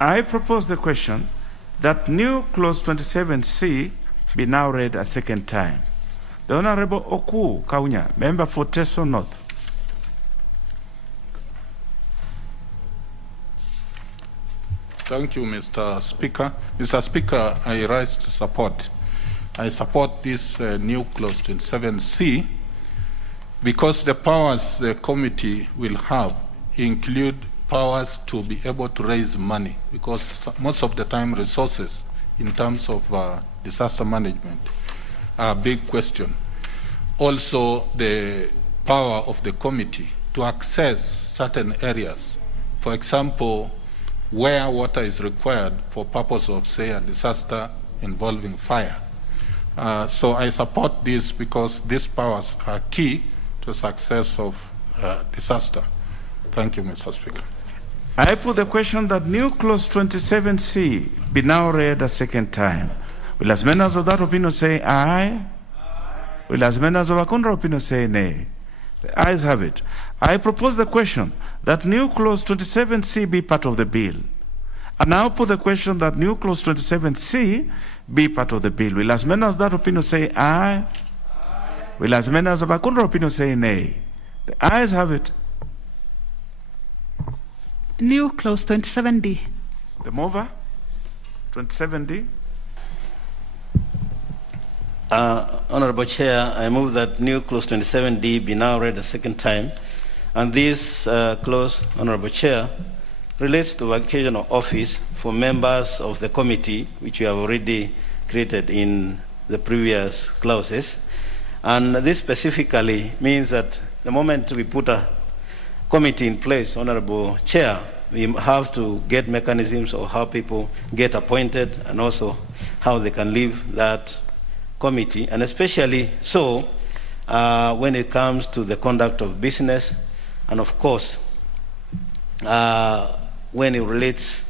I propose the question that new clause 27C be now read a second time. The Honorable Oku Kaunya, member for Teso North. Thank you, Mr. Speaker. Mr. Speaker, I rise to support. I support this new clause 27C because the powers the committee will have include powers to be able to raise money, because most of the time resources in terms of disaster management are a big question. Also, the power of the committee to access certain areas, for example, where water is required for purpose of, say, a disaster involving fire. So I support this because these powers are key to success of disaster. Thank you, Mr. Speaker. I put the question that new clause 27C be now read a second time. Will as many of that opinion say aye? Will as many of our contrary opinion say nay? The ayes have it. I propose the question that new clause 27C be part of the bill. I now put the question that new clause 27C be part of the bill. Will as many of that opinion say aye? Will as many of our contrary opinion say nay? The ayes have it. New clause 27D. The mover, 27D. Honorable Chair, I move that new clause 27D be now read a second time. And this clause, Honorable Chair, relates to vacation of office for members of the committee, which we have already created in the previous clauses. And this specifically means that the moment we put a committee in place, Honorable Chair, we have to get mechanisms of how people get appointed and also how they can leave that committee, and especially so when it comes to the conduct of business, and of course when it relates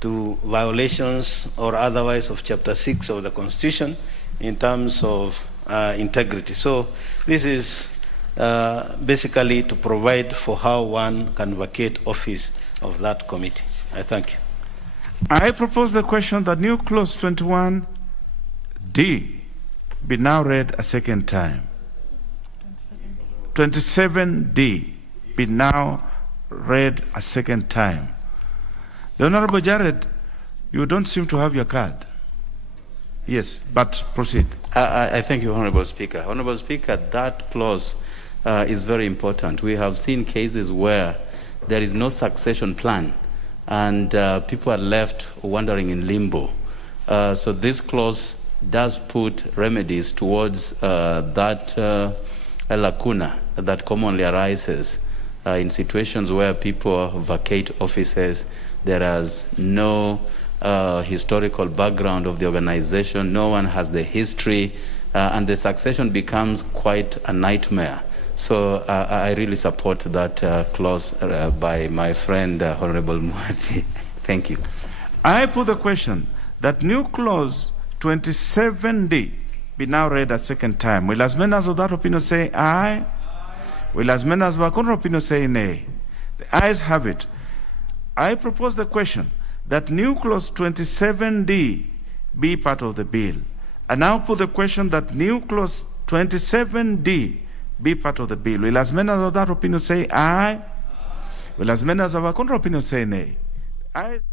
to violations or otherwise of Chapter 6 of the Constitution in terms of integrity. So this is basically to provide for how one can vacate office of that committee. I thank you. I propose the question that new clause 21D be now read a second time. 27D be now read a second time. The Honorable Jared, you don't seem to have your card. Yes, but proceed. I thank you, Honorable Speaker. Honorable Speaker, that clause is very important. We have seen cases where there is no succession plan and people are left wandering in limbo. So this clause does put remedies towards that lacuna that commonly arises in situations where people vacate offices. There is no historical background of the organization, no one has the history, and the succession becomes quite a nightmare. So I really support that clause by my friend Honorable Muhathi. Thank you. I put the question that new clause 27D be now read a second time. Will as many as of that opinion say aye? Will as many as of our contrary opinion say nay? The ayes have it. I propose the question that new clause 27D be part of the bill. I now put the question that new clause 27D be part of the bill. Will as many as of that opinion say aye? Will as many as of our contrary opinion say nay? Ayes.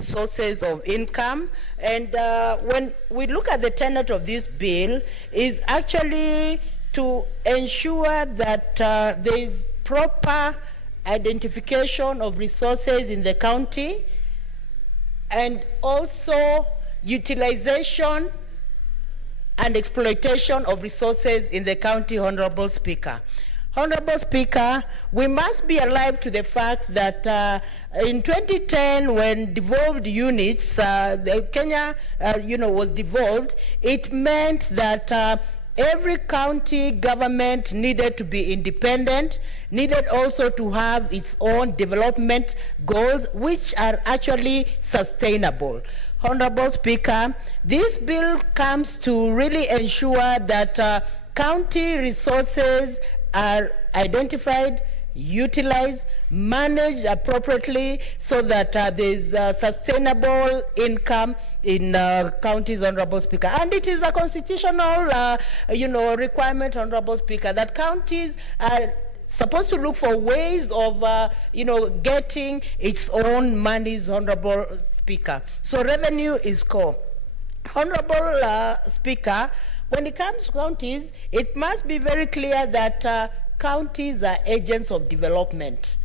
Sources of income, and when we look at the tenet of this bill is actually to ensure that there is proper identification of resources in the county and also utilization and exploitation of resources in the county. Honorable Speaker. Honorable Speaker, we must be alive to the fact that in 2010, when devolved units, Kenya, was devolved, it meant that every county government needed to be independent, needed also to have its own development goals, which are actually sustainable. Honorable Speaker, this bill comes to really ensure that county resources are identified, utilized, managed appropriately so that there is sustainable income in counties, Honorable Speaker. And it is a constitutional, requirement, Honorable Speaker, that counties are supposed to look for ways of, getting its own monies, Honorable Speaker. So revenue is core. Honorable Speaker, when it comes to counties, it must be very clear that counties are agents of development.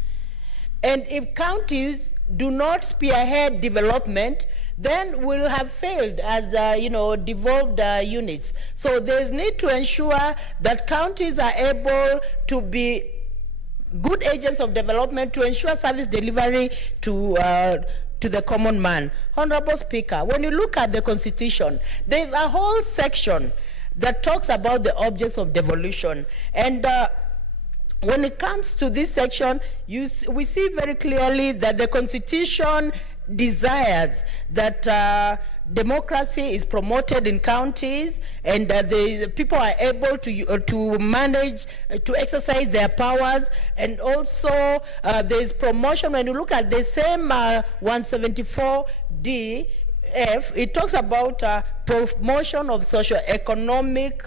And if counties do not spearhead development, then we'll have failed as devolved units. So there's need to ensure that counties are able to be good agents of development to ensure service delivery to the common man. Honorable Speaker, when you look at the Constitution, there's a whole section that talks about the objects of devolution. And when it comes to this section, we see very clearly that the Constitution desires that democracy is promoted in counties and that the people are able to manage, to exercise their powers, and also there is promotion. When you look at the same 174D, it talks about promotion of socio-economic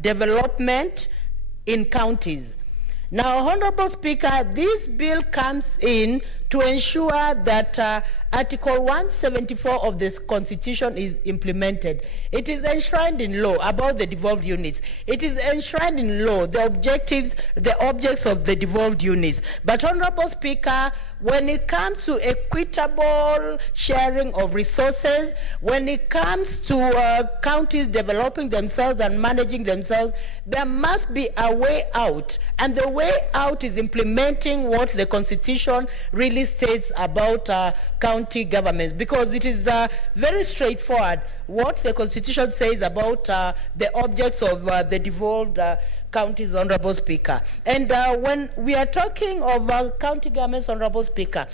development in counties. Now, Honorable Speaker, this bill comes in to ensure that Article 174 of this Constitution is implemented. It is enshrined in law about the devolved units. It is enshrined in law the objects of the devolved units. But, Honorable Speaker, when it comes to equitable sharing of resources, when it comes to counties developing themselves and managing themselves, there must be a way out. And the way out is implementing what the Constitution really states about county governments, because it is very straightforward what the Constitution says about the objects of the devolved counties, Honorable Speaker. And when we are talking of county governments, Honorable Speaker,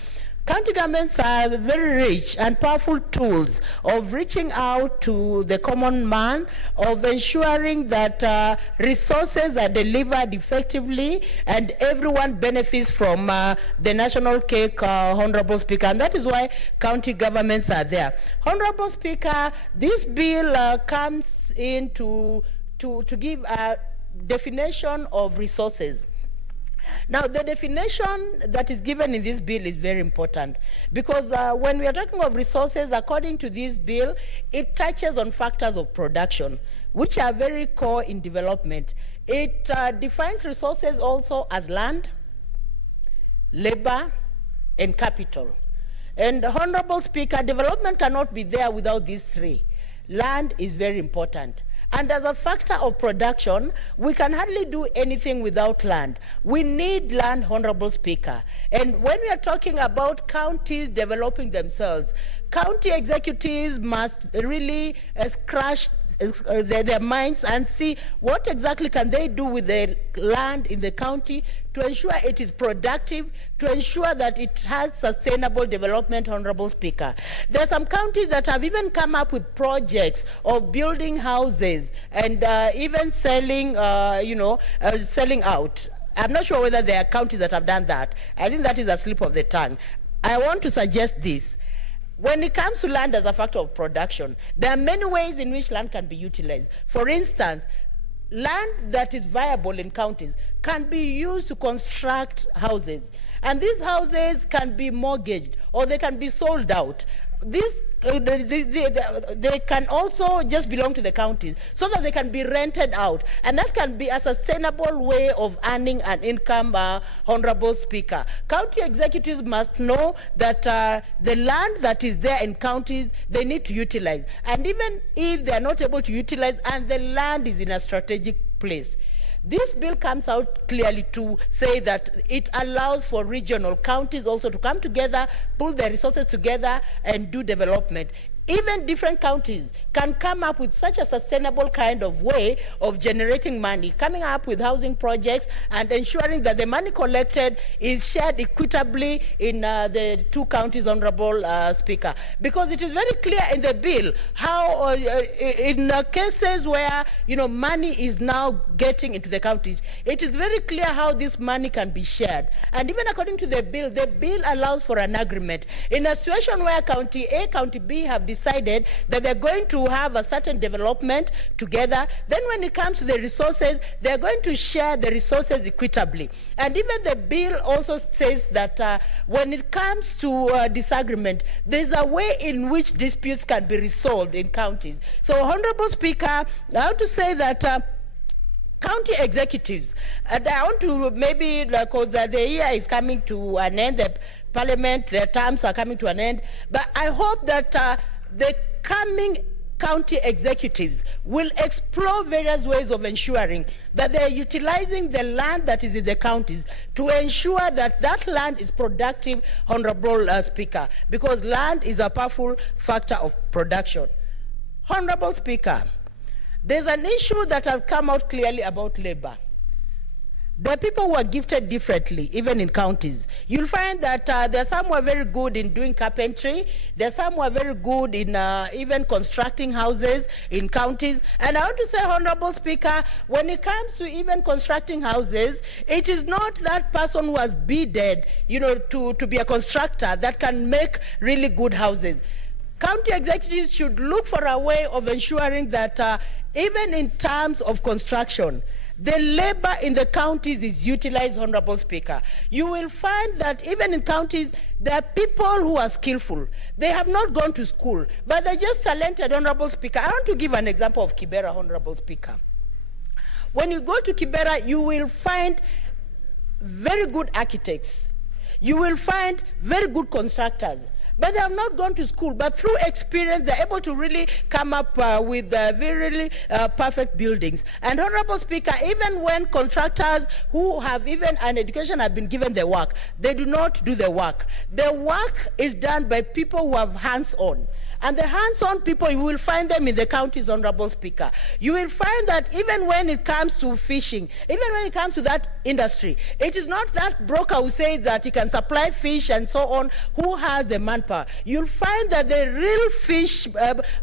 county governments are very rich and powerful tools of reaching out to the common man, of ensuring that resources are delivered effectively and everyone benefits from the national cake, Honorable Speaker. And that is why county governments are there. Honorable Speaker, this bill comes in to give a definition of resources. Now, the definition that is given in this bill is very important, because when we are talking of resources, according to this bill, it touches on factors of production, which are very core in development. It defines resources also as land, labor, and capital. And, Honorable Speaker, development cannot be there without these three. Land is very important. And as a factor of production, we can hardly do anything without land. We need land, Honorable Speaker. And when we are talking about counties developing themselves, county executives must really scratch their minds and see what exactly can they do with the land in the county to ensure it is productive, to ensure that it has sustainable development, Honorable Speaker. There are some counties that have even come up with projects of building houses and even selling, selling out. I'm not sure whether there are counties that have done that. I think that is a slip of the tongue. I want to suggest this. When it comes to land as a factor of production, there are many ways in which land can be utilized. For instance, land that is viable in counties can be used to construct houses. And these houses can be mortgaged or they can be sold out. They can also just belong to the counties so that they can be rented out. And that can be a sustainable way of earning an income, Honorable Speaker. County executives must know that the land that is there in counties, they need to utilize. And even if they are not able to utilize and the land is in a strategic place, this bill comes out clearly to say that it allows for regional counties also to come together, pull their resources together, and do development. Even different counties can come up with such a sustainable kind of way of generating money, coming up with housing projects and ensuring that the money collected is shared equitably in the two counties, Honorable Speaker. Because it is very clear in the bill how in cases where money is now getting into the counties, it is very clear how this money can be shared. And even according to the bill allows for an agreement. In a situation where County A, County B have decided that they're going to have a certain development together, then when it comes to the resources, they're going to share the resources equitably. And even the bill also says that when it comes to disagreement, there's a way in which disputes can be resolved in counties. So, Honorable Speaker, I want to say that county executives, and I want to maybe, because the year is coming to an end, the Parliament, their terms are coming to an end, but I hope that the coming county executives will explore various ways of ensuring that they're utilizing the land that is in the counties to ensure that that land is productive, Honorable Speaker, because land is a powerful factor of production. Honorable Speaker, there's an issue that has come out clearly about labor. There are people who are gifted differently, even in counties. You'll find that there are some who are very good in doing carpentry. There are some who are very good in even constructing houses in counties. And I want to say, Honorable Speaker, when it comes to even constructing houses, it is not that person who has bidded, to be a constructor that can make really good houses. County executives should look for a way of ensuring that even in terms of construction, the labor in the counties is utilized, Honorable Speaker. You will find that even in counties, there are people who are skillful. They have not gone to school, but they're just talented, Honorable Speaker. I want to give an example of Kibera, Honorable Speaker. When you go to Kibera, you will find very good architects. You will find very good constructors. But they have not gone to school, but through experience, they're able to really come up with really perfect buildings. And Honorable Speaker, even when contractors who have even an education have been given the work, they do not do the work. The work is done by people who have hands-on. And the hands-on people, you will find them in the counties, Honorable Speaker. You will find that even when it comes to fishing, even when it comes to that industry, it is not that broker who says that he can supply fish and so on who has the manpower. You'll find that the real fish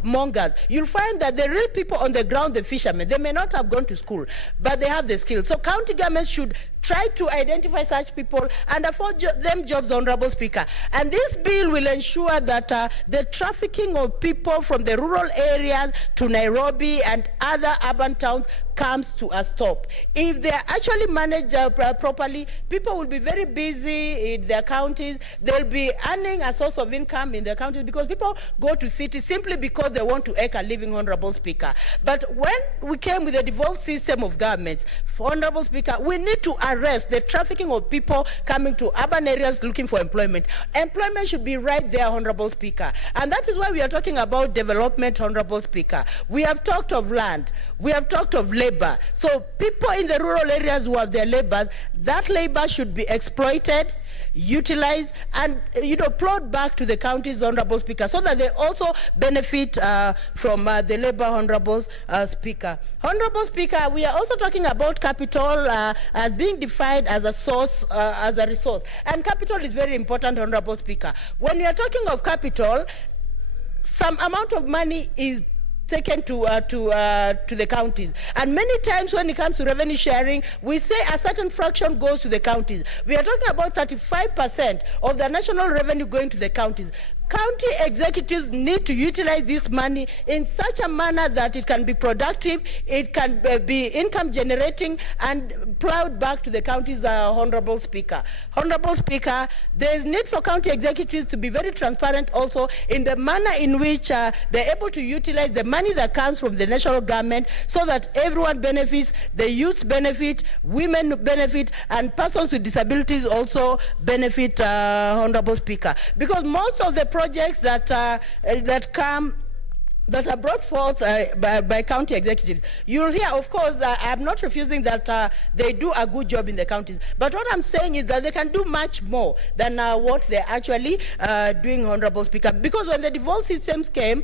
mongers, you'll find that the real people on the ground, the fishermen, they may not have gone to school, but they have the skills. So county governments should try to identify such people and afford them jobs, Honorable Speaker. And this bill will ensure that the trafficking of people from the rural areas to Nairobi and other urban towns comes to a stop. If they are actually managed properly, people will be very busy in their counties. They'll be earning a source of income in their counties because people go to cities simply because they want to make a living, Honorable Speaker. But when we came with a devolved system of governments, Honorable Speaker, we need to arrest the trafficking of people coming to urban areas looking for employment. Employment should be right there, Honorable Speaker. And that is why we are talking about development, Honorable Speaker. We have talked of land. We have talked of labor. So people in the rural areas who have their labor, that labor should be exploited, utilized, and plowed back to the counties, Honorable Speaker, so that they also benefit from the labor, Honorable Speaker. Honorable Speaker, we are also talking about capital as being defined as a source, as a resource. And capital is very important, Honorable Speaker. When we are talking of capital, some amount of money is taken to the counties. And many times when it comes to revenue sharing, we say a certain fraction goes to the counties. We are talking about 35% of the national revenue going to the counties. County executives need to utilize this money in such a manner that it can be productive, it can be income generating, and plowed back to the counties, Honorable Speaker. Honorable Speaker, there is need for county executives to be very transparent also in the manner in which they're able to utilize the money that comes from the national government so that everyone benefits, the youth benefit, women benefit, and persons with disabilities also benefit, Honorable Speaker. Because most of the projects that are brought forth by county executives, you'll hear, of course, I'm not refusing that they do a good job in the counties, but what I'm saying is that they can do much more than what they're actually doing, Honorable Speaker. Because when the devolved systems came,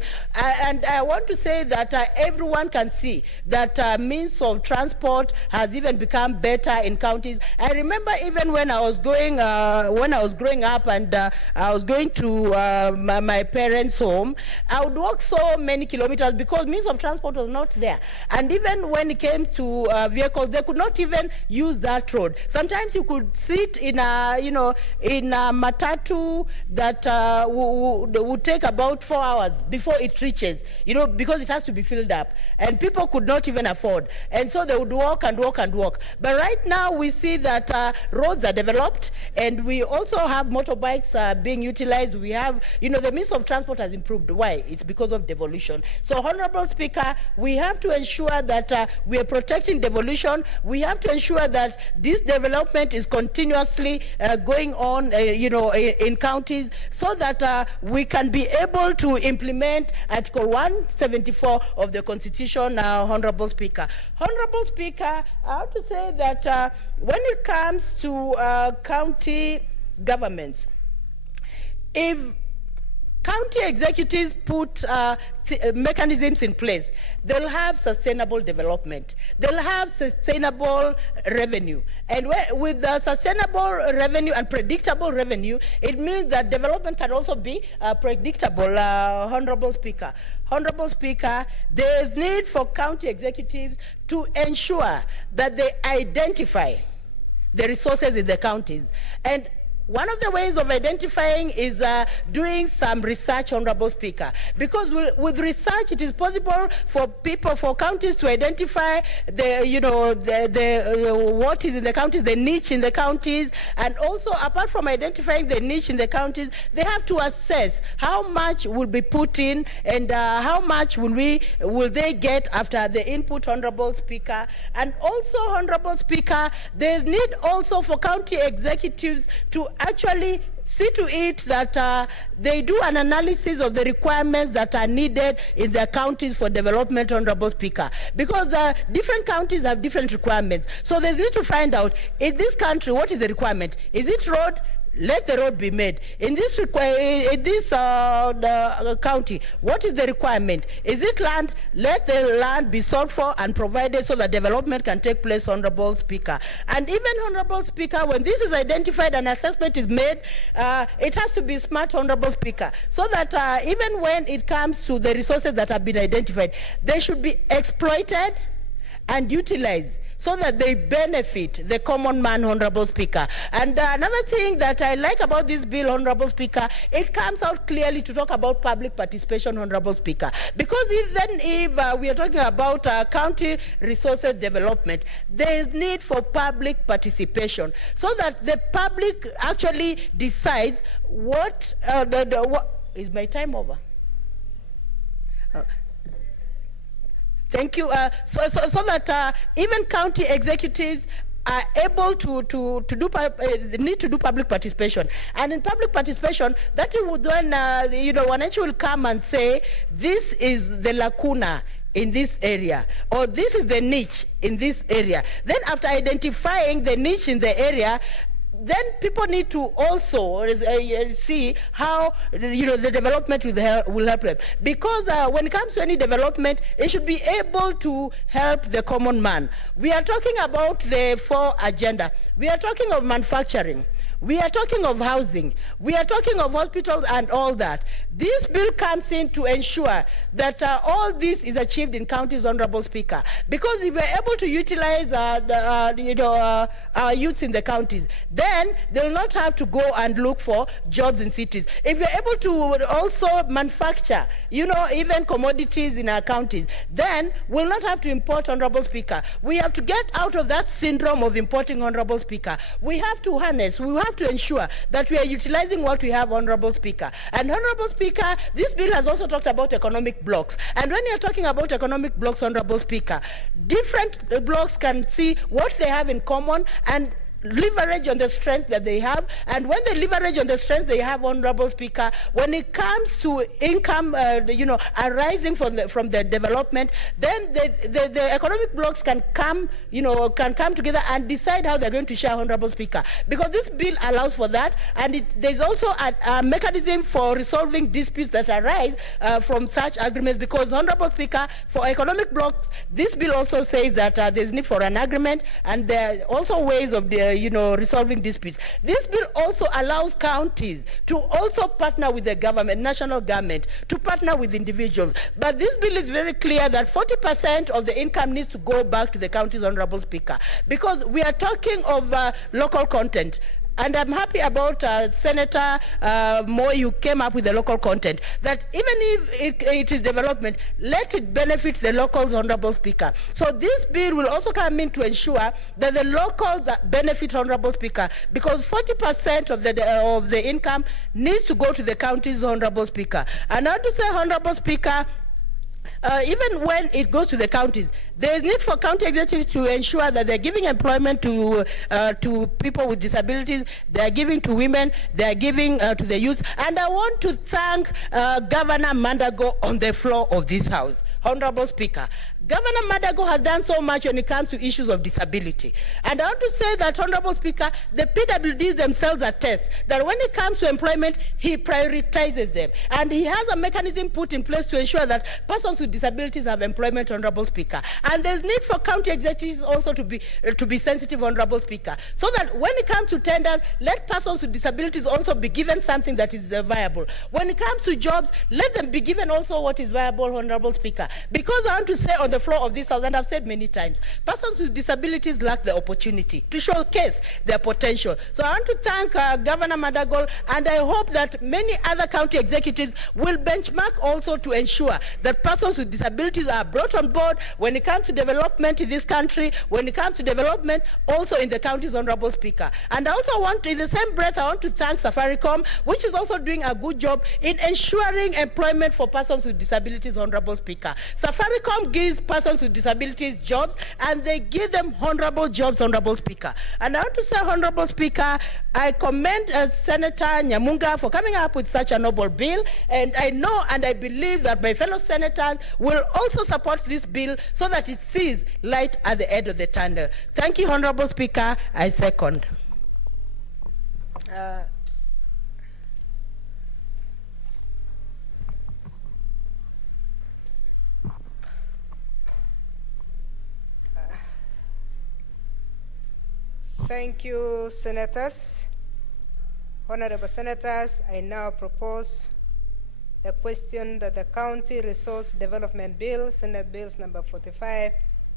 and I want to say that everyone can see that means of transport has even become better in counties. I remember even when I was growing up and I was going to my parents' home, I would walk so many kilometers because means of transport was not there. And even when it came to vehicles, they could not even use that road. Sometimes you could sit in a matatu that would take about 4 hours before it reaches, because it has to be filled up. And people could not even afford. And so they would walk and walk and walk. But right now we see that roads are developed and we also have motorbikes being utilized. We have, the means of transport has improved. Why? It's because of devolution. So, Honorable Speaker, we have to ensure that we are protecting devolution. We have to ensure that this development is continuously going on, in counties, so that we can be able to implement Article 174 of the Constitution, Honorable Speaker. Honorable Speaker, I have to say that when it comes to county governments, if county executives put mechanisms in place, they'll have sustainable development. They'll have sustainable revenue. And with the sustainable revenue and predictable revenue, it means that development can also be predictable, Honorable Speaker. Honorable Speaker, there is need for county executives to ensure that they identify the resources in the counties. And one of the ways of identifying is doing some research, Honorable Speaker, because with research it is possible for counties to identify what is in the counties, the niche in the counties, and also apart from identifying the niche in the counties, they have to assess how much will be put in and how much will they get after the input, Honorable Speaker. And also, Honorable Speaker, there is need also for county executives to actually see to it that they do an analysis of the requirements that are needed in their counties for development, Honorable Speaker. Because different counties have different requirements. So there's need to find out, in this country, what is the requirement? Is it road? Let the road be made. In this county, what is the requirement? Is it land? Let the land be sought for and provided so that development can take place, Honorable Speaker. And even, Honorable Speaker, when this is identified and assessment is made, it has to be smart, Honorable Speaker, so that even when it comes to the resources that have been identified, they should be exploited and utilized so that they benefit the common man, Honorable Speaker. And another thing that I like about this bill, Honorable Speaker, it comes out clearly to talk about public participation, Honorable Speaker. Because even if we are talking about county resources development, there is need for public participation so that the public actually decides what is my time over? Thank you. So that even county executives are able to need to do public participation, and in public participation, that would when Wananchi will come and say, this is the lacuna in this area, or this is the niche in this area. Then after identifying the niche in the area, then people need to also see how the development will help them. Because when it comes to any development, it should be able to help the common man. We are talking about the 4 agenda. We are talking of manufacturing. We are talking of housing. We are talking of hospitals and all that. This bill comes in to ensure that all this is achieved in counties, Honorable Speaker. Because if we're able to utilize our youths in the counties, then they will not have to go and look for jobs in cities. If we're able to also manufacture, even commodities in our counties, then we'll not have to import, Honorable Speaker. We have to get out of that syndrome of importing, Honorable Speaker. We have to harness, we have to ensure that we are utilizing what we have, Honorable Speaker. And Honorable Speaker, this bill has also talked about economic blocks. And when you're talking about economic blocks, Honorable Speaker, different blocks can see what they have in common and leverage on the strengths that they have. And when they leverage on the strengths they have, Honorable Speaker, when it comes to income arising from the development, then the economic blocks can come together and decide how they're going to share, Honorable Speaker, because this bill allows for that. And there's also a mechanism for resolving disputes that arise from such agreements, because, Honorable Speaker, for economic blocks, this bill also says that there's need for an agreement, and there are also ways of resolving disputes. This bill also allows counties to also partner with the government, national government, to partner with individuals. But this bill is very clear that 40% of the income needs to go back to the counties, Honorable Speaker, because we are talking of local content. And I'm happy about Senator Moy, who came up with the local content, that even if it is development, let it benefit the locals, Honorable Speaker. So this bill will also come in to ensure that the locals benefit, Honorable Speaker, because 40% of the income needs to go to the counties, Honorable Speaker. And I want to say, Honorable Speaker, even when it goes to the counties, there is need for county executives to ensure that they're giving employment to people with disabilities, they're giving to women, they're giving to the youth. And I want to thank Governor Mandago on the floor of this House. Honorable Speaker, Governor Mandago has done so much when it comes to issues of disability. And I want to say that, Honorable Speaker, the PWDs themselves attest that when it comes to employment, he prioritizes them. And he has a mechanism put in place to ensure that persons with disabilities have employment, Honorable Speaker. And there's need for county executives also to be sensitive, Honorable Speaker, so that when it comes to tenders, let persons with disabilities also be given something that is viable. When it comes to jobs, let them be given also what is viable, Honorable Speaker. Because I want to say on the floor of this house, and I've said many times, persons with disabilities lack the opportunity to showcase their potential. So I want to thank Governor Madagol, and I hope that many other county executives will benchmark also to ensure that persons with disabilities are brought on board when it comes to development in this country, when it comes to development also in the county's Honorable Speaker. And I also want, in the same breath, I want to thank Safaricom, which is also doing a good job in ensuring employment for persons with disabilities, Honorable Speaker. Safaricom gives persons with disabilities jobs, and they give them honorable jobs, Honorable Speaker. And I want to say, Honorable Speaker, I commend Senator Nyamunga for coming up with such a noble bill, and I know and I believe that my fellow senators will also support this bill so that it sees light at the end of the tunnel. Thank you, Honorable Speaker. I second. Thank you, Senators. Honorable Senators, I now propose the question that the County Resource Development Bill, Senate Bills number 45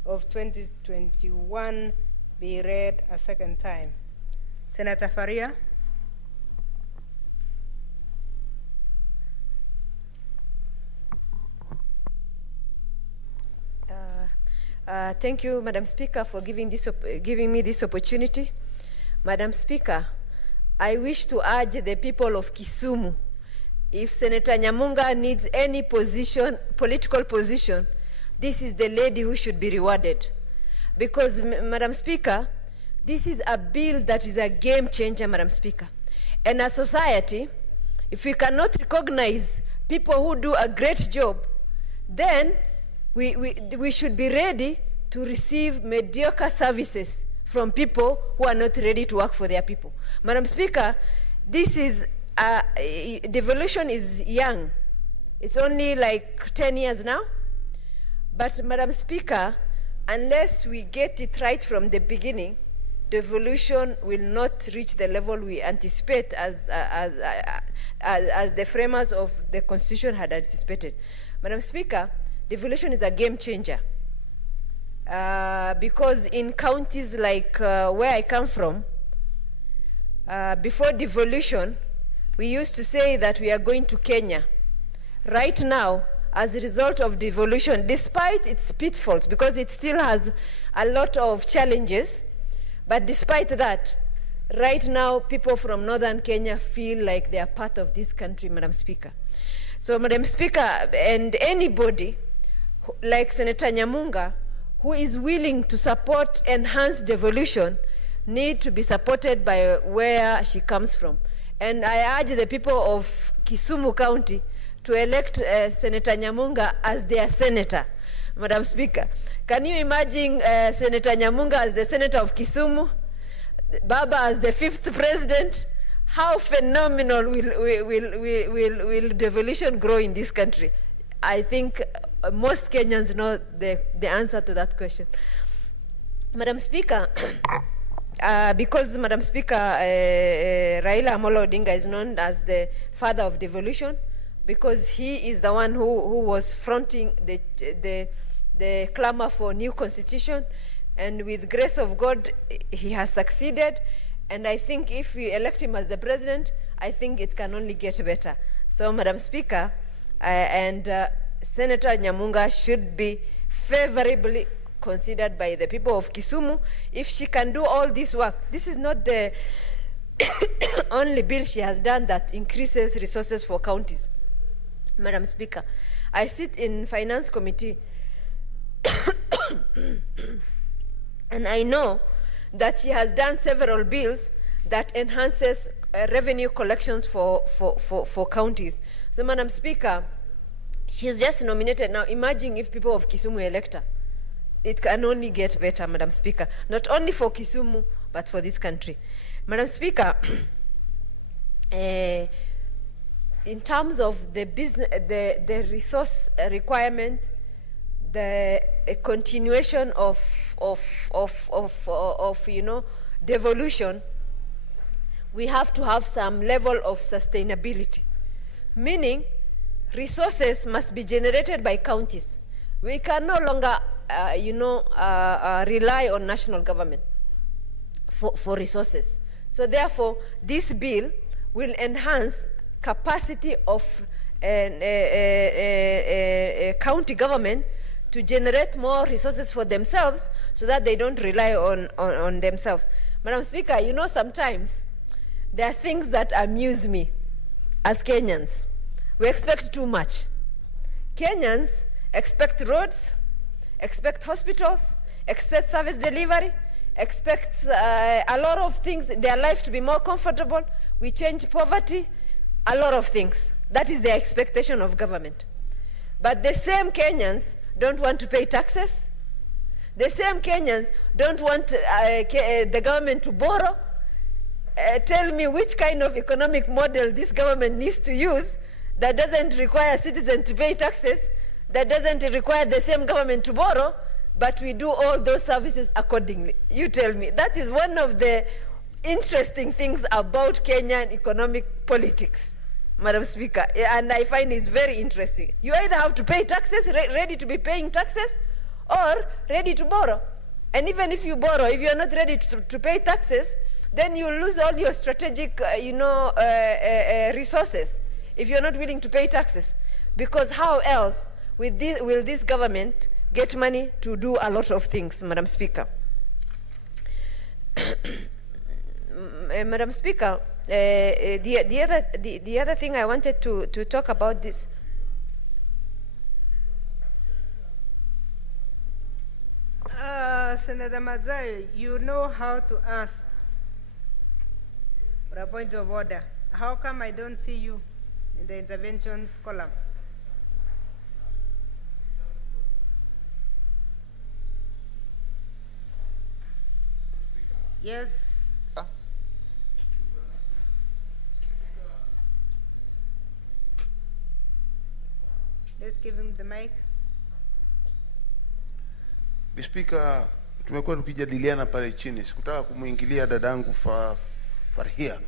of 2021, be read a second time. Senator Faria. Thank you, Madam Speaker, for giving me this opportunity. Madam Speaker, I wish to urge the people of Kisumu, if Senator Nyamunga needs any position, political position, this is the lady who should be rewarded. Because, Madam Speaker, this is a bill that is a game changer, Madam Speaker. And as society, if we cannot recognize people who do a great job, then we should be ready to receive mediocre services from people who are not ready to work for their people. Madam Speaker, this is, devolution is young. It's only like 10 years now. But Madam Speaker, unless we get it right from the beginning, devolution will not reach the level we anticipate as the framers of the Constitution had anticipated. Madam Speaker, devolution is a game changer. Because in counties like where I come from, before devolution, we used to say that we are going to Kenya. Right now, as a result of devolution, despite its pitfalls, because it still has a lot of challenges, but despite that, right now, people from northern Kenya feel like they are part of this country, Madam Speaker. So, Madam Speaker, and anybody like Senator Nyamunga, who is willing to support enhanced devolution, need to be supported by where she comes from. And I urge the people of Kisumu County to elect Senator Nyamunga as their senator. Madam Speaker, can you imagine Senator Nyamunga as the senator of Kisumu, Baba as the 5th president? How phenomenal will devolution grow in this country? I think most Kenyans know the answer to that question. Madam Speaker, because, Madam Speaker, Raila Amolo Odinga is known as the father of devolution, because he is the one who was fronting the clamor for new constitution, and with grace of God, he has succeeded. And I think if we elect him as the president, I think it can only get better. So, Madam Speaker, Senator Nyamunga should be favorably considered by the people of Kisumu. If she can do all this work, this is not the only bill she has done that increases resources for counties. Madam Speaker, I sit in Finance Committee and I know that she has done several bills that enhances revenue collections for counties. So, Madam Speaker, she's just nominated now. Imagine if people of Kisumu elect her. It can only get better, Madam Speaker, not only for Kisumu, but for this country. Madam Speaker, in terms of the business, the resource requirement, the continuation of devolution, we have to have some level of sustainability, meaning resources must be generated by counties. We can no longer rely on national government for resources. So therefore, this bill will enhance capacity of county government to generate more resources for themselves so that they don't rely on themselves. Madam Speaker, sometimes there are things that amuse me as Kenyans. We expect too much. Kenyans expect roads, expect hospitals, expect service delivery, expect a lot of things, their life to be more comfortable. We change poverty, a lot of things. That is their expectation of government. But the same Kenyans don't want to pay taxes. The same Kenyans don't want the government to borrow. Tell me which kind of economic model this government needs to use that doesn't require citizens to pay taxes, that doesn't require the same government to borrow, but we do all those services accordingly. You tell me. That is one of the interesting things about Kenyan economic politics, Madam Speaker, and I find it very interesting. You either have to pay taxes, ready to be paying taxes, or ready to borrow. And even if you borrow, if you're not ready to pay taxes, then you lose all your strategic, resources if you're not willing to pay taxes. Because how else will this government get money to do a lot of things, Madam Speaker? Madam Speaker, the other thing I wanted to talk about this. Senator Mazzai, you know how to ask for a point of order. How come I don't see you in the interventions column? Yes. Let's give him the mic. Speaker, tumekuwa tukijadiliana pale chini. Sikutaka kumuingilia dadangu Farhia.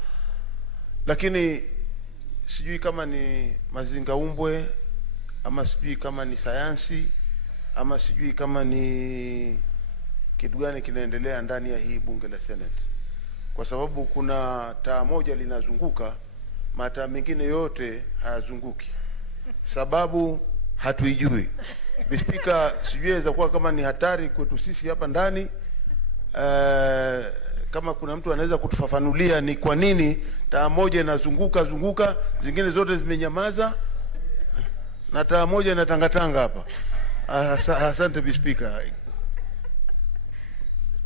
Lakini sijui kama ni mazingaumbwe ama sijui kama ni sayansi ama sijui kama ni kitu gani kinaendelea ndani ya hii bunge la Senate. Kwa sababu kuna taa moja linazunguka, mataa mengine yote hayazunguki. Sababu hatuijui. Speaker, sijui inaweza kuwa kama ni hatari kwetu sisi hapa ndani. Kama kuna mtu anaweza kutufafanulia ni kwa nini taa moja inazunguka, zingine zote zimenyamaza na taa moja inatangatanga hapa. Asante Speaker.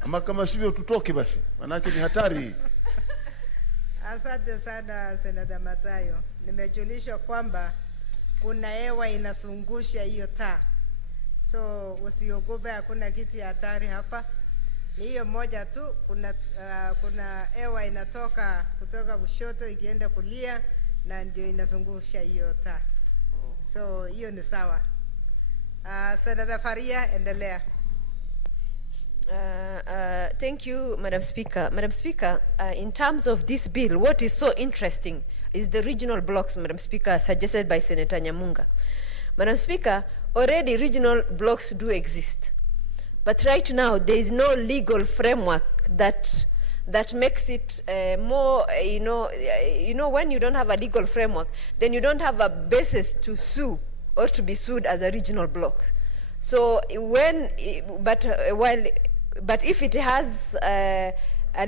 Ama kama sivyo tutoke basi, manake ni hatari. Asante sana Senator Matsayo. Nimejulishwa kwamba kuna hewa inazungusha hiyo taa. So usiogope, hakuna kitu ya hatari hapa. Ni hiyo moja tu, kuna hewa inatoka kutoka kushoto ikienda kulia na ndio inazungusha hiyo taa. So hiyo ni sawa. Senator Faria, endelea. Thank you, Madam Speaker. Madam Speaker, in terms of this bill, what is so interesting is the regional blocks, Madam Speaker, suggested by Senator Nyamunga. Madam Speaker, already regional blocks do exist. But right now, there is no legal framework that makes it more, when you don't have a legal framework, then you don't have a basis to sue or to be sued as a regional block. So but if it has a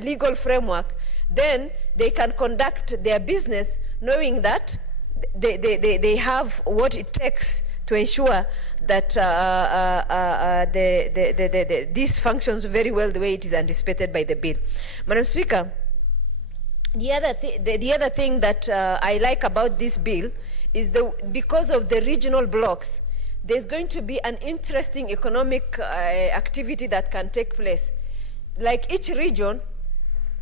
legal framework, then they can conduct their business knowing that they have what it takes to ensure that this functions very well the way it is anticipated by the bill. Madam Speaker, the other thing that I like about this bill is because of the regional blocks, there's going to be an interesting economic activity that can take place. Like each region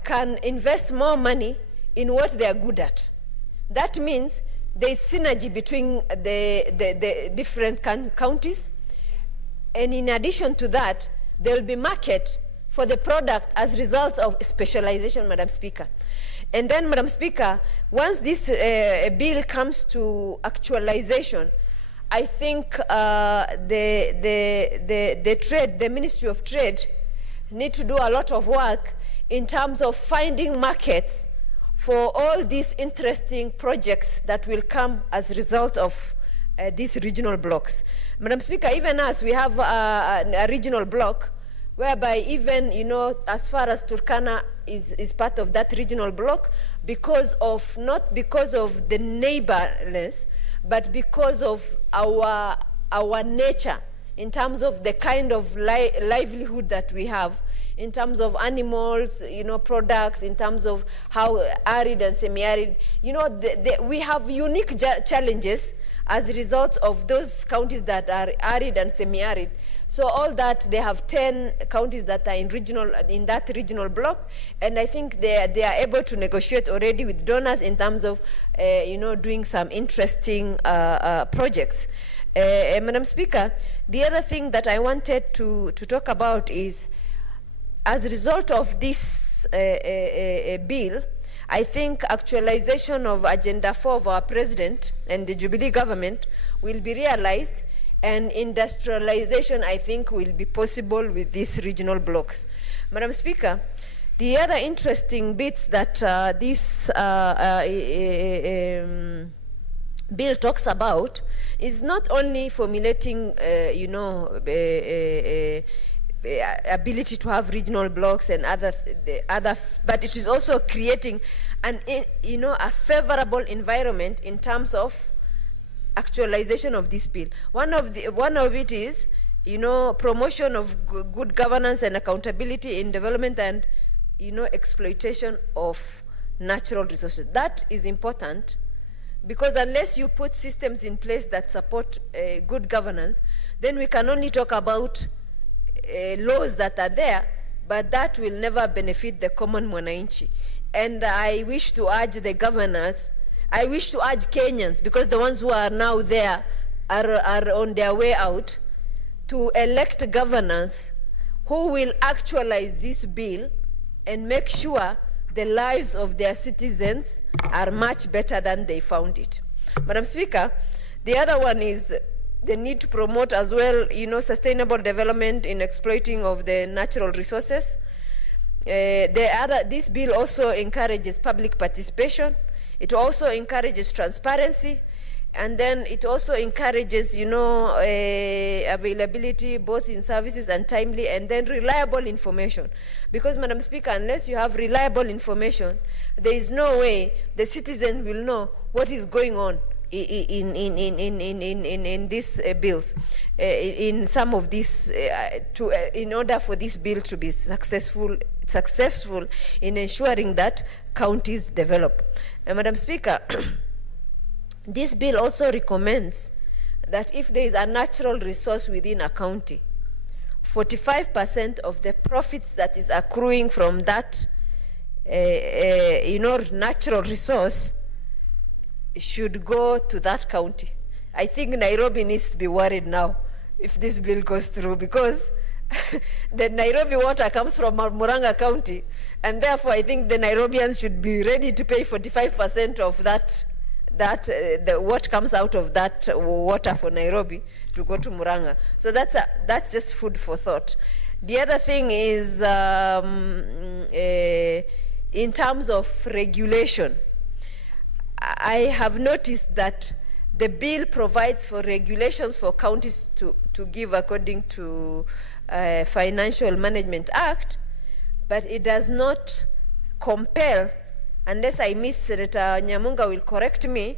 can invest more money in what they are good at. That means there is synergy between the different counties. And in addition to that, there will be market for the product as a result of specialization, Madam Speaker. And then, Madam Speaker, once this bill comes to actualization, I think the Ministry of Trade need to do a lot of work in terms of finding markets for all these interesting projects that will come as a result of these regional blocks. Madam Speaker, even as we have a regional block, whereby even, as far as Turkana is part of that regional block, not because of the neighborness, but because of our nature, in terms of the kind of livelihood that we have, in terms of animals, products, in terms of how arid and semi-arid, we have unique challenges as a result of those counties that are arid and semi-arid. So all that, they have 10 counties that are in that regional block, and I think they are able to negotiate already with donors in terms of, doing some interesting projects. Madam Speaker, the other thing that I wanted to talk about is, as a result of this bill, I think actualization of Agenda 4 of our President and the Jubilee government will be realized, and industrialization, I think, will be possible with these regional blocks. Madam Speaker, the other interesting bits that this bill talks about is not only formulating, ability to have regional blocks and other, but it is also creating a favorable environment in terms of actualization of this bill. One of it is, promotion of good governance and accountability in development and, exploitation of natural resources. That is important, because unless you put systems in place that support good governance, then we can only talk about laws that are there, but that will never benefit the common mwananchi. And I wish to urge the governors, I wish to urge Kenyans, because the ones who are now there are on their way out, to elect governors who will actualize this bill and make sure the lives of their citizens are much better than they found it. Madam Speaker, the other one is the need to promote as well, sustainable development in exploiting of the natural resources. This bill also encourages public participation. It also encourages transparency, and then it also encourages, availability both in services and timely, and then reliable information. Because, Madam Speaker, unless you have reliable information, there is no way the citizen will know what is going on in these bills, in some of these, in order for this bill to be successful in ensuring that counties develop. Madam Speaker, this bill also recommends that if there is a natural resource within a county, 45% of the profits that is accruing from that, natural resource should go to that county. I think Nairobi needs to be worried now if this bill goes through, because the Nairobi water comes from Murang'a County, and therefore I think the Nairobians should be ready to pay 45% of what comes out of that water for Nairobi to go to Murang'a. So that's just food for thought. The other thing is, in terms of regulation, I have noticed that the bill provides for regulations for counties to give according to Financial Management Act, but it does not compel, unless I miss, Senator Nyamunga will correct me,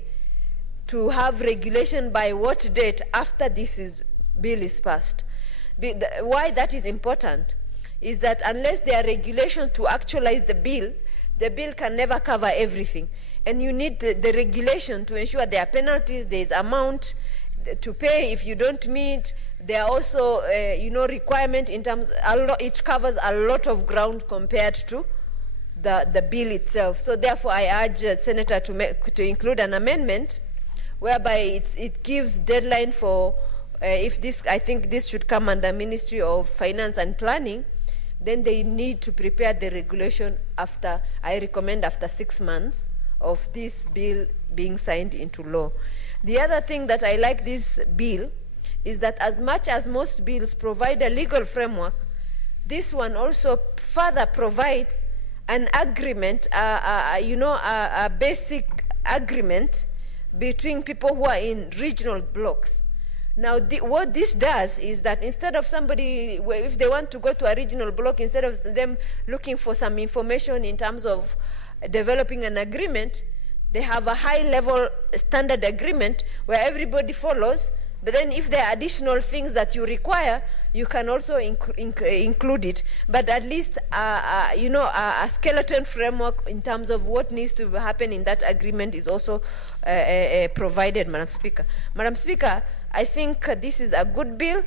to have regulation by what date after this bill is passed. Why that is important is that unless there are regulations to actualize the bill can never cover everything. And you need the regulation to ensure there are penalties, there is amount to pay if you don't meet. There are also, requirement in terms, it covers a lot of ground compared to the bill itself. So therefore, I urge Senator to include an amendment whereby it gives deadline for, I think this should come under Ministry of Finance and Planning, then they need to prepare the regulation I recommend after 6 months of this bill being signed into law. The other thing that I like this bill is that as much as most bills provide a legal framework, this one also further provides an agreement, a basic agreement between people who are in regional blocks. Now, what this does is that instead of somebody, if they want to go to a regional block, instead of them looking for some information in terms of developing an agreement, they have a high-level standard agreement where everybody follows. But then if there are additional things that you require, you can also include it. But at least, a skeleton framework in terms of what needs to happen in that agreement is also provided, Madam Speaker. Madam Speaker, I think this is a good bill,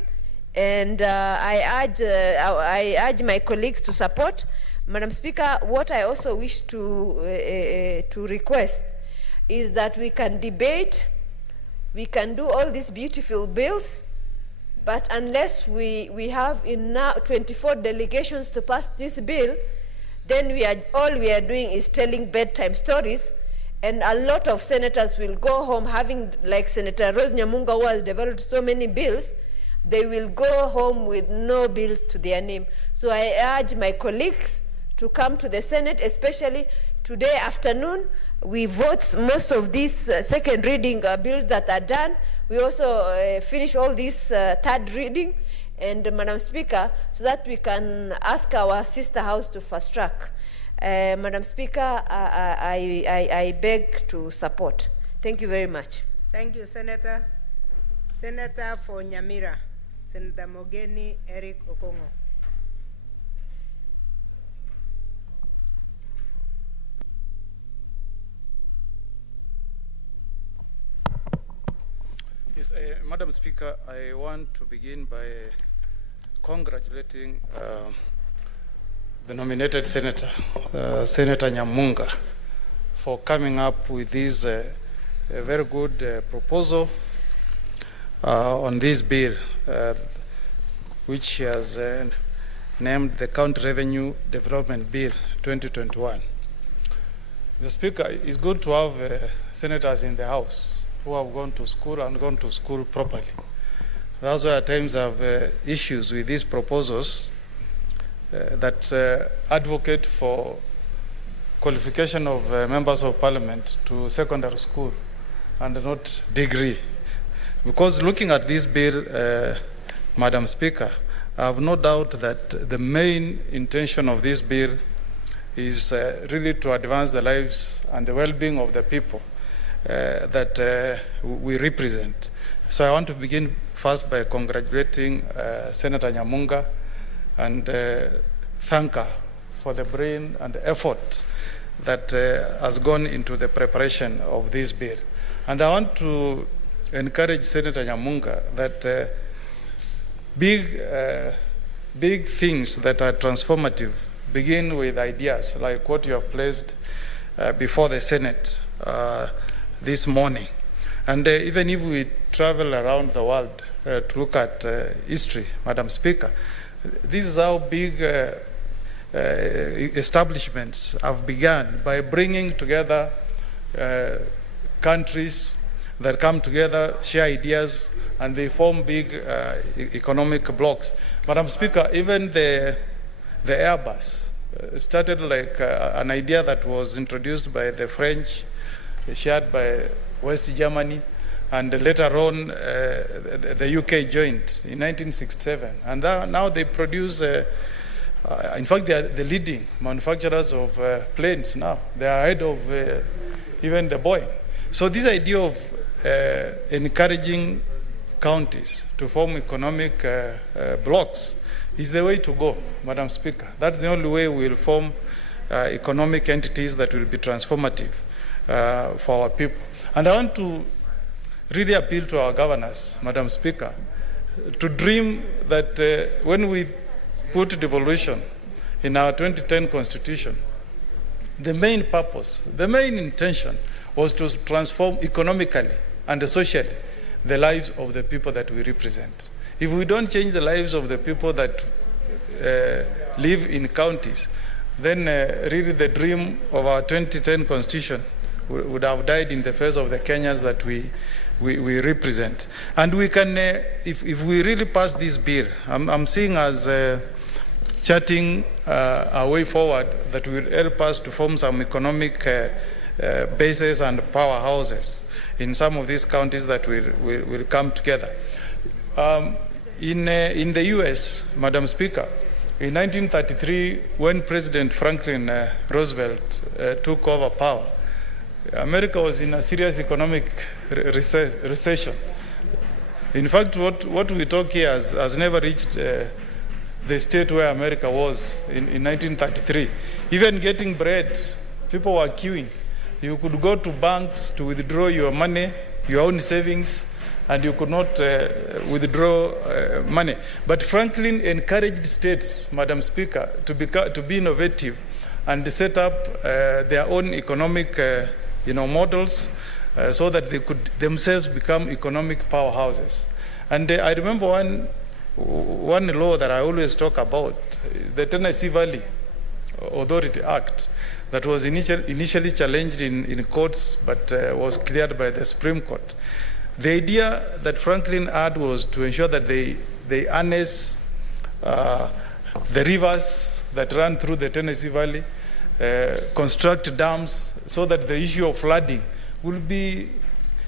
and I urge my colleagues to support. Madam Speaker, what I also wish to request is that we can debate, we can do all these beautiful bills, but unless we have enough 24 delegations to pass this bill, then all we are doing is telling bedtime stories, and a lot of senators will go home having, like Senator Rose Nyamunga, who has developed so many bills, they will go home with no bills to their name. So I urge my colleagues to come to the Senate, especially today afternoon. We vote most of these second reading bills that are done. We also finish all these third reading, and Madam Speaker, so that we can ask our sister house to fast track. Madam Speaker, I beg to support. Thank you very much. Thank you, Senator. Senator for Nyamira, Senator Mogeni Eric Okongo. Yes, Madam Speaker, I want to begin by congratulating the nominated senator, Senator Nyamunga, for coming up with this very good proposal on this bill, which he has named the County Revenue Development Bill 2021. The Speaker, it's good to have senators in the House who have gone to school and gone to school properly. That's why at times I have issues with these proposals that advocate for qualification of members of parliament to secondary school and not degree. Because looking at this bill, Madam Speaker, I have no doubt that the main intention of this bill is really to advance the lives and the well-being of the people that we represent. So I want to begin first by congratulating Senator Nyamunga and thank her for the brain and the effort that has gone into the preparation of this bill. And I want to encourage Senator Nyamunga that big things that are transformative begin with ideas like what you have placed before the Senate this morning. And even if we travel around the world to look at history, Madam Speaker, this is how big establishments have begun, by bringing together countries that come together, share ideas, and they form big economic blocks. Madam Speaker, even the Airbus started like an idea that was introduced by the French, shared by West Germany, and later on the UK joined in 1967. And now they produce, in fact, they are the leading manufacturers of planes now. They are ahead of even the Boeing. So this idea of encouraging counties to form economic blocks is the way to go, Madam Speaker. That's the only way we will form economic entities that will be transformative for our people. And I want to really appeal to our governors, Madam Speaker, to dream that when we put devolution in our 2010 Constitution, the main purpose, the main intention was to transform economically and socially the lives of the people that we represent. If we don't change the lives of the people that live in counties, then really the dream of our 2010 Constitution would have died in the face of the Kenyans that we represent. And we can, if we really pass this bill, I'm seeing as charting a way forward that will help us to form some economic bases and powerhouses in some of these counties that will come together. In the US, Madam Speaker, in 1933, when President Franklin Roosevelt took over power, America was in a serious economic recession. In fact, what we talk here has never reached the state where America was in 1933. Even getting bread, people were queuing. You could go to banks to withdraw your money, your own savings, and you could not withdraw money. But Franklin encouraged states, Madam Speaker, to be innovative and set up their own economic models so that they could themselves become economic powerhouses. And I remember one law that I always talk about, the Tennessee Valley Authority Act, that was initially challenged in courts but was cleared by the Supreme Court. The idea that Franklin had was to ensure that they harness the rivers that run through the Tennessee Valley, construct dams so that the issue of flooding will be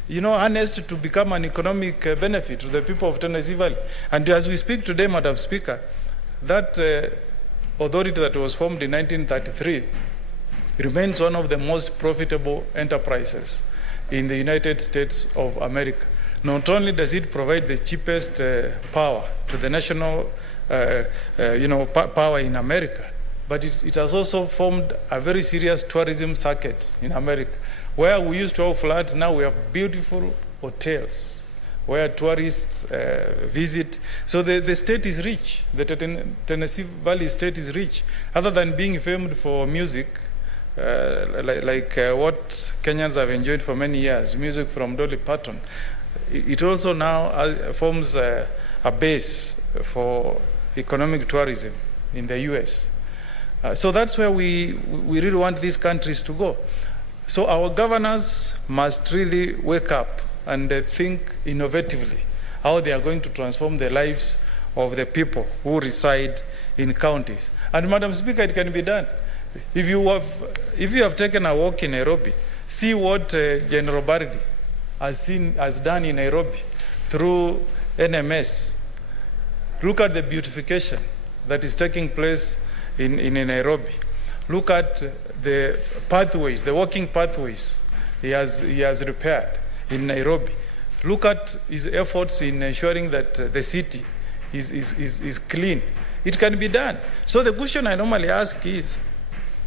harnessed to become an economic benefit to the people of Tennessee Valley. And as we speak today, Madam Speaker, that authority that was formed in 1933 remains one of the most profitable enterprises in the United States of America. Not only does it provide the cheapest power to the national power in America, but it has also formed a very serious tourism circuit in America. Where we used to have floods, now we have beautiful hotels where tourists visit. So the state is rich. The Tennessee Valley state is rich. Other than being famed for music, like what Kenyans have enjoyed for many years, music from Dolly Parton, it also now forms a base for economic tourism in the US. So that's where we really want these countries to go. So our governors must really wake up and think innovatively how they are going to transform the lives of the people who reside in counties. And Madam Speaker, it can be done. If you have taken a walk in Nairobi, see what General Bardi has done in Nairobi through NMS. Look at the beautification that is taking place in Nairobi. Look at the pathways, the walking pathways he has repaired in Nairobi. Look at his efforts in ensuring that the city is clean. It can be done. So the question I normally ask is,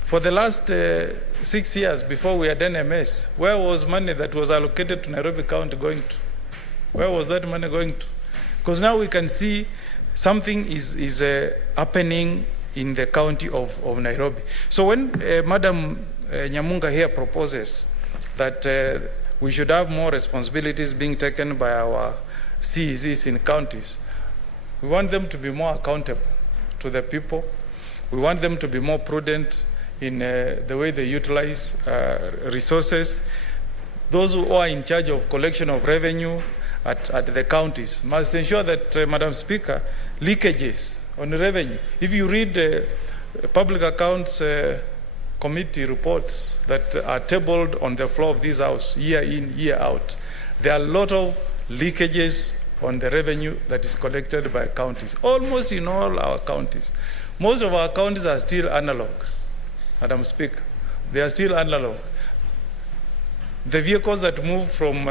for the last 6 years before we had NMS, where was money that was allocated to Nairobi County going to? Where was that money going to? Because now we can see something is happening in the county of Nairobi. So when Madam Nyamunga here proposes that we should have more responsibilities being taken by our CECs in counties, we want them to be more accountable to the people. We want them to be more prudent in the way they utilize resources. Those who are in charge of collection of revenue at the counties must ensure that, Madam Speaker, leakages on revenue. If you read public accounts committee reports that are tabled on the floor of this house year in, year out, there are a lot of leakages on the revenue that is collected by counties, almost in all our counties. Most of our counties are still analog, Madam Speaker. They are still analog. The vehicles that move from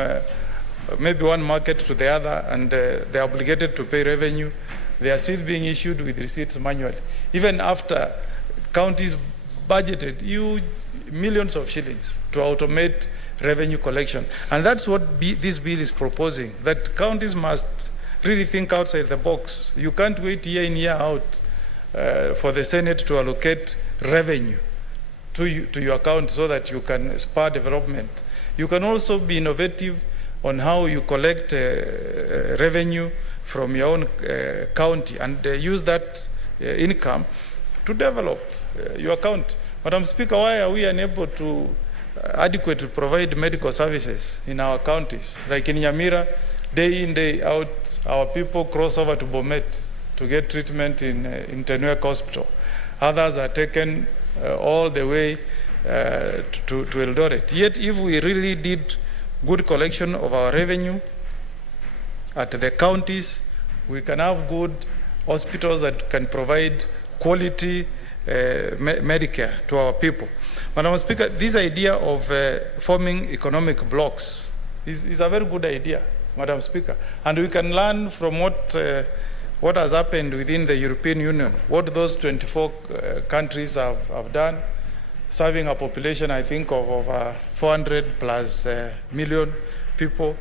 maybe one market to the other and they're obligated to pay revenue, they are still being issued with receipts manually. Even after counties budgeted huge millions of shillings to automate revenue collection. And that's what this bill is proposing, that counties must really think outside the box. You can't wait year in, year out for the Senate to allocate revenue to your county so that you can spur development. You can also be innovative on how you collect revenue from your own county and use that income to develop your county. Madam Speaker, why are we unable to adequate to provide medical services in our counties. Like in Nyamira, day in, day out, our people cross over to Bomet to get treatment in Tenwek Hospital. Others are taken all the way to Eldoret. Yet if we really did good collection of our revenue at the counties, we can have good hospitals that can provide quality Medicare to our people. Madam Speaker, this idea of forming economic blocks is a very good idea, Madam Speaker. And we can learn from what has happened within the European Union, what those 24 countries have done, serving a population, I think, of over 400 plus million people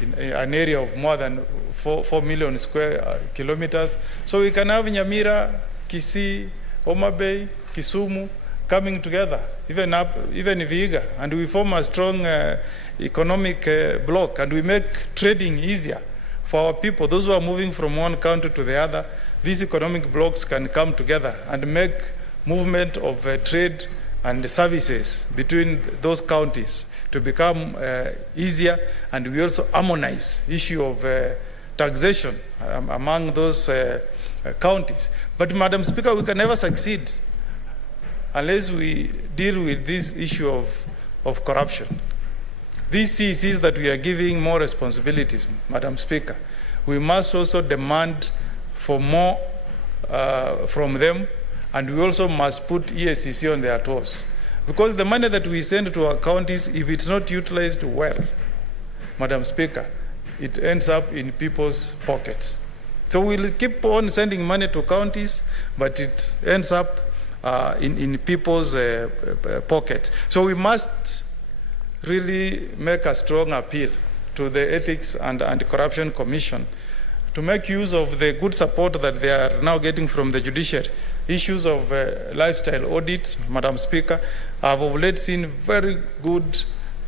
in an area of more than 4 million square kilometers. So we can have Nyamira, Kisii, Homa Bay, Kisumu coming together, even Vihiga, and we form a strong economic bloc, and we make trading easier for our people. Those who are moving from one country to the other, these economic blocks can come together and make movement of trade and services between those counties to become easier, and we also harmonize issue of taxation among those counties. But Madam Speaker, we can never succeed unless we deal with this issue of corruption. These CECs that we are giving more responsibilities, Madam Speaker, we must also demand for more from them, and we also must put EACC on their toes. Because the money that we send to our counties, if it's not utilized well, Madam Speaker, it ends up in people's pockets. So we'll keep on sending money to counties, but it ends up in people's pockets. So we must really make a strong appeal to the Ethics and Anti-Corruption Commission to make use of the good support that they are now getting from the judiciary. Issues of lifestyle audits, Madam Speaker, I've of late seen very good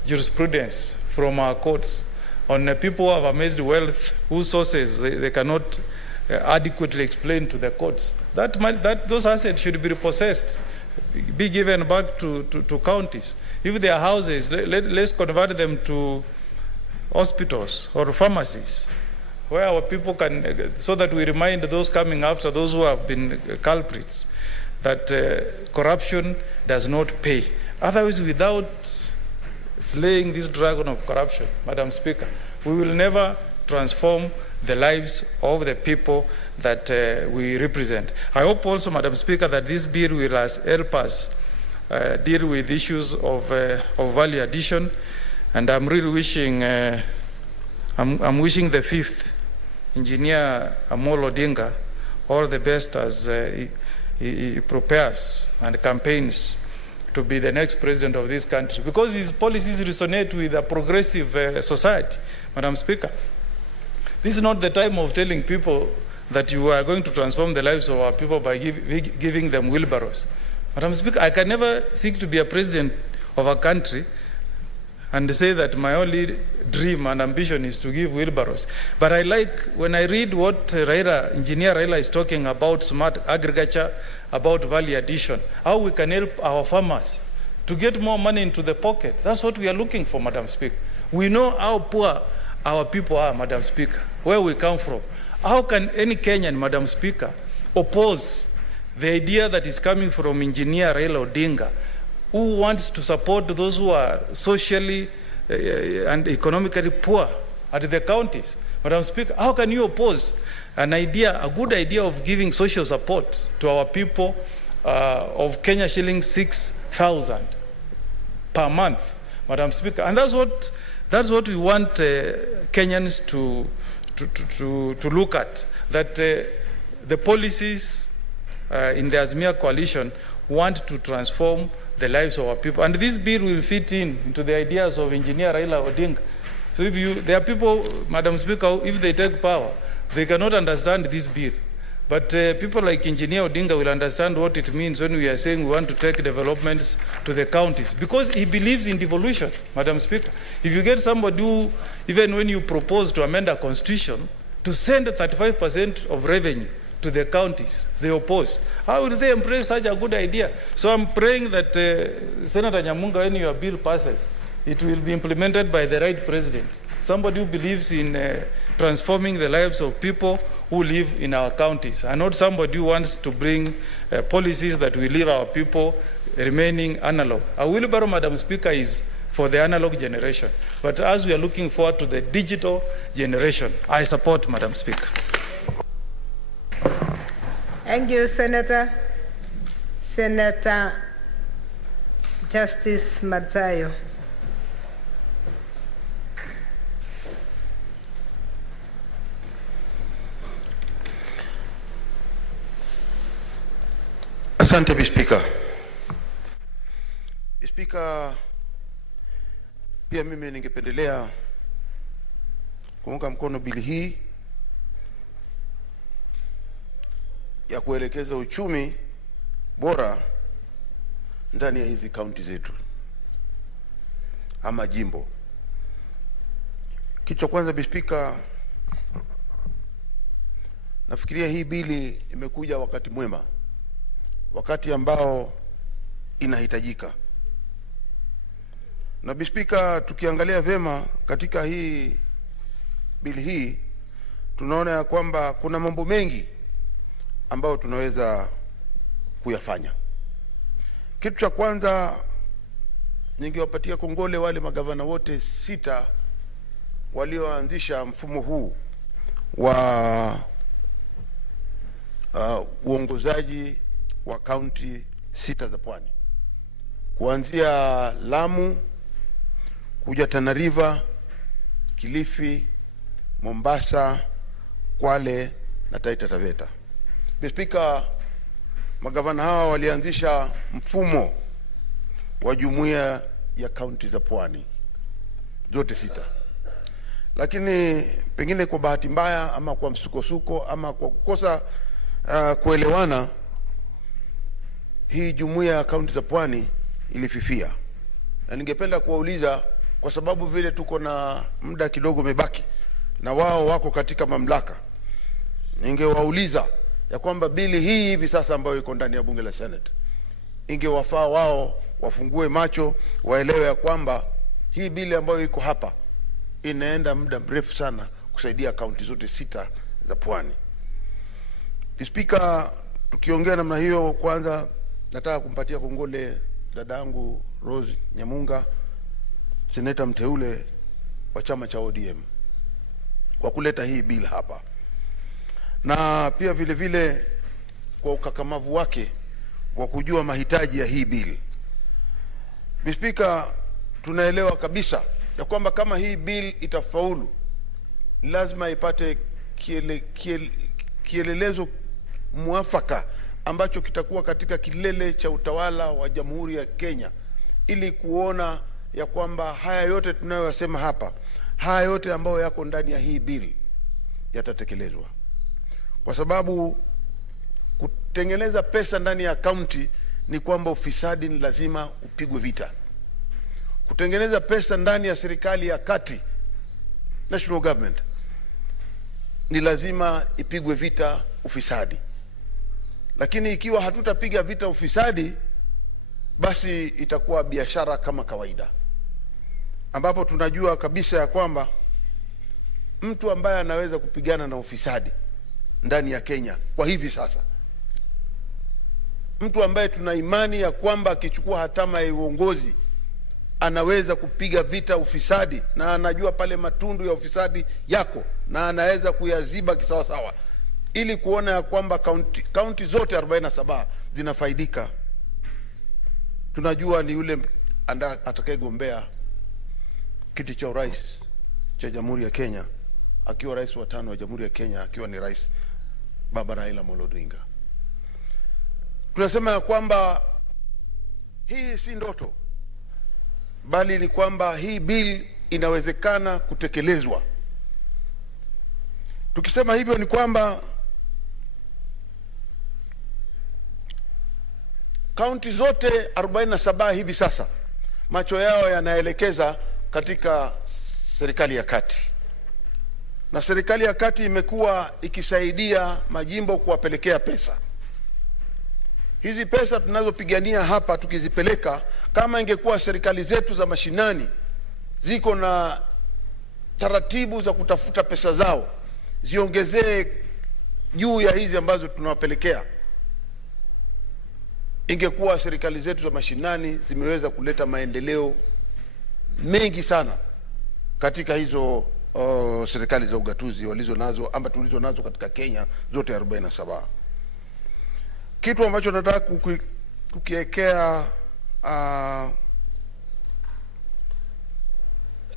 jurisprudence from our courts on people who have amassed wealth whose sources they cannot adequately explain to the courts. Those assets should be repossessed, be given back to counties. If they are houses, let's convert them to hospitals or pharmacies, where our people can, so that we remind those coming after, those who have been culprits, that corruption does not pay. Otherwise, without slaying this dragon of corruption, Madam Speaker, we will never transform the lives of the people that we represent. I hope also, Madam Speaker, that this bill will help us deal with issues of value addition, and I'm really wishing, I'm wishing the fifth, Engineer Amolo Odinga, all the best as he prepares and campaigns to be the next president of this country, because his policies resonate with a progressive society, Madam Speaker. This is not the time of telling people that you are going to transform the lives of our people by giving them wheelbarrows. Madam Speaker, I can never seek to be a president of a country and say that my only dream and ambition is to give wheelbarrows. But I like, when I read what Engineer Raila is talking about smart agriculture, about value addition, how we can help our farmers to get more money into the pocket. That's what we are looking for, Madam Speaker. We know how poor our people are, Madam Speaker, where we come from. How can any Kenyan, Madam Speaker, oppose the idea that is coming from Engineer Raila Odinga, who wants to support those who are socially and economically poor at the counties? Madam Speaker, how can you oppose an idea, a good idea of giving social support to our people of Kenya shillings 6,000 per month, Madam Speaker? And that's what we want Kenyans to look at, that the policies in the Azimia coalition want to transform the lives of our people. And this bill will fit into the ideas of Engineer Raila Odinga. So there are people, Madam Speaker, if they take power, they cannot understand this bill. But people like Engineer Odinga will understand what it means when we are saying we want to take developments to the counties, because he believes in devolution, Madam Speaker. If you get somebody who, even when you propose to amend a constitution, to send 35% of revenue to the counties. They oppose. How will they embrace such a good idea? So I'm praying that Senator Nyamunga, when your bill passes, it will be implemented by the right president. Somebody who believes in transforming the lives of people who live in our counties, and not somebody who wants to bring policies that will leave our people remaining analog. A wheelbarrow, Madam Speaker, is for the analog generation. But as we are looking forward to the digital generation, I support, Madam Speaker. Thank you, Senator. Senator Justice Madzayo. Asante Speaker. Speaker, pia mimi ningependelea kuunga mkono bili hii ya kuelekeza uchumi bora ndani ya hizi kaunti zetu ama jimbo. Kitu cha kwanza Speaker, nafikiria hii bili imekuja wakati mwema, wakati ambao inahitajika. Na Speaker, tukiangalia vema katika hii bili hii, tunaona ya kwamba kuna mambo mengi ambayo tunaweza kuyafanya. Kitu cha kwanza, ningewapatia kongole wale magavana wote 6 walioanzisha mfumo huu wa uongozaji wa kaunti 6 za pwani, kuanzia Lamu kuja Tana River, Kilifi, Mombasa, Kwale na Taita Taveta. Speaker, magavana hawa walianzisha mfumo wa jumuiya ya kaunti za pwani zote 6. Lakini pengine kwa bahati mbaya ama kwa msukosuko ama kwa kukosa kuelewana, hii jumuiya ya kaunti za pwani ilififia. Na ningependa kuwauliza, kwa sababu vile tuko na muda kidogo umebaki na wao wako katika mamlaka, ningewauliza ya kwamba bili hii hivi sasa ambayo iko ndani ya bunge la Senate, ingewafaa wao wafungue macho, waelewe ya kwamba hii bili ambayo iko hapa inaenda muda mrefu sana kusaidia kaunti zote 6 za pwani. Speaker, tukiongea namna hiyo, kwanza nataka kumpatia kongole dadangu Rose Nyamunga, seneta mteule wa chama cha ODM, kwa kuleta hii bill hapa, na pia vile vile kwa ukakamavu wake wa kujua mahitaji ya hii bill. Speaker, tunaelewa kabisa ya kwamba kama hii bill itafaulu, lazima ipate kielelezo mwafaka ambacho kitakuwa katika kilele cha utawala wa Jamhuri ya Kenya, ili kuona ya kwamba haya yote tunayosema hapa, haya yote ambayo yako ndani ya hii bill yatatekelezwa. Kwa sababu kutengeneza pesa ndani ya kaunti ni kwamba ufisadi ni lazima upigwe vita. Kutengeneza pesa ndani ya serikali ya kati, national government, ni lazima ipigwe vita ufisadi. Lakini ikiwa hatutapiga vita ufisadi, basi itakuwa biashara kama kawaida, ambapo tunajua kabisa ya kwamba mtu ambaye anaweza kupigana na ufisadi ndani ya Kenya kwa hivi sasa, mtu ambaye tuna imani ya kwamba akichukua hatama ya uongozi anaweza kupiga vita ufisadi, na anajua pale matundu ya ufisadi yako na anaweza kuyaziba kisawasawa, ili kuona ya kwamba kaunti zote 47 zinafaidika, tunajua ni yule atakayegombea kiti cha urais cha Jamhuri ya Kenya, akiwa rais wa 5 wa Jamhuri ya Kenya, akiwa ni rais Baba Raila Amolo Odinga. Tunasema ya kwamba hii si ndoto, bali ni kwamba hii bill inawezekana kutekelezwa. Tukisema hivyo ni kwamba kaunti zote 47 hivi sasa macho yao yanaelekeza katika serikali ya kati, na serikali ya kati imekuwa ikisaidia majimbo kuwapelekea pesa. Hizi pesa tunazopigania hapa tukizipeleka, kama ingekuwa serikali zetu za mashinani ziko na taratibu za kutafuta pesa zao, ziongezee juu ya hizi ambazo tunawapelekea, ingekuwa serikali zetu za mashinani zimeweza kuleta maendeleo mengi sana katika hizo serikali za ugatuzi walizo nazo ama tulizo nazo katika Kenya zote 47. Kitu ambacho nataka kukiwekea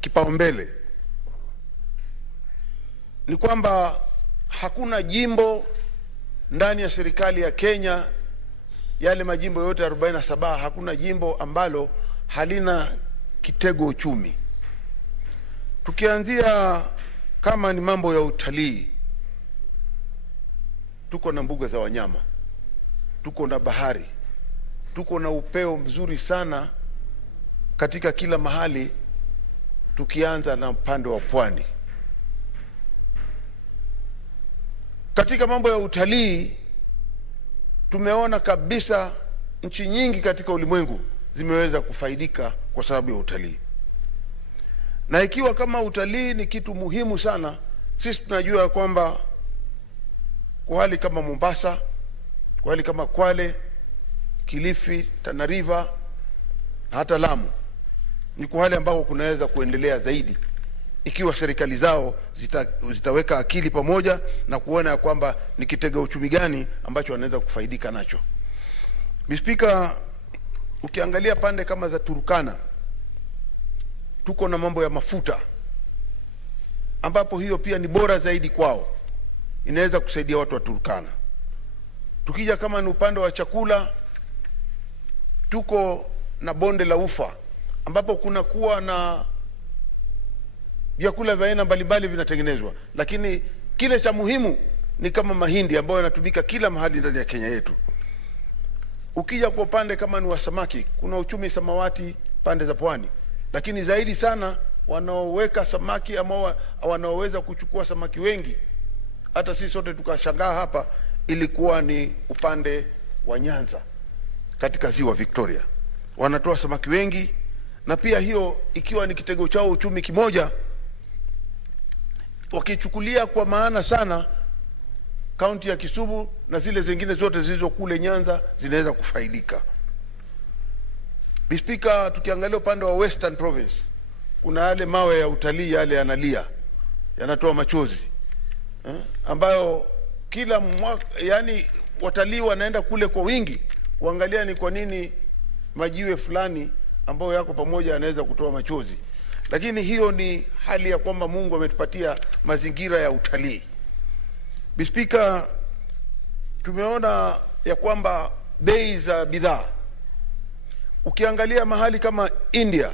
kipaumbele ni kwamba hakuna jimbo ndani ya serikali ya Kenya, yale majimbo yote 47, hakuna jimbo ambalo halina kitego uchumi. Tukianzia kama ni mambo ya utalii, tuko na mbuga za wanyama, tuko na bahari, tuko na upeo mzuri sana katika kila mahali, tukianza na upande wa pwani. Katika mambo ya utalii tumeona kabisa nchi nyingi katika ulimwengu zimeweza kufaidika kwa sababu ya utalii. Na ikiwa kama utalii ni kitu muhimu sana, sisi tunajua kwamba kwa hali kama Mombasa, kwa hali kama Kwale, Kilifi, Tana River, hata Lamu, ni kwa hali ambao kunaweza kuendelea zaidi ikiwa serikali zao zitaweka akili pamoja na kuona ya kwamba ni kitega uchumi gani ambacho wanaweza kufaidika nacho. Mr. Ukiangalia pande kama za Turkana, tuko na mambo ya mafuta ambapo hiyo pia ni bora zaidi kwao, inaweza kusaidia watu wa Turkana. Tukija kama ni upande wa chakula, tuko na bonde la Ufa ambapo kuna kuwa na vyakula vya aina mbalimbali vinatengenezwa, lakini kile cha muhimu ni kama mahindi ambayo yanatumika kila mahali ndani ya Kenya yetu. Ukija kwa upande kama ni wa samaki, kuna uchumi samawati pande za pwani, lakini zaidi sana wanaoweka samaki ama wanaoweza kuchukua samaki wengi, hata sisi sote tukashangaa hapa, ilikuwa ni upande wa Nyanza katika ziwa Victoria. Wanatoa samaki wengi, na pia hiyo ikiwa ni kitego chao uchumi kimoja, wakichukulia kwa maana sana kaunti ya Kisumu na zile zingine zote zilizo kule Nyanza zinaweza kufaidika. Speaker, tukiangalia upande wa Western Province, kuna yale mawe ya utalii yale yanalia, yanatoa machozi, ambayo kila mwaka, yani watalii wanaenda kule kwa wingi kuangalia ni kwa nini majiwe fulani ambayo yako pamoja yanaweza kutoa machozi. Lakini hiyo ni hali ya kwamba Mungu ametupatia mazingira ya utalii. Speaker, tumeona ya kwamba bei za bidhaa, ukiangalia mahali kama India,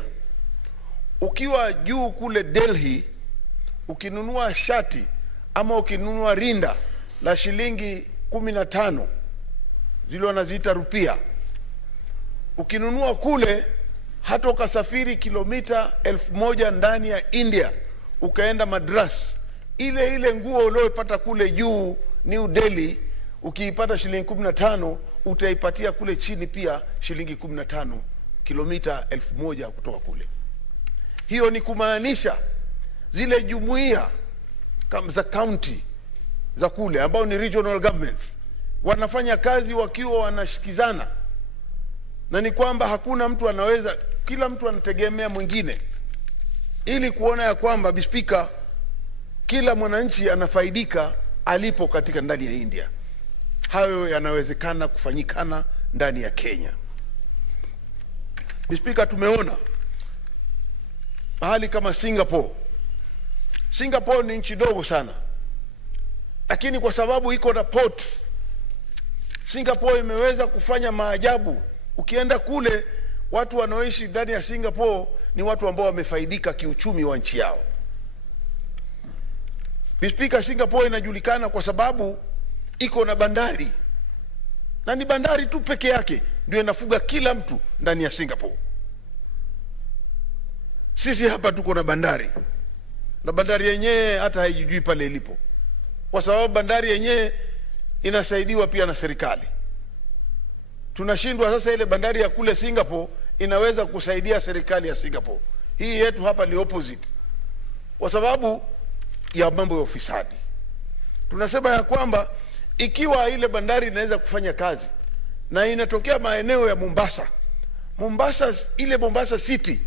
ukiwa juu kule Delhi, ukinunua shati ama ukinunua rinda la shilingi 15 zile wanaziita rupia, ukinunua kule hata ukasafiri kilomita 1000 ndani ya India ukaenda Madras, ile nguo uliyopata kule juu New Delhi, ukiipata shilingi 15 utaipatia kule chini pia shilingi 15, kilomita 1000 kutoka kule. Hiyo ni kumaanisha zile jumuiya za county za kule ambao ni regional governments wanafanya kazi wakiwa wanashikizana, na ni kwamba hakuna mtu anaweza, kila mtu anategemea mwingine ili kuona ya kwamba Speaker, kila mwananchi anafaidika alipo katika ndani ya India. Hayo yanawezekana kufanyikana ndani ya Kenya. Speaker, tumeona mahali kama Singapore. Singapore ni nchi dogo sana, lakini kwa sababu iko na ports, Singapore imeweza kufanya maajabu. Ukienda kule, watu wanaoishi ndani ya Singapore ni watu ambao wamefaidika kiuchumi wa nchi yao. Speaker, Singapore inajulikana kwa sababu iko na bandari, na ni bandari tu peke yake ndio inafuga kila mtu ndani ya Singapore. Sisi hapa tuko na bandari, na bandari yenyewe hata haijui pale ilipo, kwa sababu bandari yenyewe inasaidiwa pia na serikali. Tunashindwa sasa, ile bandari ya kule Singapore inaweza kusaidia serikali ya Singapore. Hii yetu hapa ni opposite, kwa sababu ya mambo ya ufisadi. Tunasema ya kwamba ikiwa ile bandari inaweza kufanya kazi na inatokea maeneo ya Mombasa, ile Mombasa City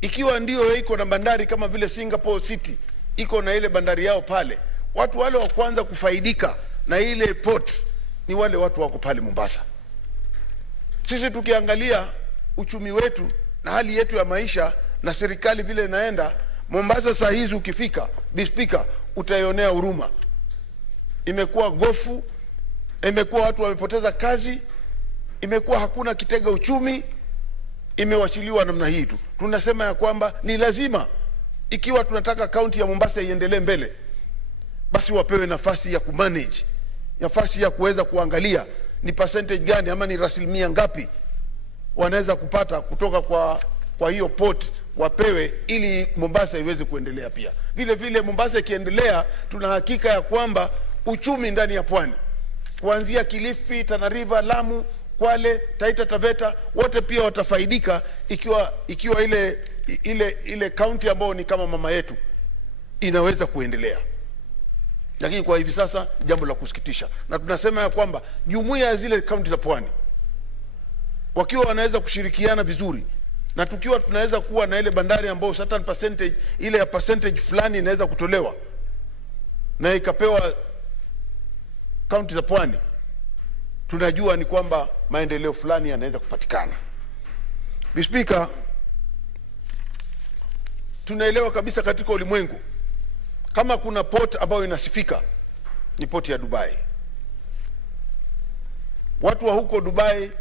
ikiwa ndio iko na bandari kama vile Singapore City iko na ile bandari yao pale, watu wale wa kwanza kufaidika na ile port ni wale watu wako pale Mombasa. Sisi tukiangalia uchumi wetu na hali yetu ya maisha na serikali vile inaenda, Mombasa saa hizi ukifika bispika utaionea huruma. Imekuwa gofu, imekuwa watu wamepoteza kazi, imekuwa hakuna kitega uchumi, imewachiliwa namna hii tu. Tunasema ya kwamba ni lazima, ikiwa tunataka kaunti ya Mombasa iendelee mbele, basi wapewe nafasi ya kumanage, nafasi ya kuweza kuangalia ni percentage gani ama ni rasilimia ngapi wanaweza kupata kutoka kwa hiyo port, wapewe ili Mombasa iweze kuendelea pia. Vile vile Mombasa ikiendelea, tuna hakika ya kwamba uchumi ndani ya pwani kuanzia Kilifi, Tana River, Lamu, Kwale, Taita Taveta wote pia watafaidika ikiwa ile county ambayo ni kama mama yetu inaweza kuendelea. Lakini kwa hivi sasa jambo la kusikitisha, na tunasema ya kwamba jumuiya ya zile county za pwani wakiwa wanaweza kushirikiana vizuri, na tukiwa tunaweza kuwa na ile bandari ambayo certain percentage, ile ya percentage fulani inaweza kutolewa na ikapewa county za pwani, tunajua ni kwamba maendeleo fulani yanaweza kupatikana. Bispika, tunaelewa kabisa katika ulimwengu kama kuna port ambayo inasifika ni port ya Dubai. Watu wa huko Dubai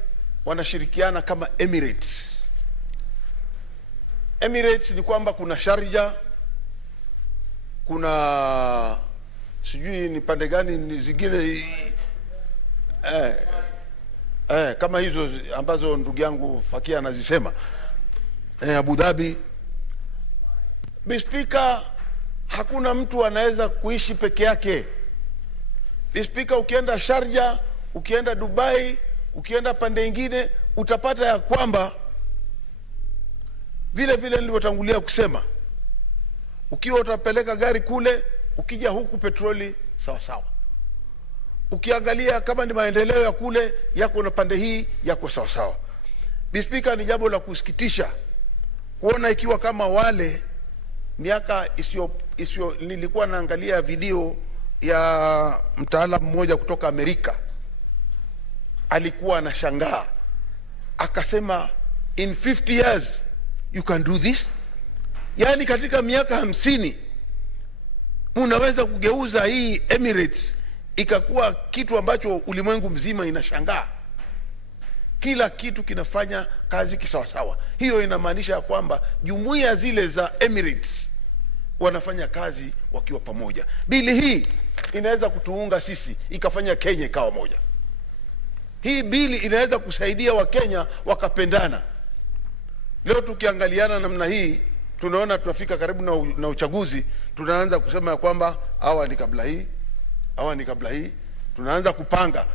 wanashirikiana kama Emirates. Emirates ni kwamba kuna Sharjah, kuna sijui ni pande gani ni zingine kama hizo ambazo ndugu yangu Fakia anazisema, Abu Dhabi. Bispika, hakuna mtu anaweza kuishi peke yake. Bispika, ukienda Sharjah, ukienda Dubai, ukienda pande nyingine, utapata ya kwamba vile vile nilivyotangulia kusema, ukiwa utapeleka gari kule, ukija huku petroli sawa sawa. Ukiangalia kama ni maendeleo ya kule yako na pande hii yako sawa sawa. Bispika, ni jambo la kusikitisha kuona ikiwa kama wale miaka isio nilikuwa naangalia video ya mtaalamu mmoja kutoka Amerika, alikuwa anashangaa akasema, in 50 years you can do this. Yani katika miaka 50 unaweza kugeuza hii Emirates ikakuwa kitu ambacho ulimwengu mzima inashangaa. Kila kitu kinafanya kazi kisawasawa. Hiyo inamaanisha ya kwamba jumuiya zile za Emirates wanafanya kazi wakiwa pamoja. Bili hii inaweza kutuunga sisi ikafanya Kenya ikawa moja. Hii bili inaweza kusaidia Wakenya wakapendana. Leo tukiangaliana namna hii, tunaona tunafika karibu na uchaguzi, tunaanza kusema ya kwamba hawa ni kabla hii, hawa ni kabla hii. Tunaanza kupanga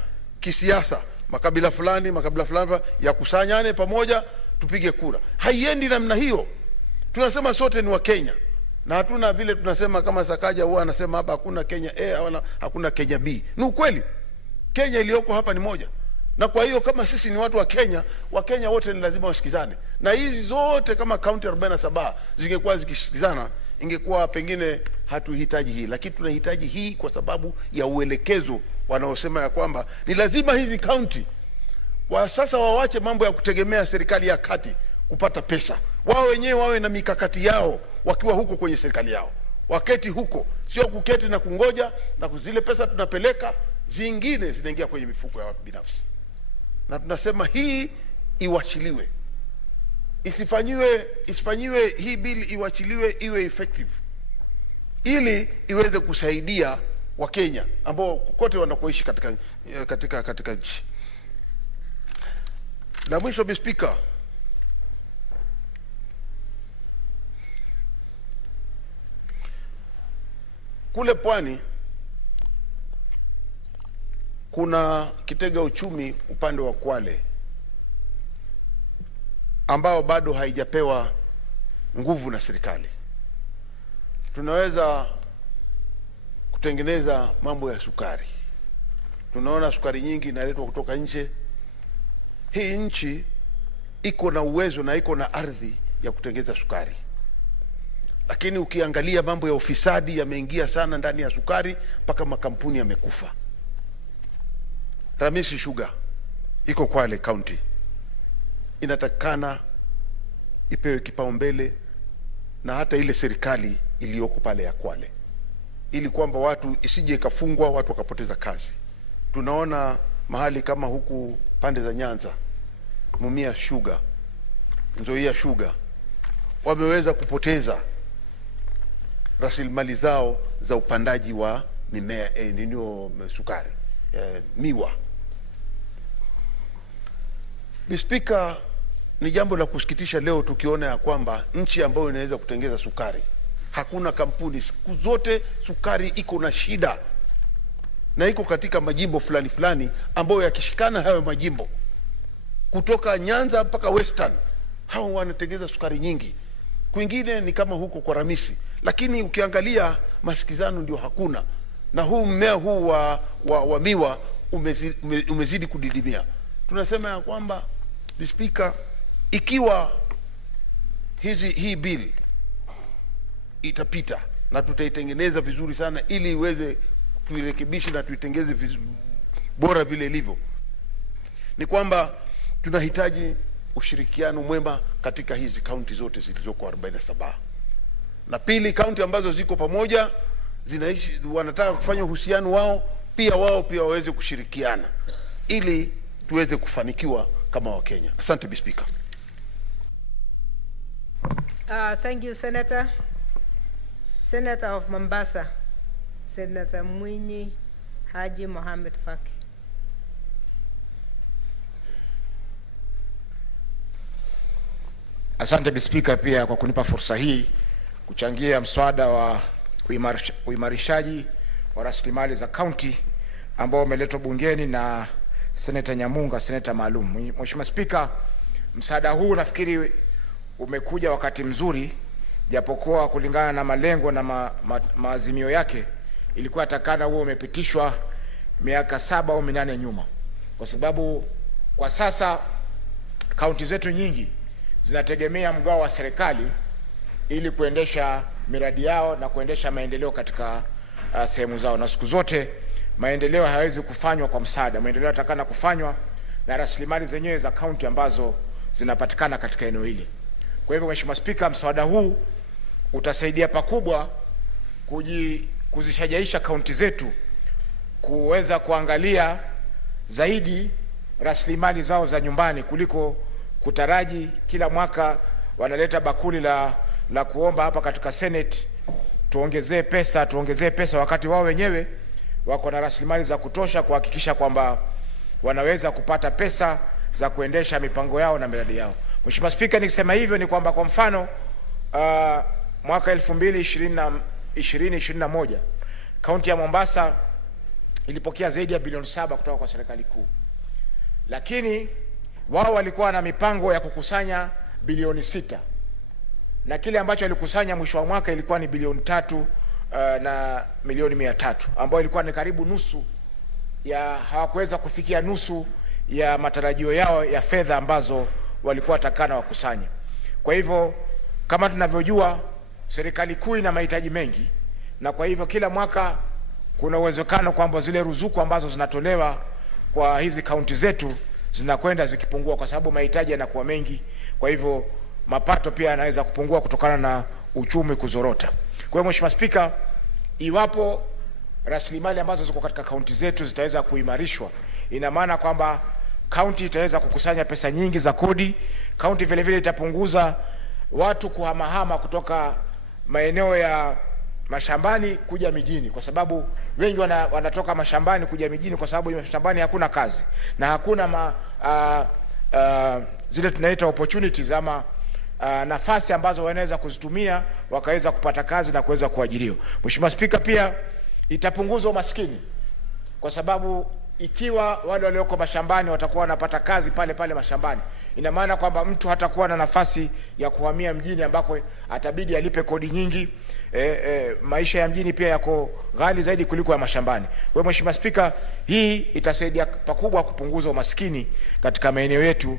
kisiasa, makabila fulani ya kusanyane pamoja tupige kura. Haiendi namna hiyo. Tunasema sote ni wa Kenya, na hatuna vile tunasema kama Sakaja huwa anasema hapa hakuna Kenya A hakuna Kenya B. Ni ukweli. Kenya iliyoko hapa ni moja. Na kwa hiyo kama sisi ni watu wa Kenya wote ni lazima wasikizane. Na hizi zote kama kaunti 47 zingekuwa zikisikizana, ingekuwa pengine hatuhitaji hii, lakini tunahitaji hii kwa sababu ya uelekezo wanaosema ya kwamba ni lazima hizi kaunti kwa sasa wawache mambo ya kutegemea serikali ya kati kupata pesa. Wao wenyewe wawe na mikakati yao wakiwa huko kwenye serikali yao. Waketi huko, sio kuketi na kungoja na zile pesa tunapeleka zingine zinaingia kwenye mifuko ya watu binafsi. Na tunasema hii iwachiliwe. Isifanyiwe hii bili, iwachiliwe iwe effective, ili iweze kusaidia Wakenya ambao kokote wanakoishi katika nchi. Na mwisho, Speaker, Kule pwani kuna kitega uchumi upande wa Kwale ambao bado haijapewa nguvu na serikali. Tunaweza kutengeneza mambo ya sukari. Tunaona sukari nyingi inaletwa kutoka nje. Hii nchi iko na uwezo na iko na ardhi ya kutengeneza sukari, lakini ukiangalia mambo ya ufisadi yameingia sana ndani ya sukari mpaka makampuni yamekufa. Ramisi Sugar iko Kwale County, inatakana ipewe kipaumbele na hata ile serikali iliyoko pale ya Kwale, ili kwamba watu isije ikafungwa, watu wakapoteza kazi. Tunaona mahali kama huku pande za Nyanza, Mumia Sugar, Nzoia Sugar wameweza kupoteza rasilimali zao za upandaji wa mimea sukari, miwa. Speaker, ni jambo la kusikitisha leo tukiona ya kwamba nchi ambayo inaweza kutengeza sukari hakuna kampuni. Siku zote sukari iko na shida, na iko katika majimbo fulani fulani ambayo yakishikana hayo majimbo kutoka Nyanza mpaka Western, hao wanatengeza sukari nyingi. Kwingine ni kama huko kwa Ramisi, lakini ukiangalia masikizano ndio hakuna, na huu mmea huu wa miwa umezidi kudidimia. Tunasema ya kwamba Speaker, ikiwa hii bill itapita na tutaitengeneza vizuri sana ili iweze tuirekebishe na tuitengeze bora vile ilivyo, ni kwamba tunahitaji ushirikiano mwema katika hizi kaunti zote zilizoko 47. Na pili, kaunti ambazo ziko pamoja zinaishi, wanataka kufanya uhusiano wao pia waweze kushirikiana ili tuweze kufanikiwa kama Wakenya. Asante Speaker. Thank you, Senator. Senator of Mombasa, Senator Mwinyi Haji Mohamed Faki. Asante Speaker pia kwa kunipa fursa hii kuchangia mswada wa uimarishaji wa rasilimali za kaunti ambao umeletwa bungeni na Senator Nyamunga, Senator maalum. Mheshimiwa Speaker, msaada huu nafikiri umekuja wakati mzuri, japokuwa kulingana na malengo na maazimio yake ilikuwa takana huo umepitishwa miaka 7 au 8 nyuma, kwa sababu kwa sasa kaunti zetu nyingi zinategemea mgao wa serikali ili kuendesha miradi yao na kuendesha maendeleo katika sehemu zao, na siku zote maendeleo hayawezi kufanywa kwa msaada. Maendeleo yatakana kufanywa na rasilimali zenyewe za kaunti ambazo zinapatikana katika eneo hili. Kwa hivyo Mheshimiwa Speaker, mswada huu utasaidia pakubwa kuzishajaisha kaunti zetu kuweza kuangalia zaidi rasilimali zao za nyumbani kuliko kutaraji kila mwaka wanaleta bakuli la kuomba hapa katika Senate tuongezee pesa wakati wao wenyewe wako na rasilimali za kutosha kuhakikisha kwamba wanaweza kupata pesa za kuendesha mipango yao na miradi yao. Mheshimiwa Speaker, nikisema hivyo ni kwamba kwa mfano mwaka 2020-2021 kaunti ya Mombasa ilipokea zaidi ya bilioni 7 kutoka kwa serikali kuu, lakini wao walikuwa na mipango ya kukusanya bilioni 6, na kile ambacho walikusanya mwisho wa mwaka ilikuwa ni bilioni 3 na milioni 300, ambayo ilikuwa ni karibu nusu ya, hawakuweza kufikia nusu ya matarajio yao ya fedha ambazo walikuwa takana wakusanya. Kwa hivyo kama tunavyojua serikali kuu ina mahitaji mengi, na kwa hivyo kila mwaka kuna uwezekano kwamba zile ruzuku ambazo zinatolewa kwa hizi kaunti zetu zinakwenda zikipungua kwa sababu mahitaji yanakuwa mengi. Kwa hivyo mapato pia yanaweza kupungua kutokana na uchumi kuzorota. Kwa hiyo Mheshimiwa Speaker, iwapo rasilimali ambazo ziko katika kaunti zetu zitaweza kuimarishwa, ina maana kwamba kaunti itaweza kukusanya pesa nyingi za kodi. Kaunti vile vile itapunguza watu kuhamahama kutoka maeneo ya mashambani kuja mijini, kwa sababu wengi wanatoka mashambani kuja mijini kwa sababu mashambani hakuna kazi na hakuna zile tunaita opportunities ama nafasi ambazo wanaweza kuzitumia wakaweza kupata kazi na kuweza kuajiriwa. Mheshimiwa Spika, pia itapunguza umaskini, kwa sababu ikiwa wale walioko mashambani watakuwa wanapata kazi pale pale mashambani, ina maana kwamba mtu hatakuwa na nafasi ya kuhamia mjini ambako atabidi alipe kodi nyingi. Maisha ya mjini pia yako ghali zaidi kuliko ya mashambani. Kwa Mheshimiwa Spika, hii itasaidia pakubwa kupunguza umaskini katika maeneo yetu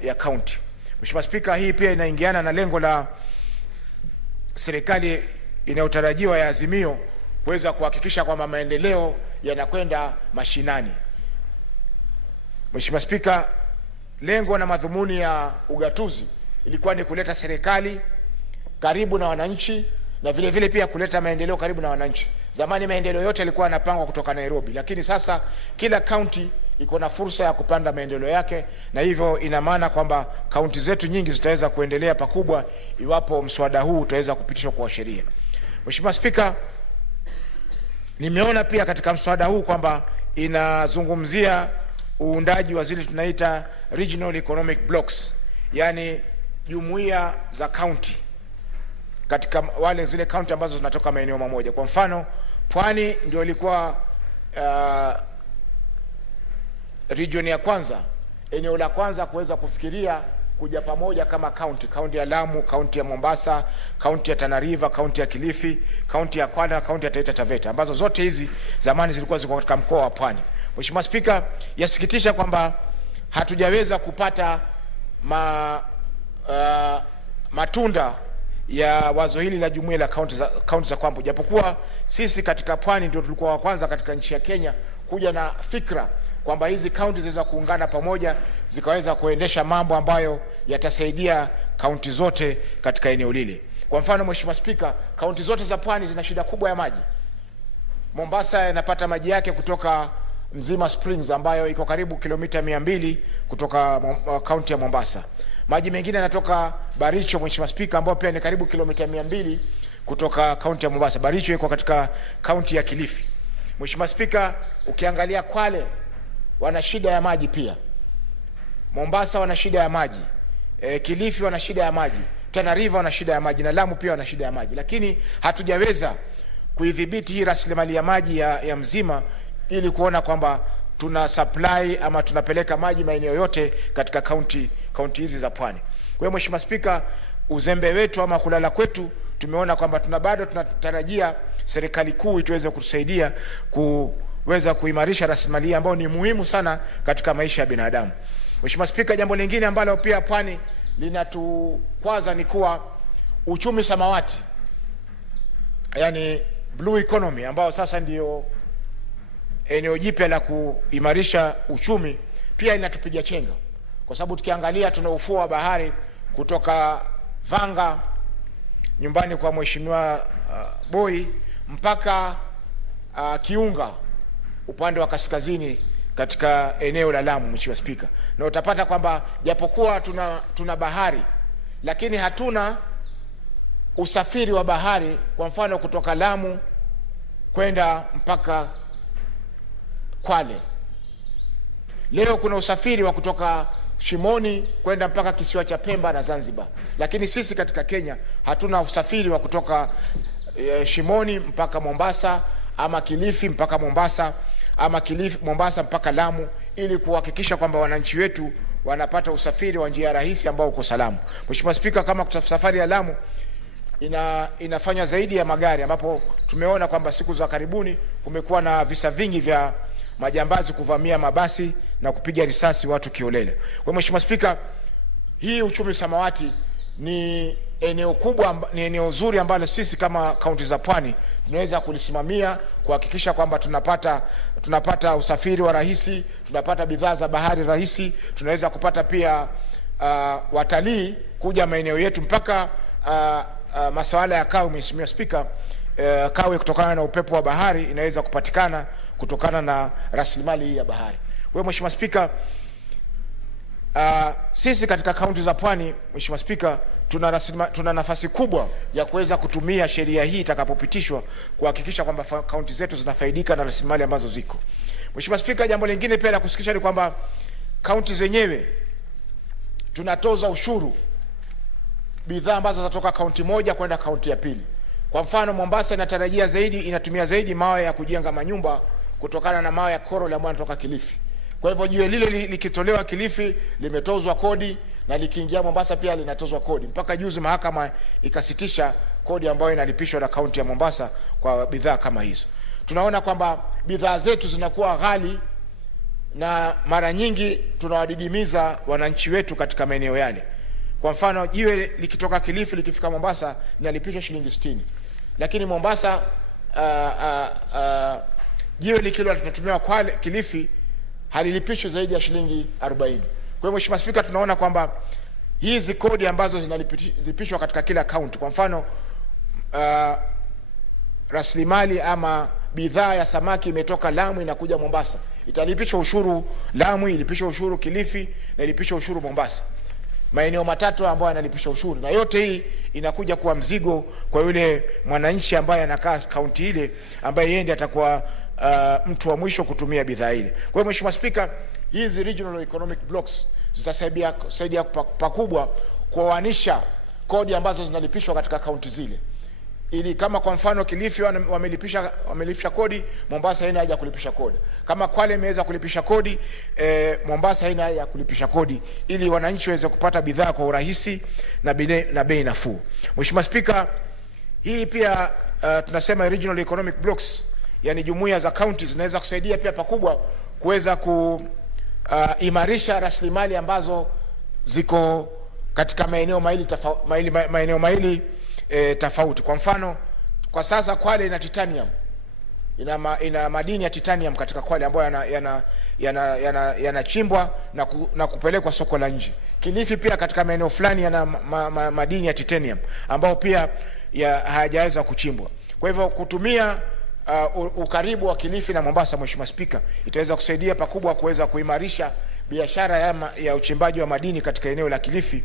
ya county. Mheshimiwa Spika, hii pia inaingiana na lengo la serikali inayotarajiwa ya Azimio kuweza kuhakikisha kwamba maendeleo yanakwenda mashinani. Mheshimiwa Spika, lengo na madhumuni ya ugatuzi ilikuwa ni kuleta serikali karibu na wananchi na vile vile pia kuleta maendeleo karibu na wananchi. Zamani maendeleo yote yalikuwa yanapangwa kutoka Nairobi, lakini sasa kila county iko na fursa ya kupanda maendeleo yake, na hivyo ina maana kwamba kaunti zetu nyingi zitaweza kuendelea pakubwa iwapo mswada huu utaweza kupitishwa kwa sheria. Mheshimiwa Spika, nimeona pia katika mswada huu kwamba inazungumzia uundaji wa zile tunaita regional economic blocks, yani jumuiya za county katika wale zile county ambazo zinatoka maeneo mamoja. Kwa mfano, Pwani ndio ilikuwa region ya kwanza, eneo la kwanza kuweza kufikiria kuja pamoja kama county ya Lamu, county ya Mombasa, county ya Tana River, county ya Kilifi, county ya Kwale na county ya Taita Taveta, ambazo zote hizi zamani zilikuwa ziko katika mkoa wa Pwani. Mheshimiwa Spika, yasikitisha kwamba hatujaweza kupata matunda ya wazo hili la jumuiya la county za kwambo, japokuwa sisi katika Pwani ndio tulikuwa wa kwanza katika nchi ya Kenya kuja na fikra kwamba hizi county zinaweza kuungana pamoja zikaweza kuendesha mambo ambayo yatasaidia county zote katika eneo lile. Kwa mfano, Mheshimiwa Spika, county zote za Pwani zina shida kubwa ya maji. Mombasa inapata maji yake kutoka Mzima Springs ambayo iko karibu kilomita 200 kutoka county ya Mombasa. Maji mengine yanatoka Baricho, Mheshimiwa Spika, ambao pia ni karibu kilomita 200 kutoka county ya Mombasa. Baricho iko katika county ya Kilifi. Mheshimiwa Spika, ukiangalia Kwale wana shida ya maji pia. Mombasa wana shida ya maji. Kilifi wana shida ya maji. Tana River wana shida ya maji na Lamu pia wana shida ya maji. Lakini hatujaweza kuidhibiti hii rasilimali ya maji ya Mzima ili kuona kwamba tuna supply ama tunapeleka maji maeneo yote katika county hizi za Pwani. Kwa hiyo Mheshimiwa Spika, uzembe wetu ama kulala kwetu, tumeona kwamba bado tunatarajia serikali kuu tuweze kutusaidia kuweza kuimarisha rasilimali ambayo ni muhimu sana katika maisha ya binadamu. Mheshimiwa Spika, jambo lingine ambalo pia Pwani linatukwaza ni kuwa uchumi samawati, yani blue economy, ambao sasa ndio eneo jipya la kuimarisha uchumi, pia linatupiga chenga, kwa sababu tukiangalia tuna ufuo wa bahari kutoka Vanga nyumbani kwa Mheshimiwa Boy mpaka Kiunga upande wa kaskazini katika eneo la Lamu, Mheshimiwa Spika. Na utapata kwamba japokuwa tuna bahari, lakini hatuna usafiri wa bahari, kwa mfano kutoka Lamu kwenda mpaka Kwale. Leo kuna usafiri wa kutoka Shimoni kwenda mpaka kisiwa cha Pemba na Zanzibar, lakini sisi katika Kenya hatuna usafiri wa kutoka Shimoni mpaka Mombasa, ama Kilifi mpaka Mombasa, ama Mombasa mpaka Lamu, ili kuhakikisha kwamba wananchi wetu wanapata usafiri wa njia rahisi ambao uko salama. Mheshimiwa Spika, kama safari ya Lamu inafanywa zaidi ya magari, ambapo tumeona kwamba siku za karibuni kumekuwa na visa vingi vya majambazi kuvamia mabasi na kupiga risasi watu kiolele. Kwa Mheshimiwa Spika, hii uchumi samawati ni eneo kubwa, ni eneo zuri ambalo sisi kama kaunti za Pwani tunaweza kulisimamia kuhakikisha kwamba tunapata usafiri wa rahisi, tunapata bidhaa za bahari rahisi, tunaweza kupata pia watalii kuja maeneo yetu mpaka masuala ya kawi. Mheshimiwa Spika, kawi kutokana na upepo wa bahari inaweza kupatikana kutokana na rasilimali hii ya bahari. Kwa Mheshimiwa Spika, sisi katika kaunti za Pwani, Mheshimiwa Spika, tuna nafasi kubwa ya kuweza kutumia sheria hii itakapopitishwa kuhakikisha kwamba kaunti zetu zinafaidika na rasilimali ambazo ziko. Mheshimiwa Spika, jambo lingine pia la kusikitisha ni kwamba kaunti zenyewe tunatoza ushuru bidhaa ambazo zatoka kaunti moja kwenda kaunti ya pili. Kwa mfano Mombasa inatumia zaidi mawe ya kujenga manyumba kutokana na mawe ya coral ambayo yanatoka Kilifi. Kwa hivyo jiwe lile likitolewa Kilifi limetozwa kodi, na likiingia Mombasa pia linatozwa kodi. Mpaka juzi mahakama ikasitisha kodi ambayo inalipishwa na kaunti ya Mombasa kwa bidhaa kama hizo. Tunaona kwamba bidhaa zetu zinakuwa ghali, na mara nyingi tunawadidimiza wananchi wetu katika maeneo yale. Kwa mfano jiwe likitoka Kilifi likifika Mombasa linalipishwa shilingi 60. Lakini Mombasa jiwe likiwa tunatumiwa kwa Kilifi halilipishwi zaidi ya shilingi 40. Kwa hiyo Mheshimiwa Spika, tunaona kwamba hizi kodi ambazo zinalipishwa katika kila kaunti, kwa mfano rasilimali ama bidhaa ya samaki imetoka Lamu inakuja Mombasa, italipishwa ushuru Lamu, ilipishwa ushuru Kilifi na ilipishwa ushuru Mombasa. Maeneo matatu ambayo yanalipisha ushuru, na yote hii inakuja kuwa mzigo kwa yule mwananchi ambaye anakaa kaunti ile, ambaye yeye ndiye atakuwa mtu wa mwisho kutumia bidhaa ile. Kwa hiyo Mheshimiwa Spika, hizi regional economic blocks zitasaidia pakubwa kuoanisha kodi ambazo zinalipishwa katika kaunti zile, ili kama kwa mfano Kilifi wamelipisha kodi, Mombasa haina haja kulipisha kodi. Kama Kwale imeweza kulipisha kodi, Mombasa haina haja kulipisha kodi, ili wananchi waweze kupata bidhaa kwa urahisi na bei nafuu. Mheshimiwa Spika, hii pia tunasema regional economic blocks, yani jumuiya za counties, zinaweza kusaidia pia pakubwa kuweza kuimarisha rasilimali ambazo ziko katika maeneo maili tofauti. Kwa mfano kwa sasa Kwale ina titanium, ina madini ya titanium katika Kwale ambayo yanachimbwa na kupelekwa soko la nje. Kilifi pia katika maeneo fulani yana madini ya titanium ambao pia hayajaweza kuchimbwa. Kwa hivyo kutumia ukaribu wa Kilifi na Mombasa, Mheshimiwa Spika, itaweza kusaidia pakubwa kuweza kuimarisha biashara ya uchimbaji wa madini katika eneo la Kilifi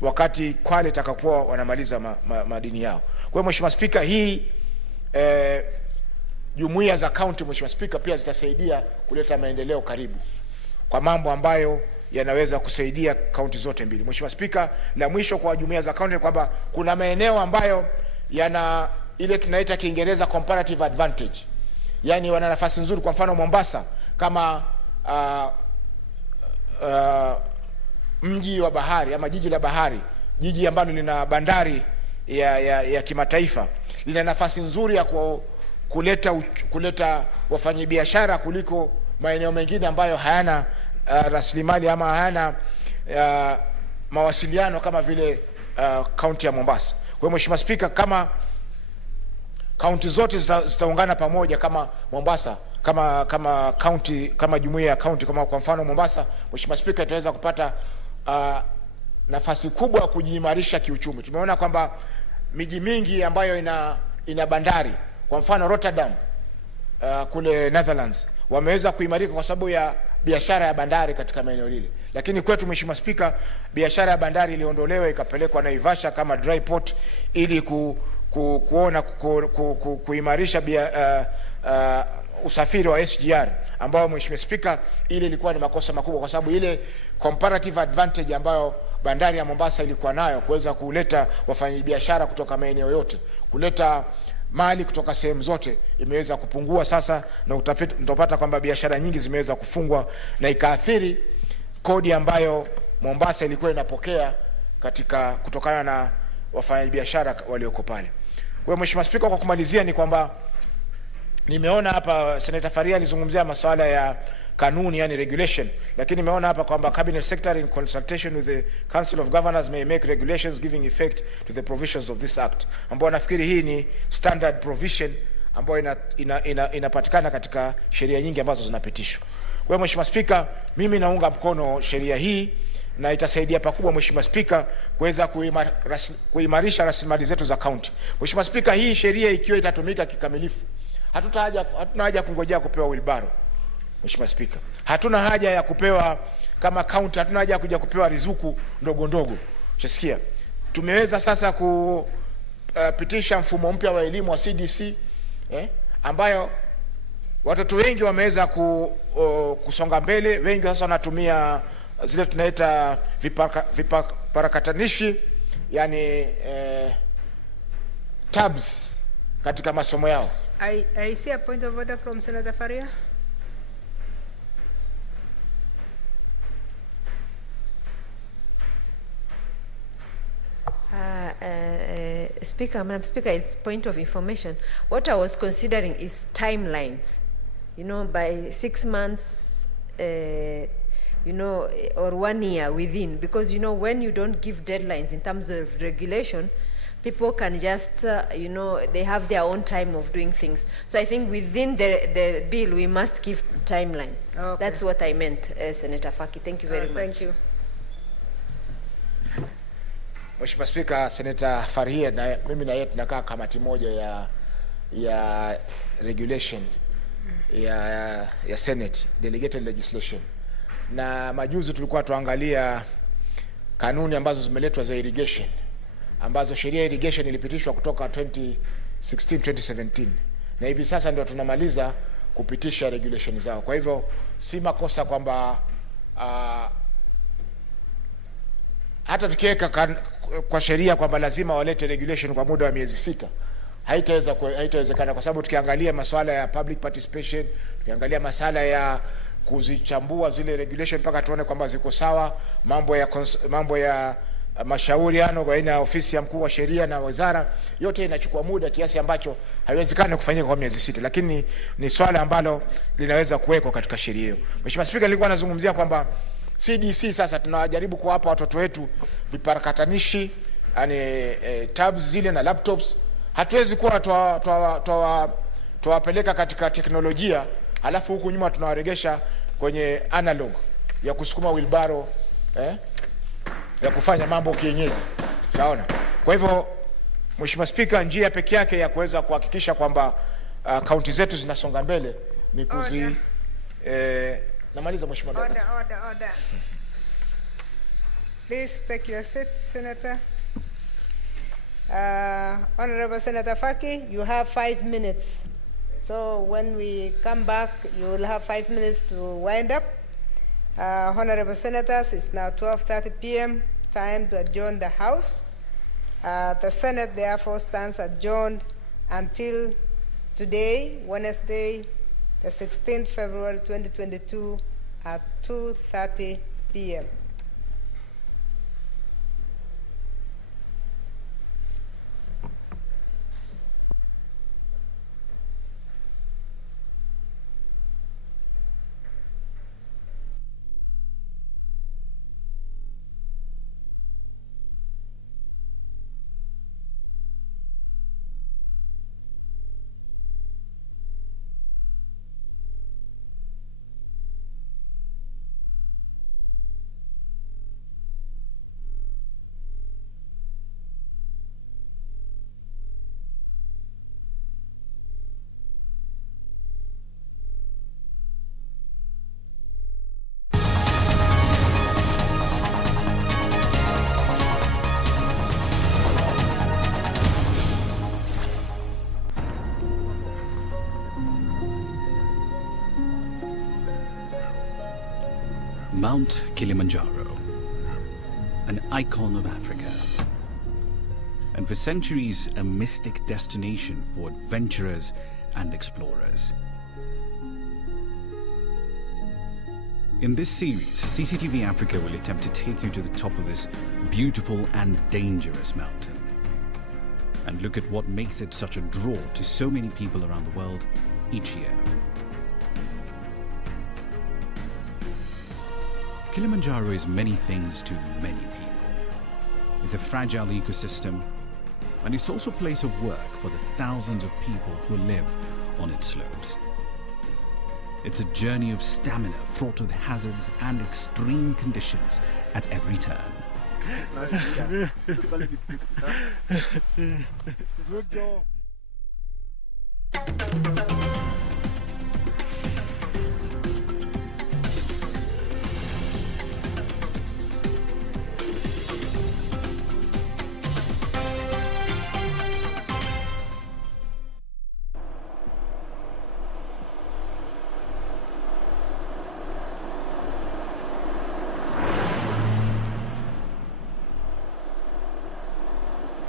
wakati Kwale takapokuwa wanamaliza madini yao. Kwa hiyo Mheshimiwa Spika, hii jumuiya za county, Mheshimiwa Spika, pia zitasaidia kuleta maendeleo karibu kwa mambo ambayo yanaweza kusaidia kaunti zote mbili. Mheshimiwa Spika, la mwisho kwa jumuiya za county ni kwamba kuna maeneo ambayo yana ile tunaita Kiingereza comparative advantage, yani wana nafasi nzuri. Kwa mfano Mombasa kama mji wa bahari ama jiji la bahari, jiji ambalo lina bandari ya kimataifa, lina nafasi nzuri ya kuleta wafanyabiashara kuliko maeneo mengine ambayo hayana rasilimali ama hayana mawasiliano kama vile kaunti ya Mombasa. Kwa hiyo Mheshimiwa Spika, kama kaunti zote zitaungana pamoja kama Mombasa, kama county, kama jumuiya ya county, kama kwa mfano Mombasa, Mheshimiwa Spika, itaweza kupata nafasi kubwa ya kujiimarisha kiuchumi. Tumeona kwamba miji mingi ambayo ina bandari, kwa mfano Rotterdam kule Netherlands, wameweza kuimarika kwa sababu ya biashara ya bandari katika maeneo lile. Lakini kwetu Mheshimiwa Spika, biashara ya bandari iliondolewa ikapelekwa Naivasha kama dry port ili kuimarisha usafiri wa SGR, ambao Mheshimiwa Spika, ile ilikuwa ni makosa makubwa, kwa sababu ile comparative advantage ambayo bandari ya Mombasa ilikuwa nayo kuweza kuleta wafanyabiashara kutoka maeneo yote, kuleta mali kutoka sehemu zote, imeweza kupungua sasa, na utapata kwamba biashara nyingi zimeweza kufungwa na ikaathiri kodi ambayo Mombasa ilikuwa inapokea kutokana na wafanyabiashara walioko pale. Kwa hiyo Mheshimiwa Spika, kwa kumalizia ni kwamba nimeona hapa Senator Faria alizungumzia masuala ya kanuni, yani regulation, lakini nimeona hapa kwamba Cabinet Secretary in consultation with the Council of Governors may make regulations giving effect to the provisions of this act, ambayo nafikiri hii ni standard provision ambayo inapatikana katika sheria nyingi ambazo zinapitishwa. Kwa hiyo Mheshimiwa Spika, mimi naunga mkono sheria hii na itasaidia pakubwa Mheshimiwa Spika kuweza kuimarisha rasilimali zetu za county. Mheshimiwa Spika, hii sheria ikiwa itatumika kikamilifu, hatuna haja kungojea kupewa wilbaro. Mheshimiwa Spika, hatuna haja ya kupewa kama county, hatuna haja ya kuja kupewa rizuku ndogo ndogo. Unasikia? Tumeweza sasa kupitisha mfumo mpya wa elimu wa CDC ambayo watoto wengi wameweza kusonga mbele. Wengi sasa wanatumia zile tunaita viparakatanishi yani tabs katika masomo yao. I see a point of order from Senator Faria. Speaker, Madam Speaker, is point of information. What I was considering is timelines. You know, by 6 months, you know, or 1 year within, because you know, when you don't give deadlines in terms of regulation, people can just, you know, they have their own time of doing things. So I think within the bill, we must give timeline. Okay. That's what I meant, Senator Faki. Thank you very much. Thank you. Mheshimiwa Spika, Senator Farhia na mimi na yeye tunakaa kamati moja ya regulation ya Senate, delegated legislation. Na majuzi tulikuwa tuangalia kanuni ambazo zimeletwa za irrigation, ambazo sheria ya irrigation ilipitishwa kutoka 2016-2017. Na hivi sasa ndio tunamaliza kupitisha regulation zao. Kwa hivyo si makosa kwamba hata tukiweka kwa sheria kwamba lazima walete regulation kwa muda wa miezi 6, haitawezekana, kwa sababu tukiangalia masuala ya public participation, tukiangalia masuala ya kuzichambua zile regulation mpaka tuone kwamba ziko sawa, mambo ya mashauriano baina ya ofisi ya mkuu wa sheria na wizara, yote inachukua muda kiasi ambacho haiwezekani kufanyika kwa miezi 6, lakini ni swala ambalo linaweza kuwekwa katika sheria hiyo. Mheshimiwa Spika, nilikuwa nazungumzia kwamba CDC sasa tunajaribu kuwapa watoto wetu viparakatanishi, yani tabs zile na laptops. Hatuwezi kuwa tuwapeleka katika teknolojia alafu huku nyuma tunawaregesha kwenye analog ya kusukuma wheelbarrow, ya kufanya mambo kienyeji. Sawa? Kwa hivyo Mheshimiwa Spika, njia pekee yake ya kuweza kuhakikisha kwamba kaunti zetu zinasonga mbele ni namaliza Mheshimiwa. Order. Please take your seat, Senator. Honorable Senator Faki, you have 5 minutes. So when we come back, you will have 5 minutes to wind up. Honorable Senators, it's now 12:30 p.m. Time to adjourn the House. The Senate therefore stands adjourned until today, Wednesday, the 16th February 2022 at 2:30 p.m. Mount Kilimanjaro, an icon of Africa, and for centuries a mystic destination for adventurers and explorers. In this series, CCTV Africa will attempt to take you to the top of this beautiful and dangerous mountain, and look at what makes it such a draw to so many people around the world each year. Kilimanjaro is many things to many people. It's a fragile ecosystem, and it's also a place of work for the thousands of people who live on its slopes. It's a journey of stamina fraught with hazards and extreme conditions at every turn. Good job.